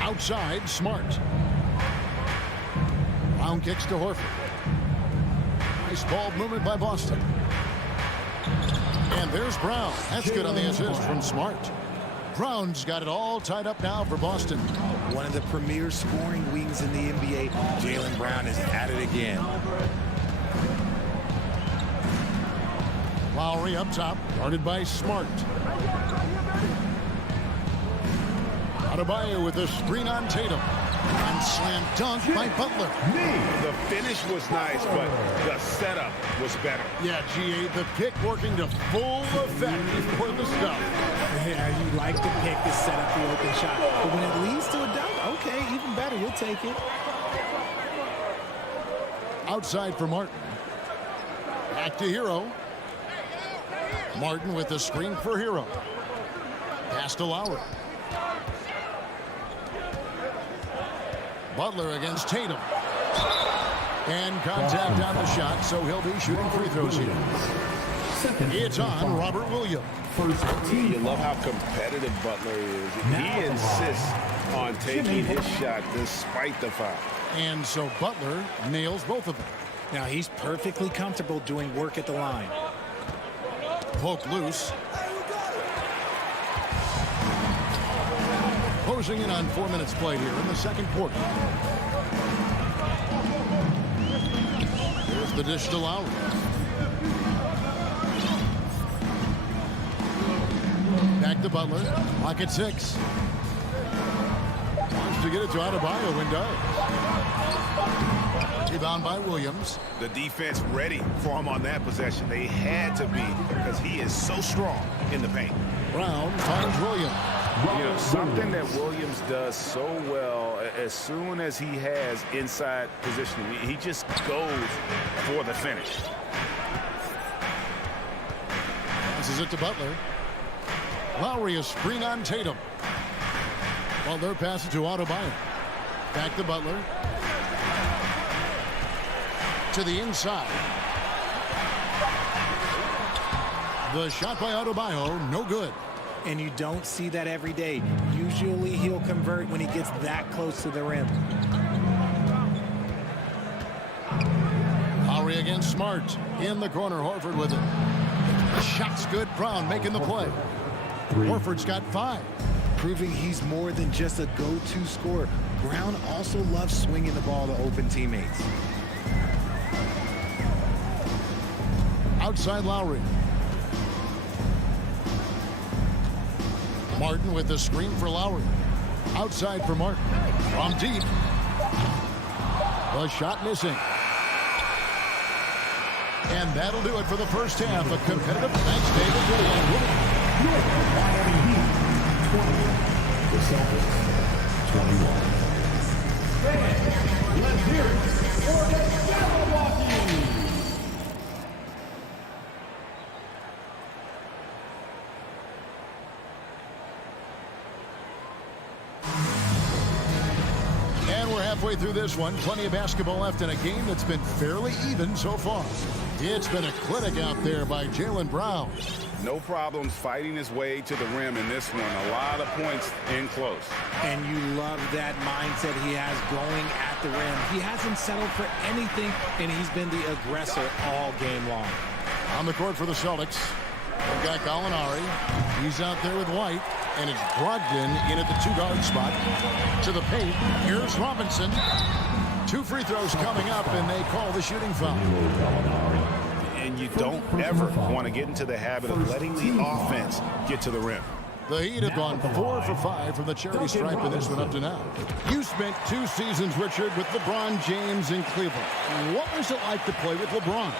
Outside, Smart. Brown kicks to Horford. Nice ball movement by Boston. And there's Brown. That's good on the assist from Smart. Brown's got it all tied up now for Boston. One of the premier scoring wings in the NBA, Jaylen Brown, is at it again. Lowry up top, guarded by Smart. Adebayo with a screen on Tatum. And slam dunk by Butler. The finish was nice, but the setup was better. Yeah, GA, the pick working to full effect before the stuff. Yeah, you like the pick to set up the open shot. But when it leads to a dunk, okay, even better. You'll take it. Outside for Martin. Back to Hero. Martin with the screen for Hero. Pass to Lowry. Butler against Tatum. And contact on the shot, so he'll be shooting free throws here. It's on Robert Williams. You love how competitive Butler is. He insists on taking his shot despite the foul. And so Butler nails both of them. Now he's perfectly comfortable doing work at the line. Poke loose. Closing in on 4 minutes played here in the second quarter. Here's the dish to Lowry. Back to Butler. Lock at 6. Wants to get it to Adebayo and does. Rebound by Williams. The defense ready for him on that possession. They had to be because he is so strong in the paint. Brown finds Williams. You know, something that Williams does so well, as soon as he has inside positioning, he just goes for the finish. Passes it to Butler. Lowry a screen on Tatum. Butler passes to Adebayo. Back to Butler. To the inside. The shot by Adebayo, no good. And you don't see that every day. Usually he'll convert when he gets that close to the rim. Lowry against Smart. In the corner, Horford with it. The shot's good. Brown making the play. Horford's got 5. Proving he's more than just a go-to scorer. Brown also loves swinging the ball to open teammates. Outside Lowry. Martin with the screen for Lowry. Outside for Martin. From deep. The shot missing. And that'll do it for the first half. A competitive. Thanks, David. Miami Heat 20. The Celtics 21. Fans, let's hear it for the Milwaukee. Halfway through this one, plenty of basketball left in a game that's been fairly even so far. It's been a clinic out there by Jaylen Brown. No problems fighting his way to the rim in this one. A lot of points in close. And you love that mindset he has going at the rim. He hasn't settled for anything, and he's been the aggressor all game long. On the court for the Celtics, we've got Gallinari. He's out there with White. And it's Brogdon in at the 2-guard spot. To the paint. Here's Robinson. 2 free throws coming up, and they call the shooting foul. And you don't ever want to get into the habit of letting the offense get to the rim. The Heat have gone 4 for 5 from the charity stripe in this one up to now. You spent 2 seasons, Richard, with LeBron James in Cleveland. What was it like to play with LeBron?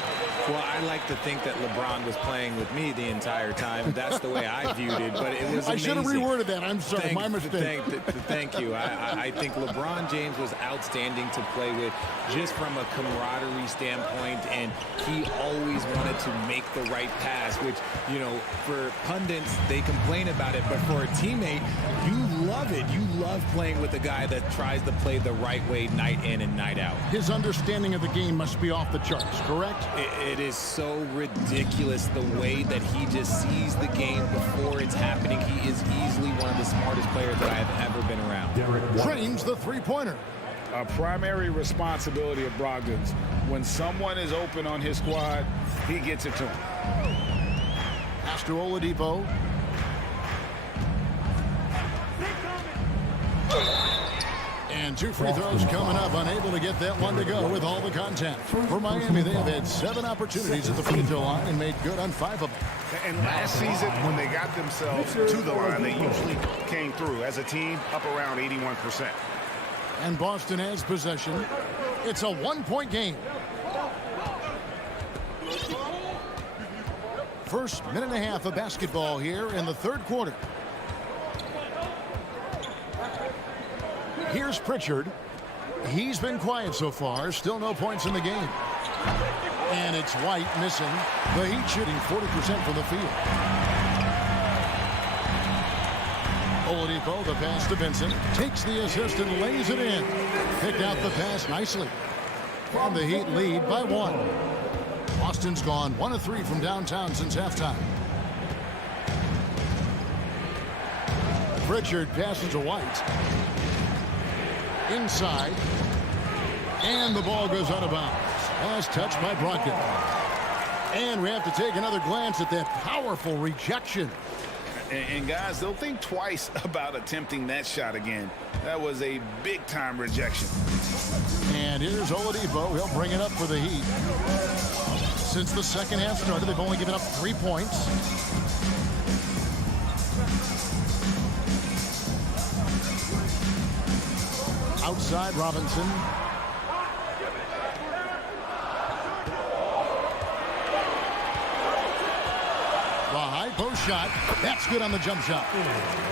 Well, I like to think that LeBron was playing with me the entire time. That's the way I viewed it, but it was amazing. I should have reworded that. I'm sorry, my mistake. Thank you. I think LeBron James was outstanding to play with just from a camaraderie standpoint, and he always wanted to make the right pass, which, you know, for pundits, they complain about it, but for a teammate, you love it. You love playing with a guy that tries to play the right way night in and night out. His understanding of the game must be off the charts, correct? It is so ridiculous the way that he just sees the game before it's happening. He is easily one of the smartest players that I have ever been around. Trains the three-pointer. A primary responsibility of Brogdon's. When someone is open on his squad, he gets it to him. Pass to Oladipo. And 2 free throws coming up, unable to get that one to go with all the contact. For Miami, they have had 7 opportunities at the free throw line and made good on 5 of them. And last season, when they got themselves to the line, they usually came through as a team up around 81%. And Boston has possession. It's a 1-point game. First minute and a half of basketball here in the 3rd quarter. Here's Pritchard. He's been quiet so far. Still no points in the game. And it's White missing. The Heat shooting 40% from the field. Oladipo, the pass to Vincent. Takes the assist and lays it in. Picked out the pass nicely. And the Heat lead by 1. Boston's gone 1 of 3 from downtown since halftime. Pritchard passes to White. Inside. And the ball goes out of bounds. As touched by Brogdon. And we have to take another glance at that powerful rejection. And guys, they'll think twice about attempting that shot again. That was a big-time rejection. And here's Oladipo. He'll bring it up for the Heat. Since the second half started, they've only given up 3 points. Outside Robinson. The high post shot. That's good on the jump shot.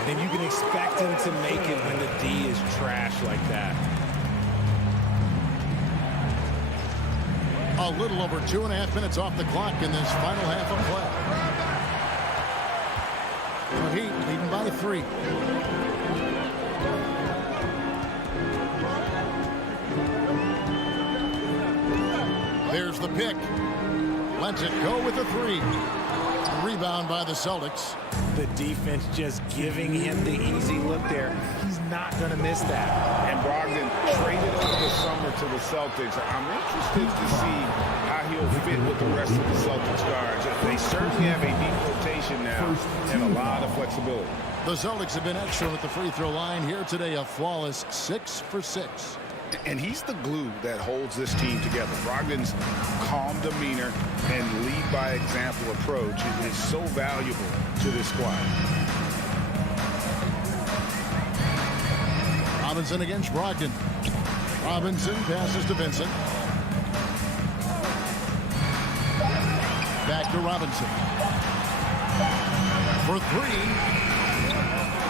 And you can expect him to make it when the D is trash like that. A little over 2.5 minutes off the clock in this final half of play. The Heat leading by 3. There's the pick. Lets it go with a 3. Rebound by the Celtics. The defense just giving him the easy look there. He's not going to miss that. And Brogdon traded over the summer to the Celtics. I'm interested to see how he'll fit with the rest of the Celtics guards. They certainly have a deep rotation now and a lot of flexibility. The Celtics have been excellent at the free throw line here today. A flawless 6 for 6. And he's the glue that holds this team together. Brogdon's calm demeanor and lead by example approach is so valuable to this squad. Robinson against Brogdon. Robinson passes to Vincent. Back to Robinson. For 3.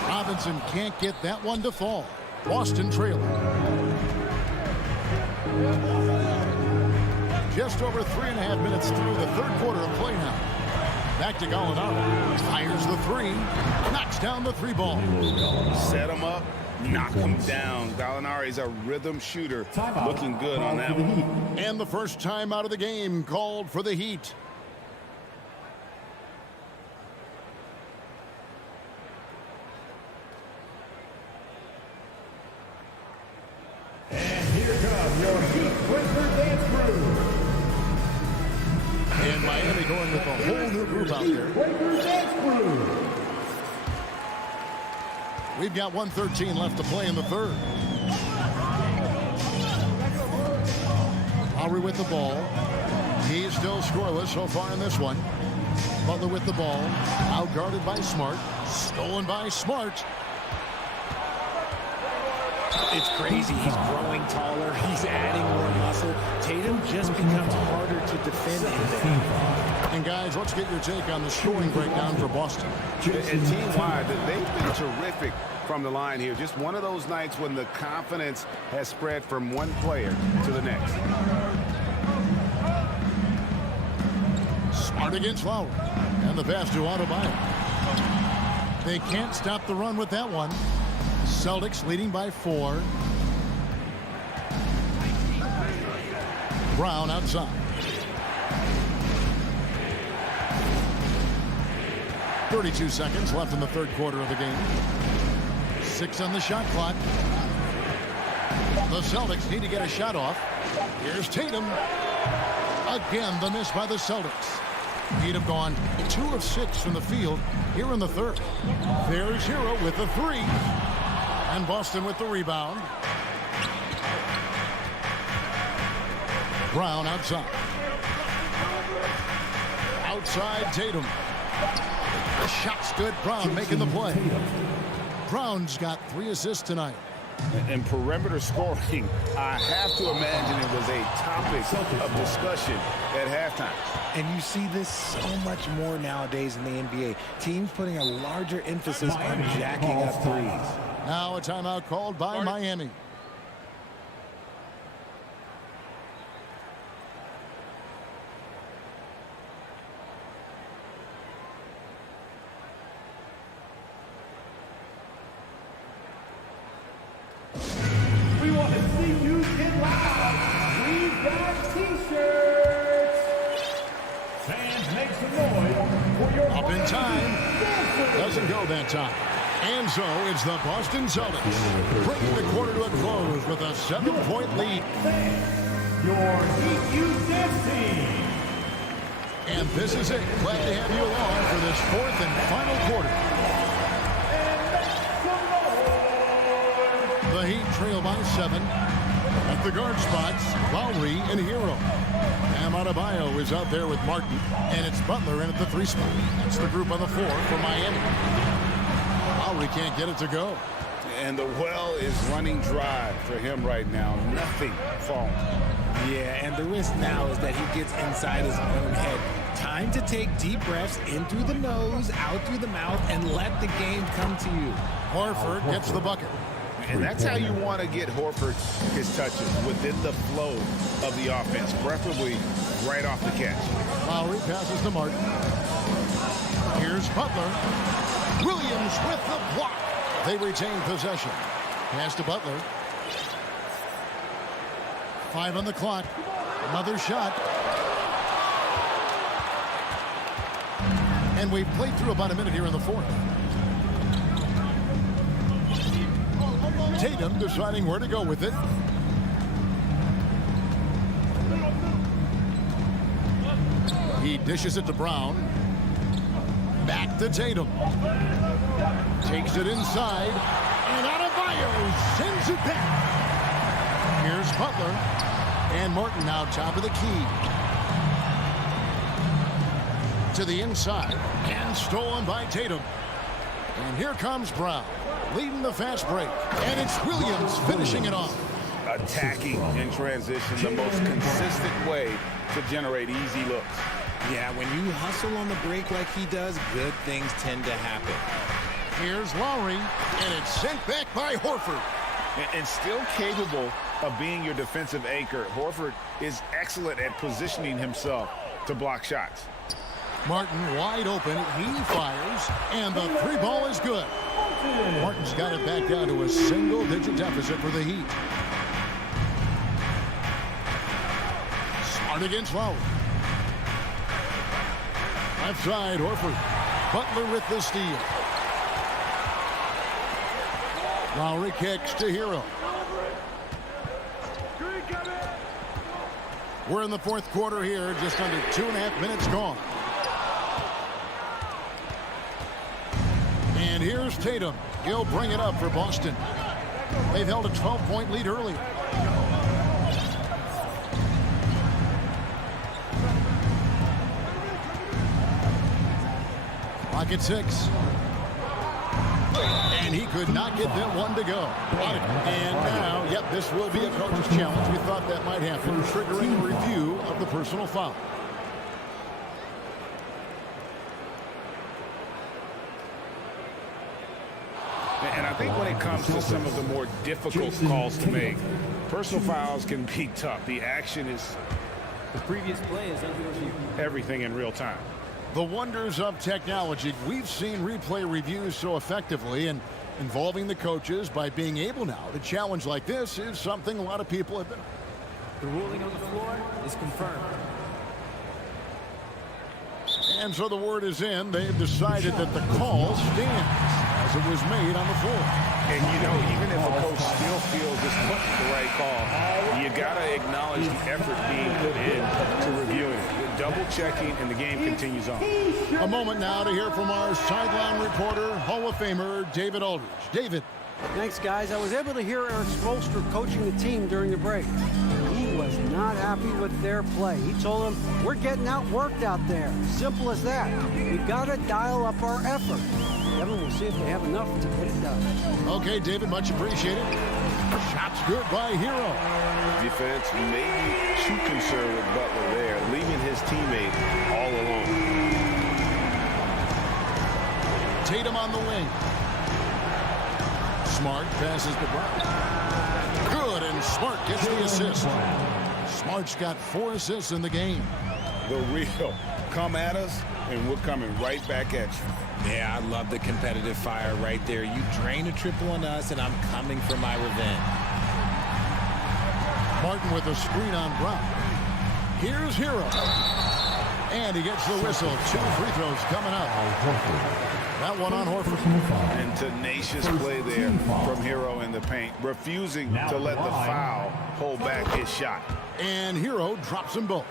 Robinson can't get that one to fall. Boston trailing. Just over 3.5 minutes through the 3rd quarter of play now. Back to Gallinari. Fires the 3. Knocks down the 3 ball. Set him up. Knock him down. Gallinari's a rhythm shooter. Looking good on that one. And the first time out of the game called for the Heat. Your Heat Whisper Dance Crew. And Miami going with a whole new group out there. Whisper Dance Crew. We've got 1:13 left to play in the 3rd. Lowry with the ball. He's still scoreless so far in this one. Butler with the ball. Out guarded by Smart. Stolen by Smart. It's crazy. He's growing taller. He's adding more muscle. Tatum just becomes harder to defend him. And guys, let's get your take on the scoring breakdown for Boston. And team-wide, they've been terrific from the line here. Just one of those nights when the confidence has spread from one player to the next. Smart against Lowry. And the pass to Adebayo. They can't stop the run with that one. Celtics leading by 4. Brown outside. 32 seconds left in the 3rd quarter of the game. 6 on the shot clock. The Celtics need to get a shot off. Here's Tatum. Again, the miss by the Celtics. He'd have gone 2 of 6 from the field here in the 3rd. There's Hero with the 3. And Boston with the rebound. Brown outside. Outside Tatum. The shot's good. Brown making the play. Brown's got 3 assists tonight. And perimeter scoring, I have to imagine it was a topic of discussion at halftime. And you see this so much more nowadays in the NBA. Teams putting a larger emphasis on jacking up threes. Now a timeout called by Miami. We want to see you get loud. We've got t-shirts. Fans, make some noise for your Up in time. Doesn't go that time. And so it's the Boston Celtics bringing the quarter to a close with a 7-point lead. Your Heat You Dance Team. And this is it. Glad to have you along for this 4th and final quarter. The Heat trail by 7. At the guard spots, Lowry and Hero. Bam Adebayo is out there with Martin, and it's Butler in at the 3 spot. That's the group on the 4 for Miami. Lowry can't get it to go. And the well is running dry for him right now. Nothing falling. Yeah, and the risk now is that he gets inside his own head. Time to take deep breaths in through the nose, out through the mouth, and let the game come to you. Horford gets the bucket. And that's how you want to get Horford his touches, within the flow of the offense, preferably right off the catch. Lowry passes to Martin. Here's Butler. Williams with the block. They retain possession. Pass to Butler. 5 on the clock. Another shot. And we've played through about a minute here in the 4th. Tatum deciding where to go with it. He dishes it to Brown. Back to Tatum. Takes it inside. And Adebayo sends it back. Here's Butler. And Martin now top of the key. To the inside. And stolen by Tatum. And here comes Brown, leading the fast break. And it's Williams finishing it off. Attacking in transition, the most consistent way to generate easy looks. Yeah, when you hustle on the break like he does, good things tend to happen. Here's Lowry, and it's sent back by Horford. And still capable of being your defensive anchor, Horford is excellent at positioning himself to block shots. Martin wide open, he fires, and the 3 ball is good. Martin's got it back down to a single-digit deficit for the Heat. Smart against Lowry. Left side, Horford. Butler with the steal. Lowry kicks to Hero. We're in the 4th quarter here, just under 2.5 minutes gone. And here's Tatum. He'll bring it up for Boston. They've held a 12-point lead earlier. Clock at 6. And he could not get that one to go. And now, yep, this will be a coach's challenge. We thought that might happen, triggering a review of the personal foul. And I think when it comes to some of the more difficult calls to make, personal fouls can be tough. The action is the previous play is under review. Everything in real time. The wonders of technology. We've seen replay reviews so effectively, and involving the coaches by being able now to challenge like this is something a lot of people have been. The ruling on the floor is confirmed. And so the word is in. They've decided that the call stands as it was made on the floor. And you know, even if a coach still feels this wasn't the right call, you got to acknowledge the effort being put in to reviewing it, double checking, and the game continues on. A moment now to hear from our sideline reporter, Hall of Famer David Aldridge. David. Thanks, guys. I was able to hear Eric Spoelstra coaching the team during the break. He was not happy with their play. He told them, we're getting outworked out there. Simple as that. We've got to dial up our effort. Kevin, we'll see if they have enough to get it done. Okay, David, much appreciated. Shot's good by Hero. Defense maybe too concerned with Butler there, leaving his teammate all alone. Tatum on the wing. Smart passes to Brown. Good, and Smart gets the assist. Smart's got 4 assists in the game. The real come at us, and we're coming right back at you. Yeah, I love the competitive fire right there. You drain a triple on us, and I'm coming for my revenge. Martin with a screen on Brown. Here's Hero. And he gets the whistle. 2 free throws coming up. That one on Horford. And tenacious play there from Hero in the paint, refusing to let the foul hold back his shot. And Hero drops them both.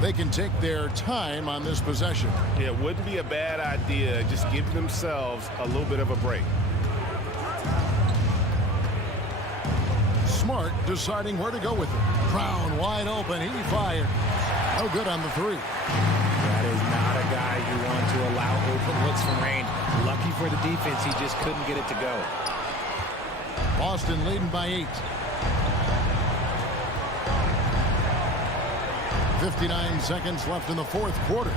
They can take their time on this possession. It wouldn't be a bad idea. Just give themselves a little bit of a break. Smart deciding where to go with it. Brown wide open. He fired. No good on the 3. That is not a guy you want to allow open looks from range. Lucky for the defense, he just couldn't get it to go. Boston leading by 8. 59 seconds left in the 4th quarter.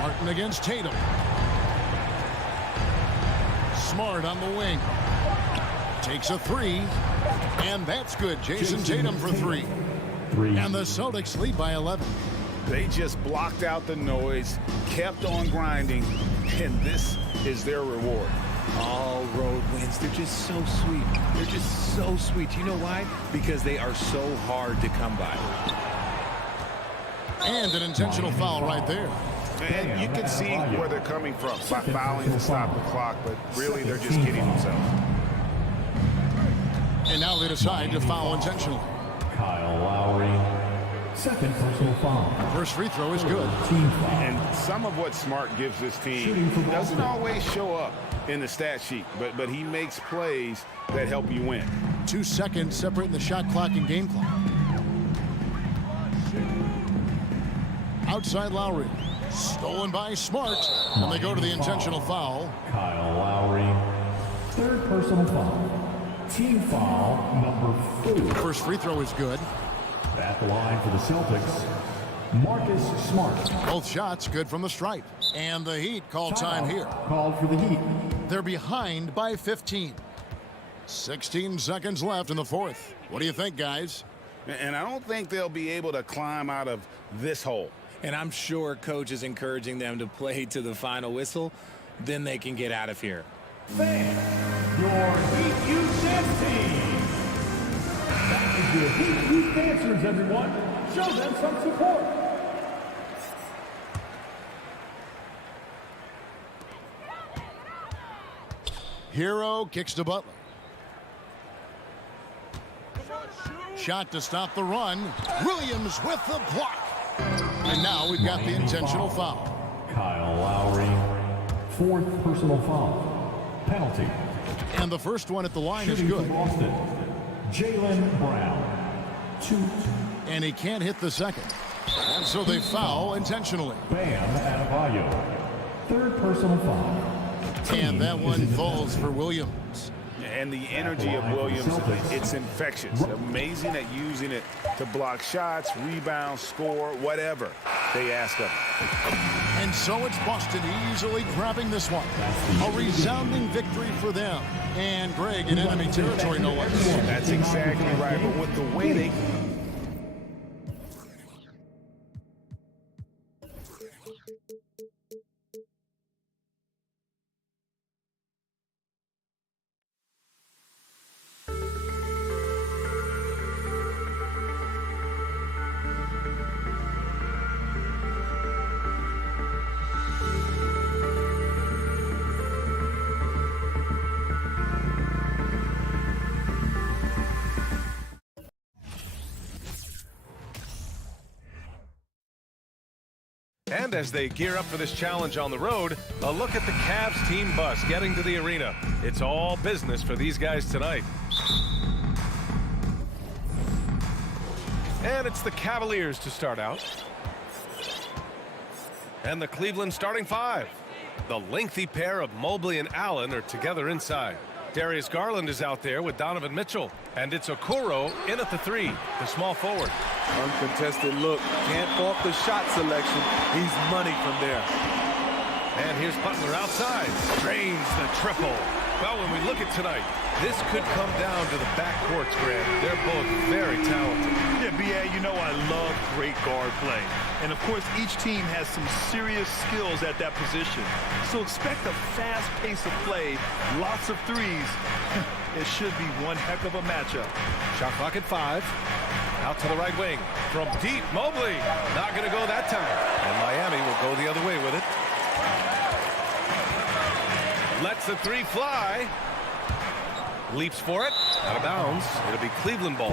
Martin against Tatum. Smart on the wing. Takes a 3. And that's good. Jason Tatum for 3. And the Celtics lead by 11. They just blocked out the noise, kept on grinding, and this is their reward. All road wins. They're just so sweet. They're just so sweet. You know why? Because they are so hard to come by. And an intentional foul right there. And you can see where they're coming from by fouling to stop the clock, but really they're just kidding themselves. And now they decide to foul intentionally. Kyle Lowry. Second personal foul. First free throw is good. And some of what Smart gives this team doesn't always show up in the stat sheet, but he makes plays that help you win. 2 seconds separating the shot clock and game clock. Outside Lowry. Stolen by Smart. And they go to the intentional foul. Kyle Lowry. Third personal foul. Team foul number 4. First free throw is good. At the line for the Celtics, Marcus Smart. Both shots good from the stripe. And the Heat call time here. Called for the Heat. They're behind by 15. 16 seconds left in the 4th. What do you think, guys? And I don't think they'll be able to climb out of this hole. And I'm sure coach is encouraging them to play to the final whistle. Then they can get out of here. Fans, your Heat Youth Dance Team. That is your Heat Youth dancers, everyone. Show them some support. Hero kicks to Butler. Shot to stop the run. Williams with the block. And now we've got the intentional foul. Kyle Lowry. 4th personal foul. Penalty. And the first one at the line is good. Boston. Jaylen Brown. 2. And he can't hit the second. And so they foul intentionally. Bam Adebayo. 3rd personal foul. And that one falls for Williams. And the energy of Williams, it's infectious. Amazing at using it to block shots, rebound, score, whatever they ask of him. And so it's Boston easily grabbing this one. A resounding victory for them. And Greg in enemy territory, no less. That's exactly right. But with the way they... And as they gear up for this challenge on the road, a look at the Cavs team bus getting to the arena. It's all business for these guys tonight. And it's the Cavaliers to start out. And the Cleveland starting five. The lengthy pair of Mobley and Allen are together inside. Darius Garland is out there with Donovan Mitchell. And it's Okoro in at the three, the small forward. Uncontested look. Can't fault the shot selection. He's money from there. And here's Butler outside. Drains the triple. Well, when we look at tonight, this could come down to the backcourts, Grant. They're both very talented. Yeah, B.A., you know I love great guard play. And, of course, each team has some serious skills at that position. So expect a fast pace of play, lots of threes. It should be one heck of a matchup. Shot clock at 5. Out to the right wing. From deep, Mobley. Not going to go that time. And Miami will go the other way with it. Lets the three fly. Leaps for it. Out of bounds. It'll be Cleveland ball.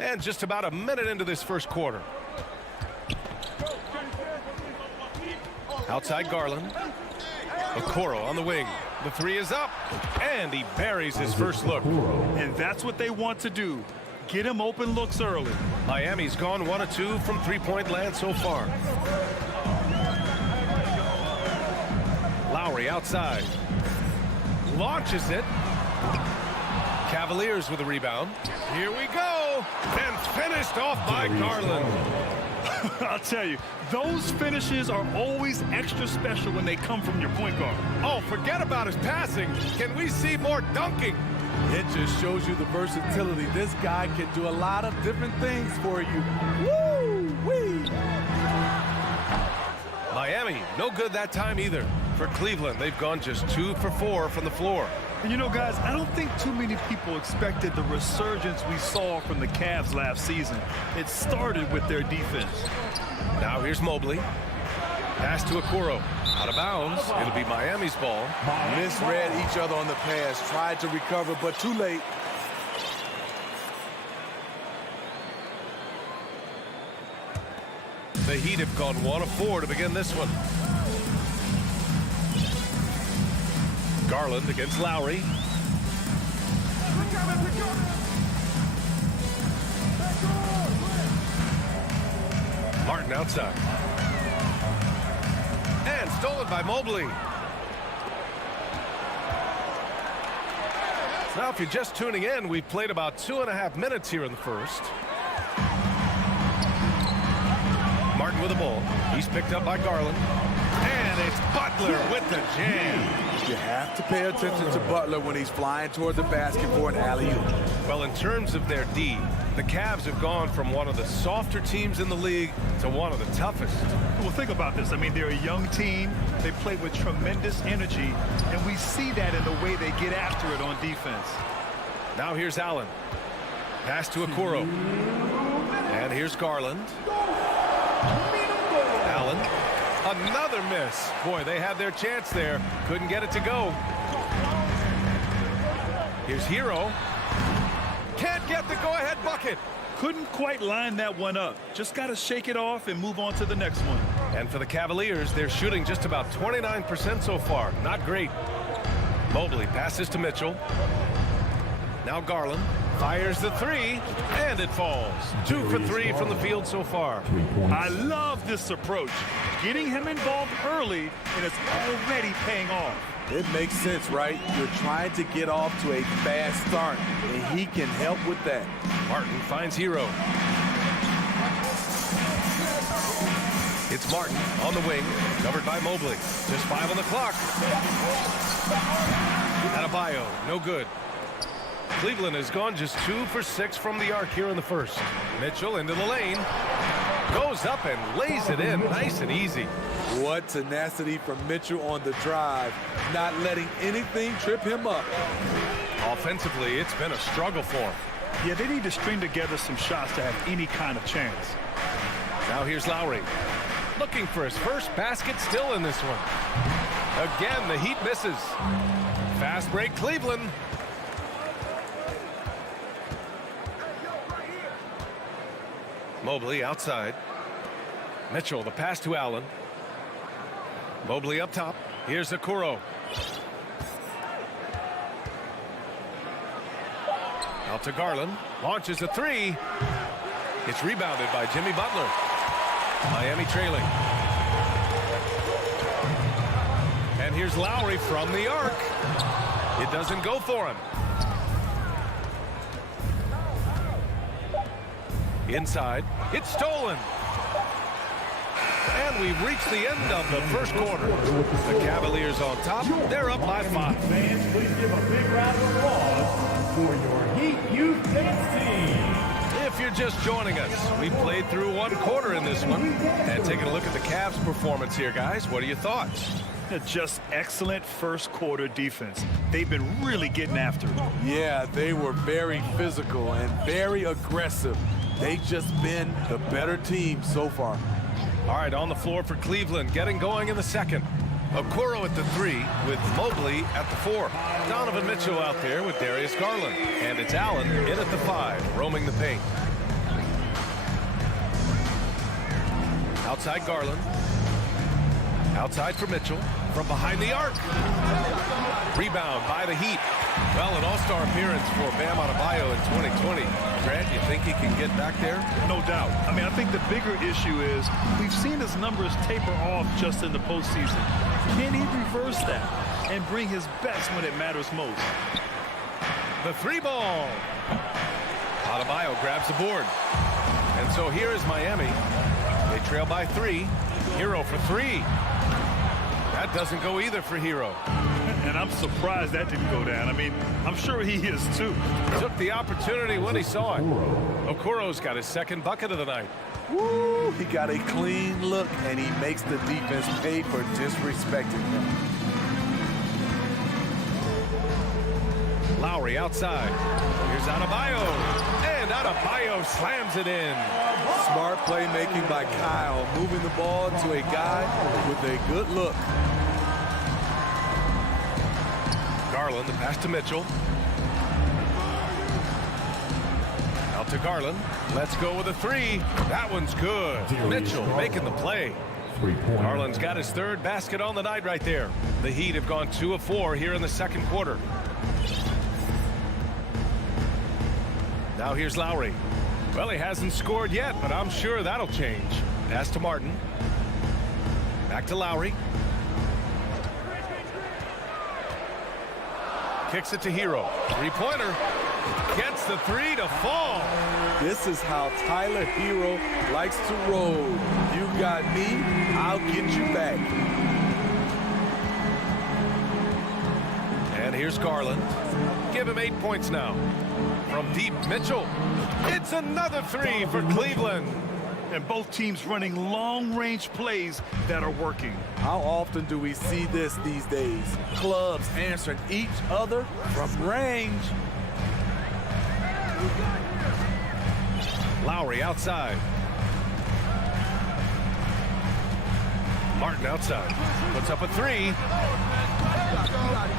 And just about a minute into this first quarter. Outside Garland. Okoro on the wing. The three is up. And he buries his first look. And that's what they want to do. Get him open looks early. Miami's gone 1 of 2 from three-point land so far. Lowry outside. Launches it. Cavaliers with a rebound. Here we go. And finished off by Garland. I'll tell you, those finishes are always extra special when they come from your point guard. Oh, forget about his passing. Can we see more dunking? It just shows you the versatility. This guy can do a lot of different things for you. Woo-wee! Miami, no good that time either. For Cleveland, they've gone just 2 for 4 from the floor. And you know, guys, I don't think too many people expected the resurgence we saw from the Cavs last season. It started with their defense. Now here's Mobley. Pass to Okoro. Out of bounds. It'll be Miami's ball. Misread each other on the pass. Tried to recover, but too late. The Heat have gone 1 of 4 to begin this one. Garland against Lowry. Martin outside. And stolen by Mobley. Now, if you're just tuning in, we've played about 2.5 minutes here in the first. Martin with the ball. He's picked up by Garland. And it's Butler with the jam. You have to pay attention to Butler when he's flying toward the basket for an alley-oop. Well, in terms of their D, the Cavs have gone from one of the softer teams in the league to one of the toughest. Well, think about this. I mean, they're a young team. They play with tremendous energy, and we see that in the way they get after it on defense. Now here's Allen. Pass to Okoro. And here's Garland. Allen. Another miss. Boy, they had their chance there. Couldn't get it to go. Here's Hero. Can't get the go-ahead bucket. Couldn't quite line that one up. Just got to shake it off and move on to the next one. And for the Cavaliers, they're shooting just about 29% so far. Not great. Mobley passes to Mitchell. Now Garland fires the three, and it falls. 2 for 3 from the field so far. I love this approach. Getting him involved early, and it's already paying off. It makes sense, right? You're trying to get off to a fast start, and he can help with that. Martin finds Hero. It's Martin on the wing, covered by Mobley. Just 5 on the clock. Adebayo, no good. Cleveland has gone just 2 for 6 from the arc here in the first. Mitchell into the lane. Goes up and lays it in nice and easy. What tenacity from Mitchell on the drive, not letting anything trip him up. Offensively, it's been a struggle for him. Yeah, they need to string together some shots to have any kind of chance. Now here's Lowry. Looking for his first basket still in this one. Again, the Heat misses. Fast break, Cleveland. Mobley outside. Mitchell, the pass to Allen. Mobley up top. Here's Okoro. Out to Garland. Launches a three. It's rebounded by Jimmy Butler. Miami trailing. And here's Lowry from the arc. It doesn't go for him. Inside. It's stolen. And we've reached the end of the first quarter. The Cavaliers on top. They're up by 5. Fans, please give a big round of applause for your Heat Youth Dance Team. If you're just joining us, we played through one quarter in this one. And taking a look at the Cavs' performance here, guys. What are your thoughts? Just excellent first quarter defense. They've been really getting after it. Yeah, they were very physical and very aggressive. They've just been the better team so far. All right, on the floor for Cleveland, getting going in the second. Okoro at the 3 with Mobley at the 4. Donovan Mitchell out there with Darius Garland. And it's Allen in at the 5, roaming the paint. Outside Garland. Outside for Mitchell. From behind the arc. Rebound by the Heat. Well, an all-star appearance for Bam Adebayo in 2020. Grant, you think he can get back there? No doubt. I mean, I think the bigger issue is we've seen his numbers taper off just in the postseason. Can he reverse that and bring his best when it matters most? The 3 ball. Adebayo grabs the board. And so here is Miami. They trail by 3. Hero for 3. That doesn't go either for Hero. And I'm surprised that didn't go down. I mean, I'm sure he is too. Took the opportunity when he saw it. Okoro's got his second bucket of the night. Woo! He got a clean look, and he makes the defense pay for disrespecting him. Lowry outside. Here's Adebayo. And Adebayo slams it in. Smart playmaking by Kyle, moving the ball to a guy with a good look. Garland, the pass to Mitchell. Out to Garland. Let's go with a 3. That one's good. Mitchell making the play. Garland's got his 3rd basket on the night right there. The Heat have gone 2 of 4 here in the second quarter. Now here's Lowry. Well, he hasn't scored yet, but I'm sure that'll change. Pass to Martin. Back to Lowry. Kicks it to Hero. 3-pointer. Gets the 3 to fall. This is how Tyler Hero likes to roll. You got me, I'll get you back. And here's Garland. Give him 8 points now. From deep, Mitchell. It's another 3 for Cleveland. And both teams running long-range plays that are working. How often do we see this these days? Clubs answering each other from range. Lowry outside. Martin outside. Puts up a 3.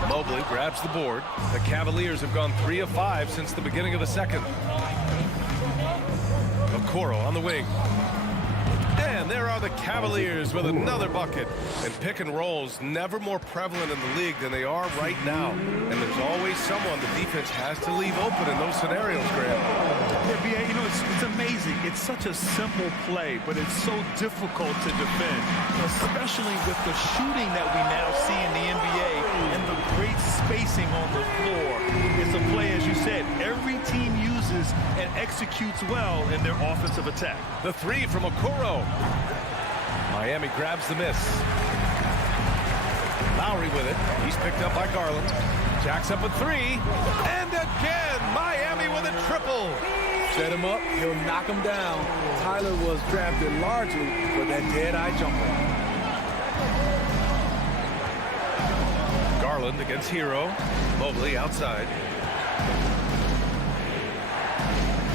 Mobley grabs the board. The Cavaliers have gone 3 of 5 since the beginning of the second. Okoro on the wing. And there are the Cavaliers with another bucket. And pick and rolls never more prevalent in the league than they are right now. And there's always someone the defense has to leave open in those scenarios, Grant. Yeah, B.A., you know, it's amazing. It's such a simple play, but it's so difficult to defend, especially with the shooting that we now see in the NBA and the great spacing on the floor. It's a play, as you said, every team uses and executes well in their offensive attack. The 3 from Okoro. Miami grabs the miss. Lowry with it. He's picked up by Garland. Jacks up a 3. And again, Miami with a triple. Set him up, he'll knock him down. Tyler was drafted largely for that dead-eye jumper. Garland against Hero. Mobley outside.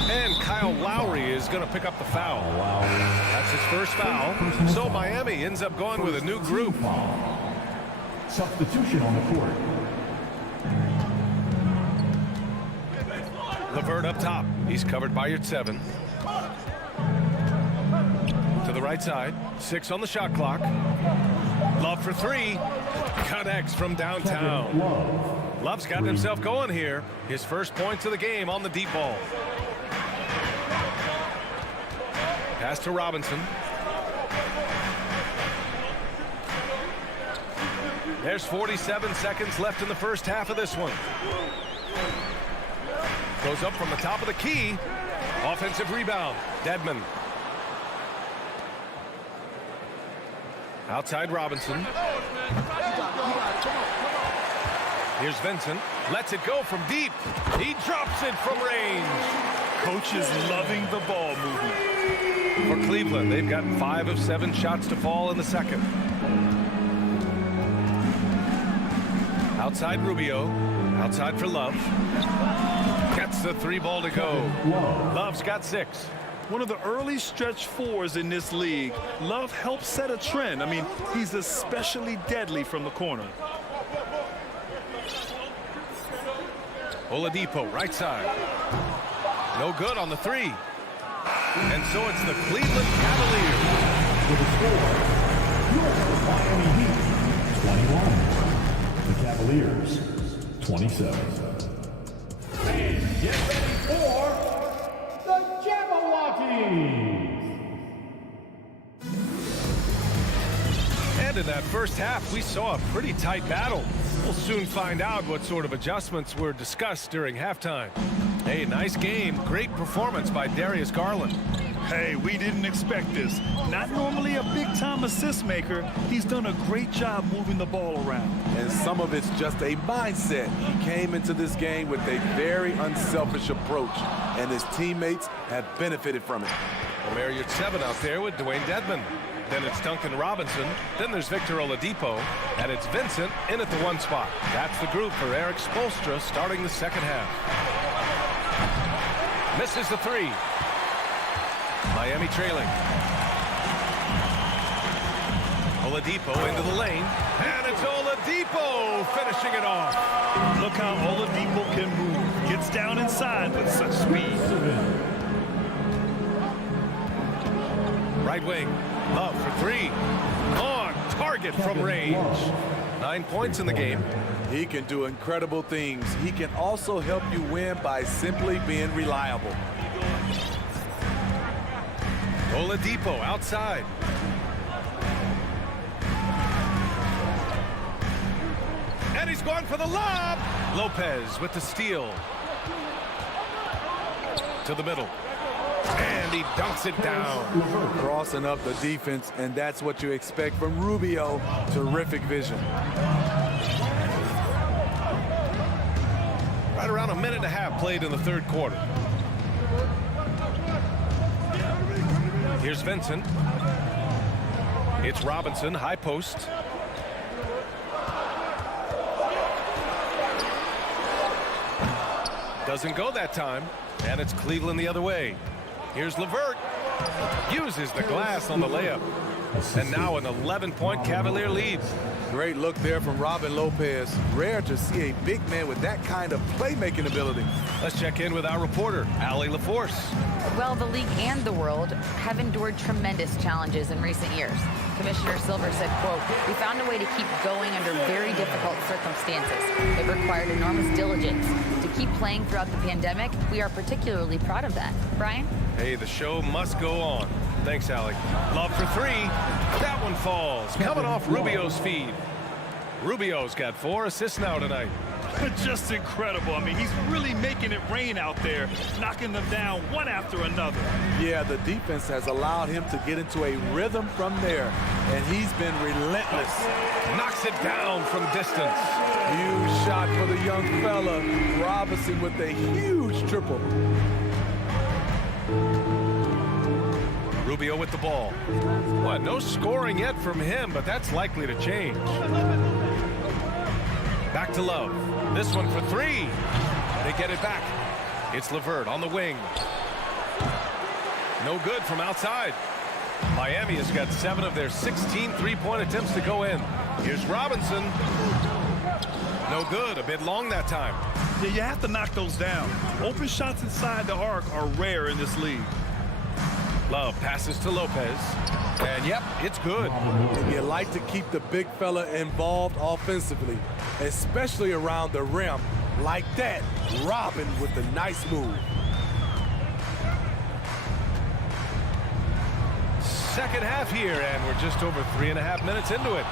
And Kyle Lowry is going to pick up the foul. That's his first foul. So Miami ends up going with a new group. Substitution on the court. LeVert up top. He's covered by Yurtseven. the right side. 6 on the shot clock. Love for 3. Connects from downtown. Love's got himself going here. His first points of the game on the deep ball. Pass to Robinson. There's 47 seconds left in the first half of this one. Goes up from the top of the key. Offensive rebound. Dedmon. Outside Robinson. Here's Vincent. Lets it go from deep. He drops it from range. Coach is loving the ball movement. For Cleveland, they've gotten 5 of 7 shots to fall in the second. Outside Rubio. Outside for Love. Gets the 3 ball to go. Love's got 6. One of the early stretch fours in this league. Love helps set a trend. I mean, he's especially deadly from the corner. Oladipo, right side. No good on the 3. And so it's the Cleveland Cavaliers. With the score, your Miami Heat, 21. The Cavaliers, 27. And get ready for the Jabberwockies. And in that first half, we saw a pretty tight battle. We'll soon find out what sort of adjustments were discussed during halftime. Hey, nice game. Great performance by Darius Garland. Hey, we didn't expect this. Not normally a big-time assist maker. He's done a great job moving the ball around. And some of it's just a mindset. He came into this game with a very unselfish approach, and his teammates have benefited from it. Omer Yurtseven out there with Dwayne Dedmon. Then it's Duncan Robinson. Then there's Victor Oladipo. And it's Vincent in at the 1 spot. That's the group for Erik Spoelstra starting the second half. Misses the 3. Miami trailing. Oladipo into the lane. And it's Oladipo finishing it off. Look how Oladipo can move. Gets down inside with such speed. Right wing. Love for 3. On target from range. 9 points in the game. He can do incredible things. He can also help you win by simply being reliable. Oladipo outside. And he's going for the lob. Lopez with the steal. To the middle. And he dunks it down. Crossing up the defense, and that's what you expect from Rubio. Terrific vision. Right around a minute and a half played in the third quarter. Here's Vincent. It's Robinson, high post. Doesn't go that time. And it's Cleveland the other way. Here's LeVert. Uses the glass on the layup. And now an 11-point Cavalier lead. Great look there from Robin Lopez. Rare to see a big man with that kind of playmaking ability. Let's check in with our reporter, Allie LaForce. Well, the league and the world have endured tremendous challenges in recent years. Commissioner Silver said, quote, "We found a way to keep going under very difficult circumstances. It required enormous diligence. To keep playing throughout the pandemic, we are particularly proud of that." Brian? Hey, the show must go on. Thanks, Alec. Love for 3. That one falls. Coming off Rubio's feed. Rubio's got 4 assists now tonight. Just incredible. I mean, he's really making it rain out there, knocking them down one after another. Yeah, the defense has allowed him to get into a rhythm from there, and he's been relentless. Knocks it down from distance. Huge shot for the young fella. Robinson with a huge triple. Rubio with the ball. What? No scoring yet from him, but that's likely to change. Back to Love. This one for 3. They get it back. It's LeVert on the wing. No good from outside. Miami has got 7 of their 16 three-point attempts to go in. Here's Robinson. No good. A bit long that time. Yeah, you have to knock those down. Open shots inside the arc are rare in this league. Love passes to Lopez. And yep, it's good. And you like to keep the big fella involved offensively, especially around the rim. Like that, Robin with the nice move. Second half here, and we're just over 3.5 minutes into it.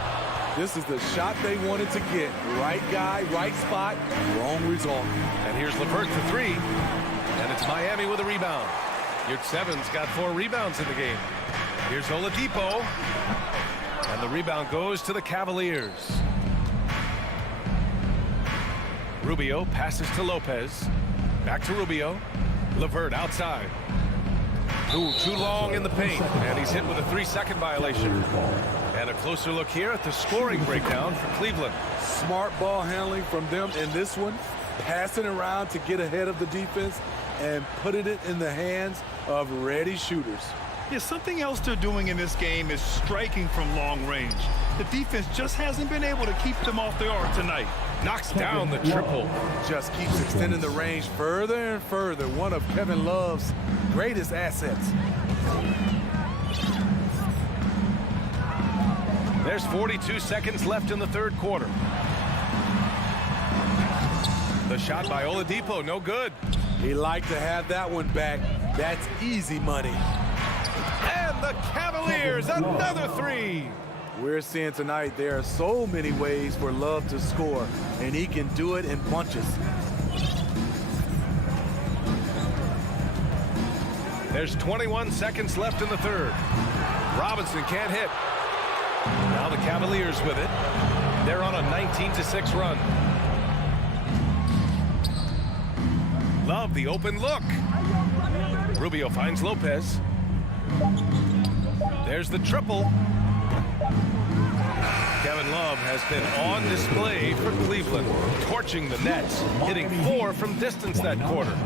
This is the shot they wanted to get. Right guy, right spot, wrong result. And here's LeVert for three. And it's Miami with a rebound. Yurtseven's got 4 rebounds in the game. Here's Oladipo. And the rebound goes to the Cavaliers. Rubio passes to Lopez. Back to Rubio. LeVert outside. Ooh, too long in the paint. And he's hit with a 3-second violation. And a closer look here at the scoring breakdown for Cleveland. Smart ball handling from them in this one. Passing around to get ahead of the defense and putting it in the hands of ready shooters. Yeah, something else they're doing in this game is striking from long range. The defense just hasn't been able to keep them off the arc tonight. Knocks down the triple. Just keeps extending the range further and further. One of Kevin Love's greatest assets. There's 42 seconds left in the third quarter. The shot by Oladipo, no good. He liked to have that one back. That's easy money. And the Cavaliers, another 3. We're seeing tonight there are so many ways for Love to score, and he can do it in bunches. There's 21 seconds left in the third. Robinson can't hit. Now the Cavaliers with it. They're on a 19-6 run. Love the open look. Rubio finds Lopez. There's the triple. Kevin Love has been on display for Cleveland, torching the Nets, hitting 4 from distance that quarter.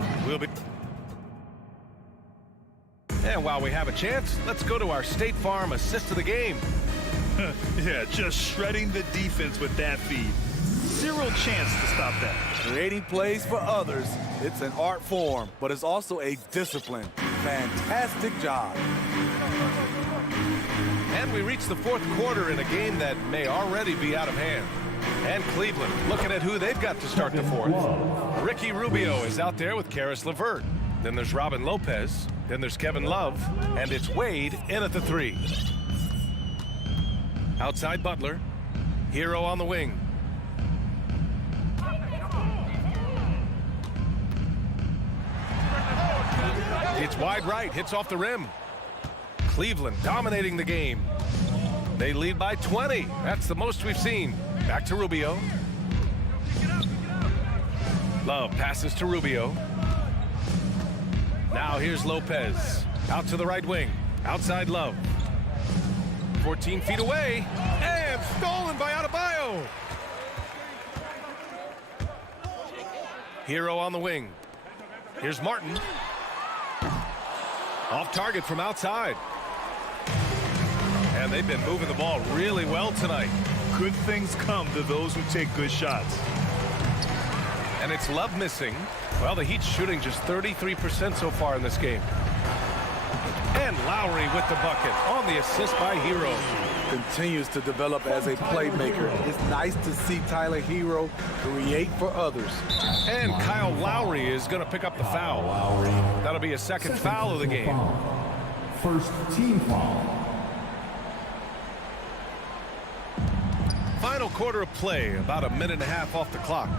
And while we have a chance, let's go to our State Farm assist of the game. Yeah, just shredding the defense with that feed. Zero chance to stop that. Creating plays for others, it's an art form, but it's also a discipline. Fantastic job. And we reach the fourth quarter in a game that may already be out of hand. And Cleveland looking at who they've got to start the fourth. Ricky Rubio is out there with Caris LeVert. Then there's Robin Lopez. Then there's Kevin Love. And it's Wade in at the 3. Outside Butler. Hero on the wing. It's wide right, hits off the rim. Cleveland dominating the game. They lead by 20. That's the most we've seen. Back to Rubio. Love passes to Rubio. Now here's Lopez. Out to the right wing. Outside Love. 14 feet away. And stolen by Adebayo. Hero on the wing. Here's Martin. Off target from outside. And they've been moving the ball really well tonight. Good things come to those who take good shots. And it's Love missing. Well, the Heat's shooting just 33% so far in this game. And Lowry with the bucket on the assist by Hero. Continues to develop as a playmaker. It's nice to see Tyler Hero create for others. And Kyle Lowry is going to pick up the foul. That'll be a second foul of the game. First team foul. Final quarter of play, about a minute and a half off the clock.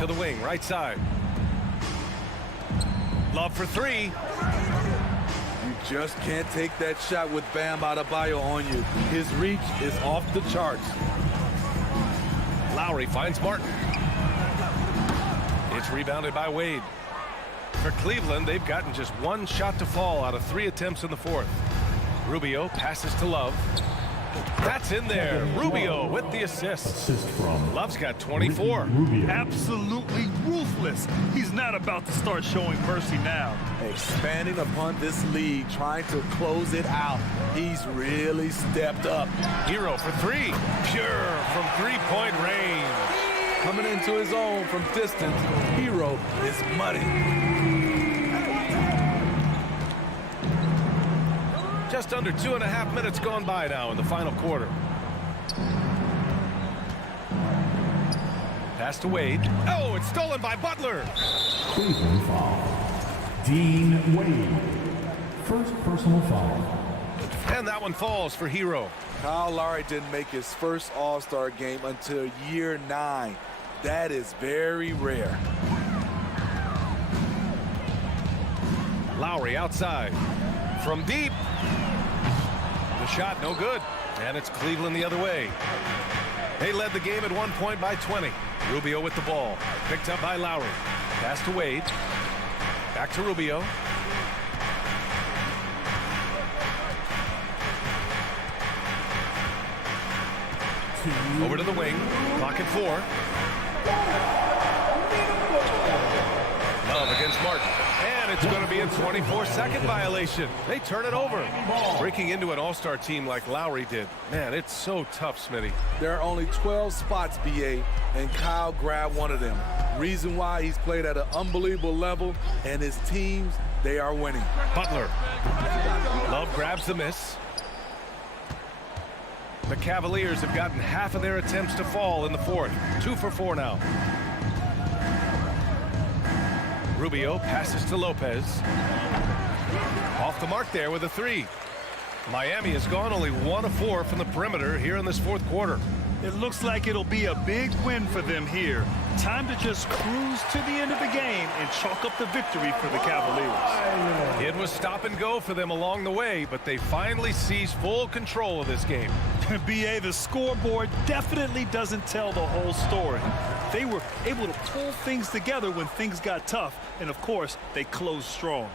To the wing, right side. Love for 3. You just can't take that shot with Bam Adebayo on you. His reach is off the charts. Lowry finds Martin. It's rebounded by Wade. For Cleveland, they've gotten just 1 shot to fall out of 3 attempts in the fourth. Rubio passes to Love. That's in there. Rubio with the assist. Love's got 24. Absolutely ruthless. He's not about to start showing mercy now. Expanding upon this lead, trying to close it out. He's really stepped up. Hero for 3. Pure from 3-point range. Coming into his own from distance, Hero is money. Just under 2.5 minutes gone by now in the final quarter. Pass to Wade. Oh, it's stolen by Butler. Cleveland foul. Dean Wade. First personal foul. And that one falls for Hero. Kyle Lowry didn't make his first All-Star game until year 9. That is very rare. Lowry outside. From deep. The shot no good. And it's Cleveland the other way. They led the game at 1 point by 20. Rubio with the ball. Picked up by Lowry. Pass to Wade. Back to Rubio. Over to the wing. Clock at 4. Love against Martin. And it's going to be a 24-second violation. They turn it over. Breaking into an all-star team like Lowry did. Man, it's so tough, Smitty. There are only 12 spots, BA, and Kyle grabbed one of them. Reason why he's played at an unbelievable level, and his teams, they are winning. Butler. Love grabs the miss. The Cavaliers have gotten half of their attempts to fall in the fourth. 2 for 4 now. Rubio passes to Lopez. Off the mark there with a 3. Miami has gone only 1 of 4 from the perimeter here in this fourth quarter. It looks like it'll be a big win for them here. Time to just cruise to the end of the game and chalk up the victory for the Cavaliers. It was stop and go for them along the way, but they finally seized full control of this game. BA, the scoreboard definitely doesn't tell the whole story. They were able to pull things together when things got tough, and of course, they closed strong.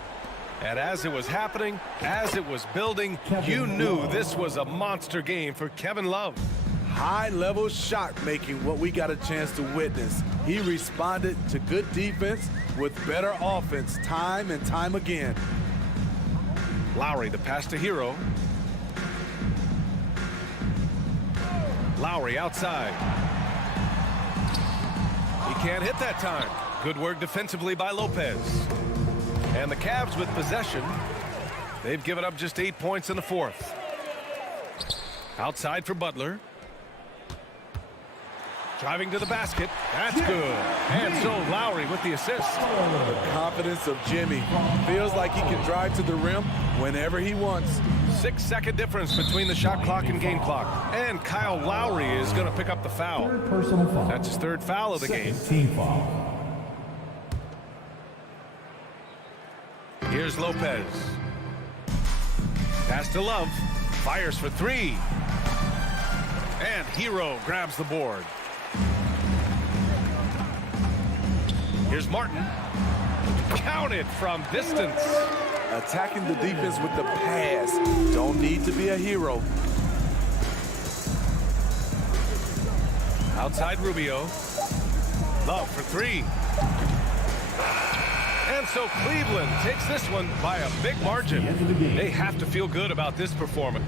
And as it was happening, as it was building, you knew this was a monster game for Kevin Love. High-level shot making, what we got a chance to witness. He responded to good defense with better offense time and time again. Lowry, the pass to Hero. Lowry outside. He can't hit that time. Good work defensively by Lopez. And the Cavs with possession. They've given up just 8 points in the fourth. Outside for Butler. Driving to the basket. That's good. And so Lowry with the assist. The confidence of Jimmy. Feels like he can drive to the rim whenever he wants. 6-second difference between the shot clock and game clock. And Kyle Lowry is going to pick up the foul. Personal foul. That's his 3rd foul of the game. Team foul. Here's Lopez. Pass to Love. Fires for 3. And Hero grabs the board. Here's Martin. Counted from distance. Attacking the defense with the pass. Don't need to be a hero. Outside Rubio. Love for 3. And so Cleveland takes this one by a big margin. They have to feel good about this performance.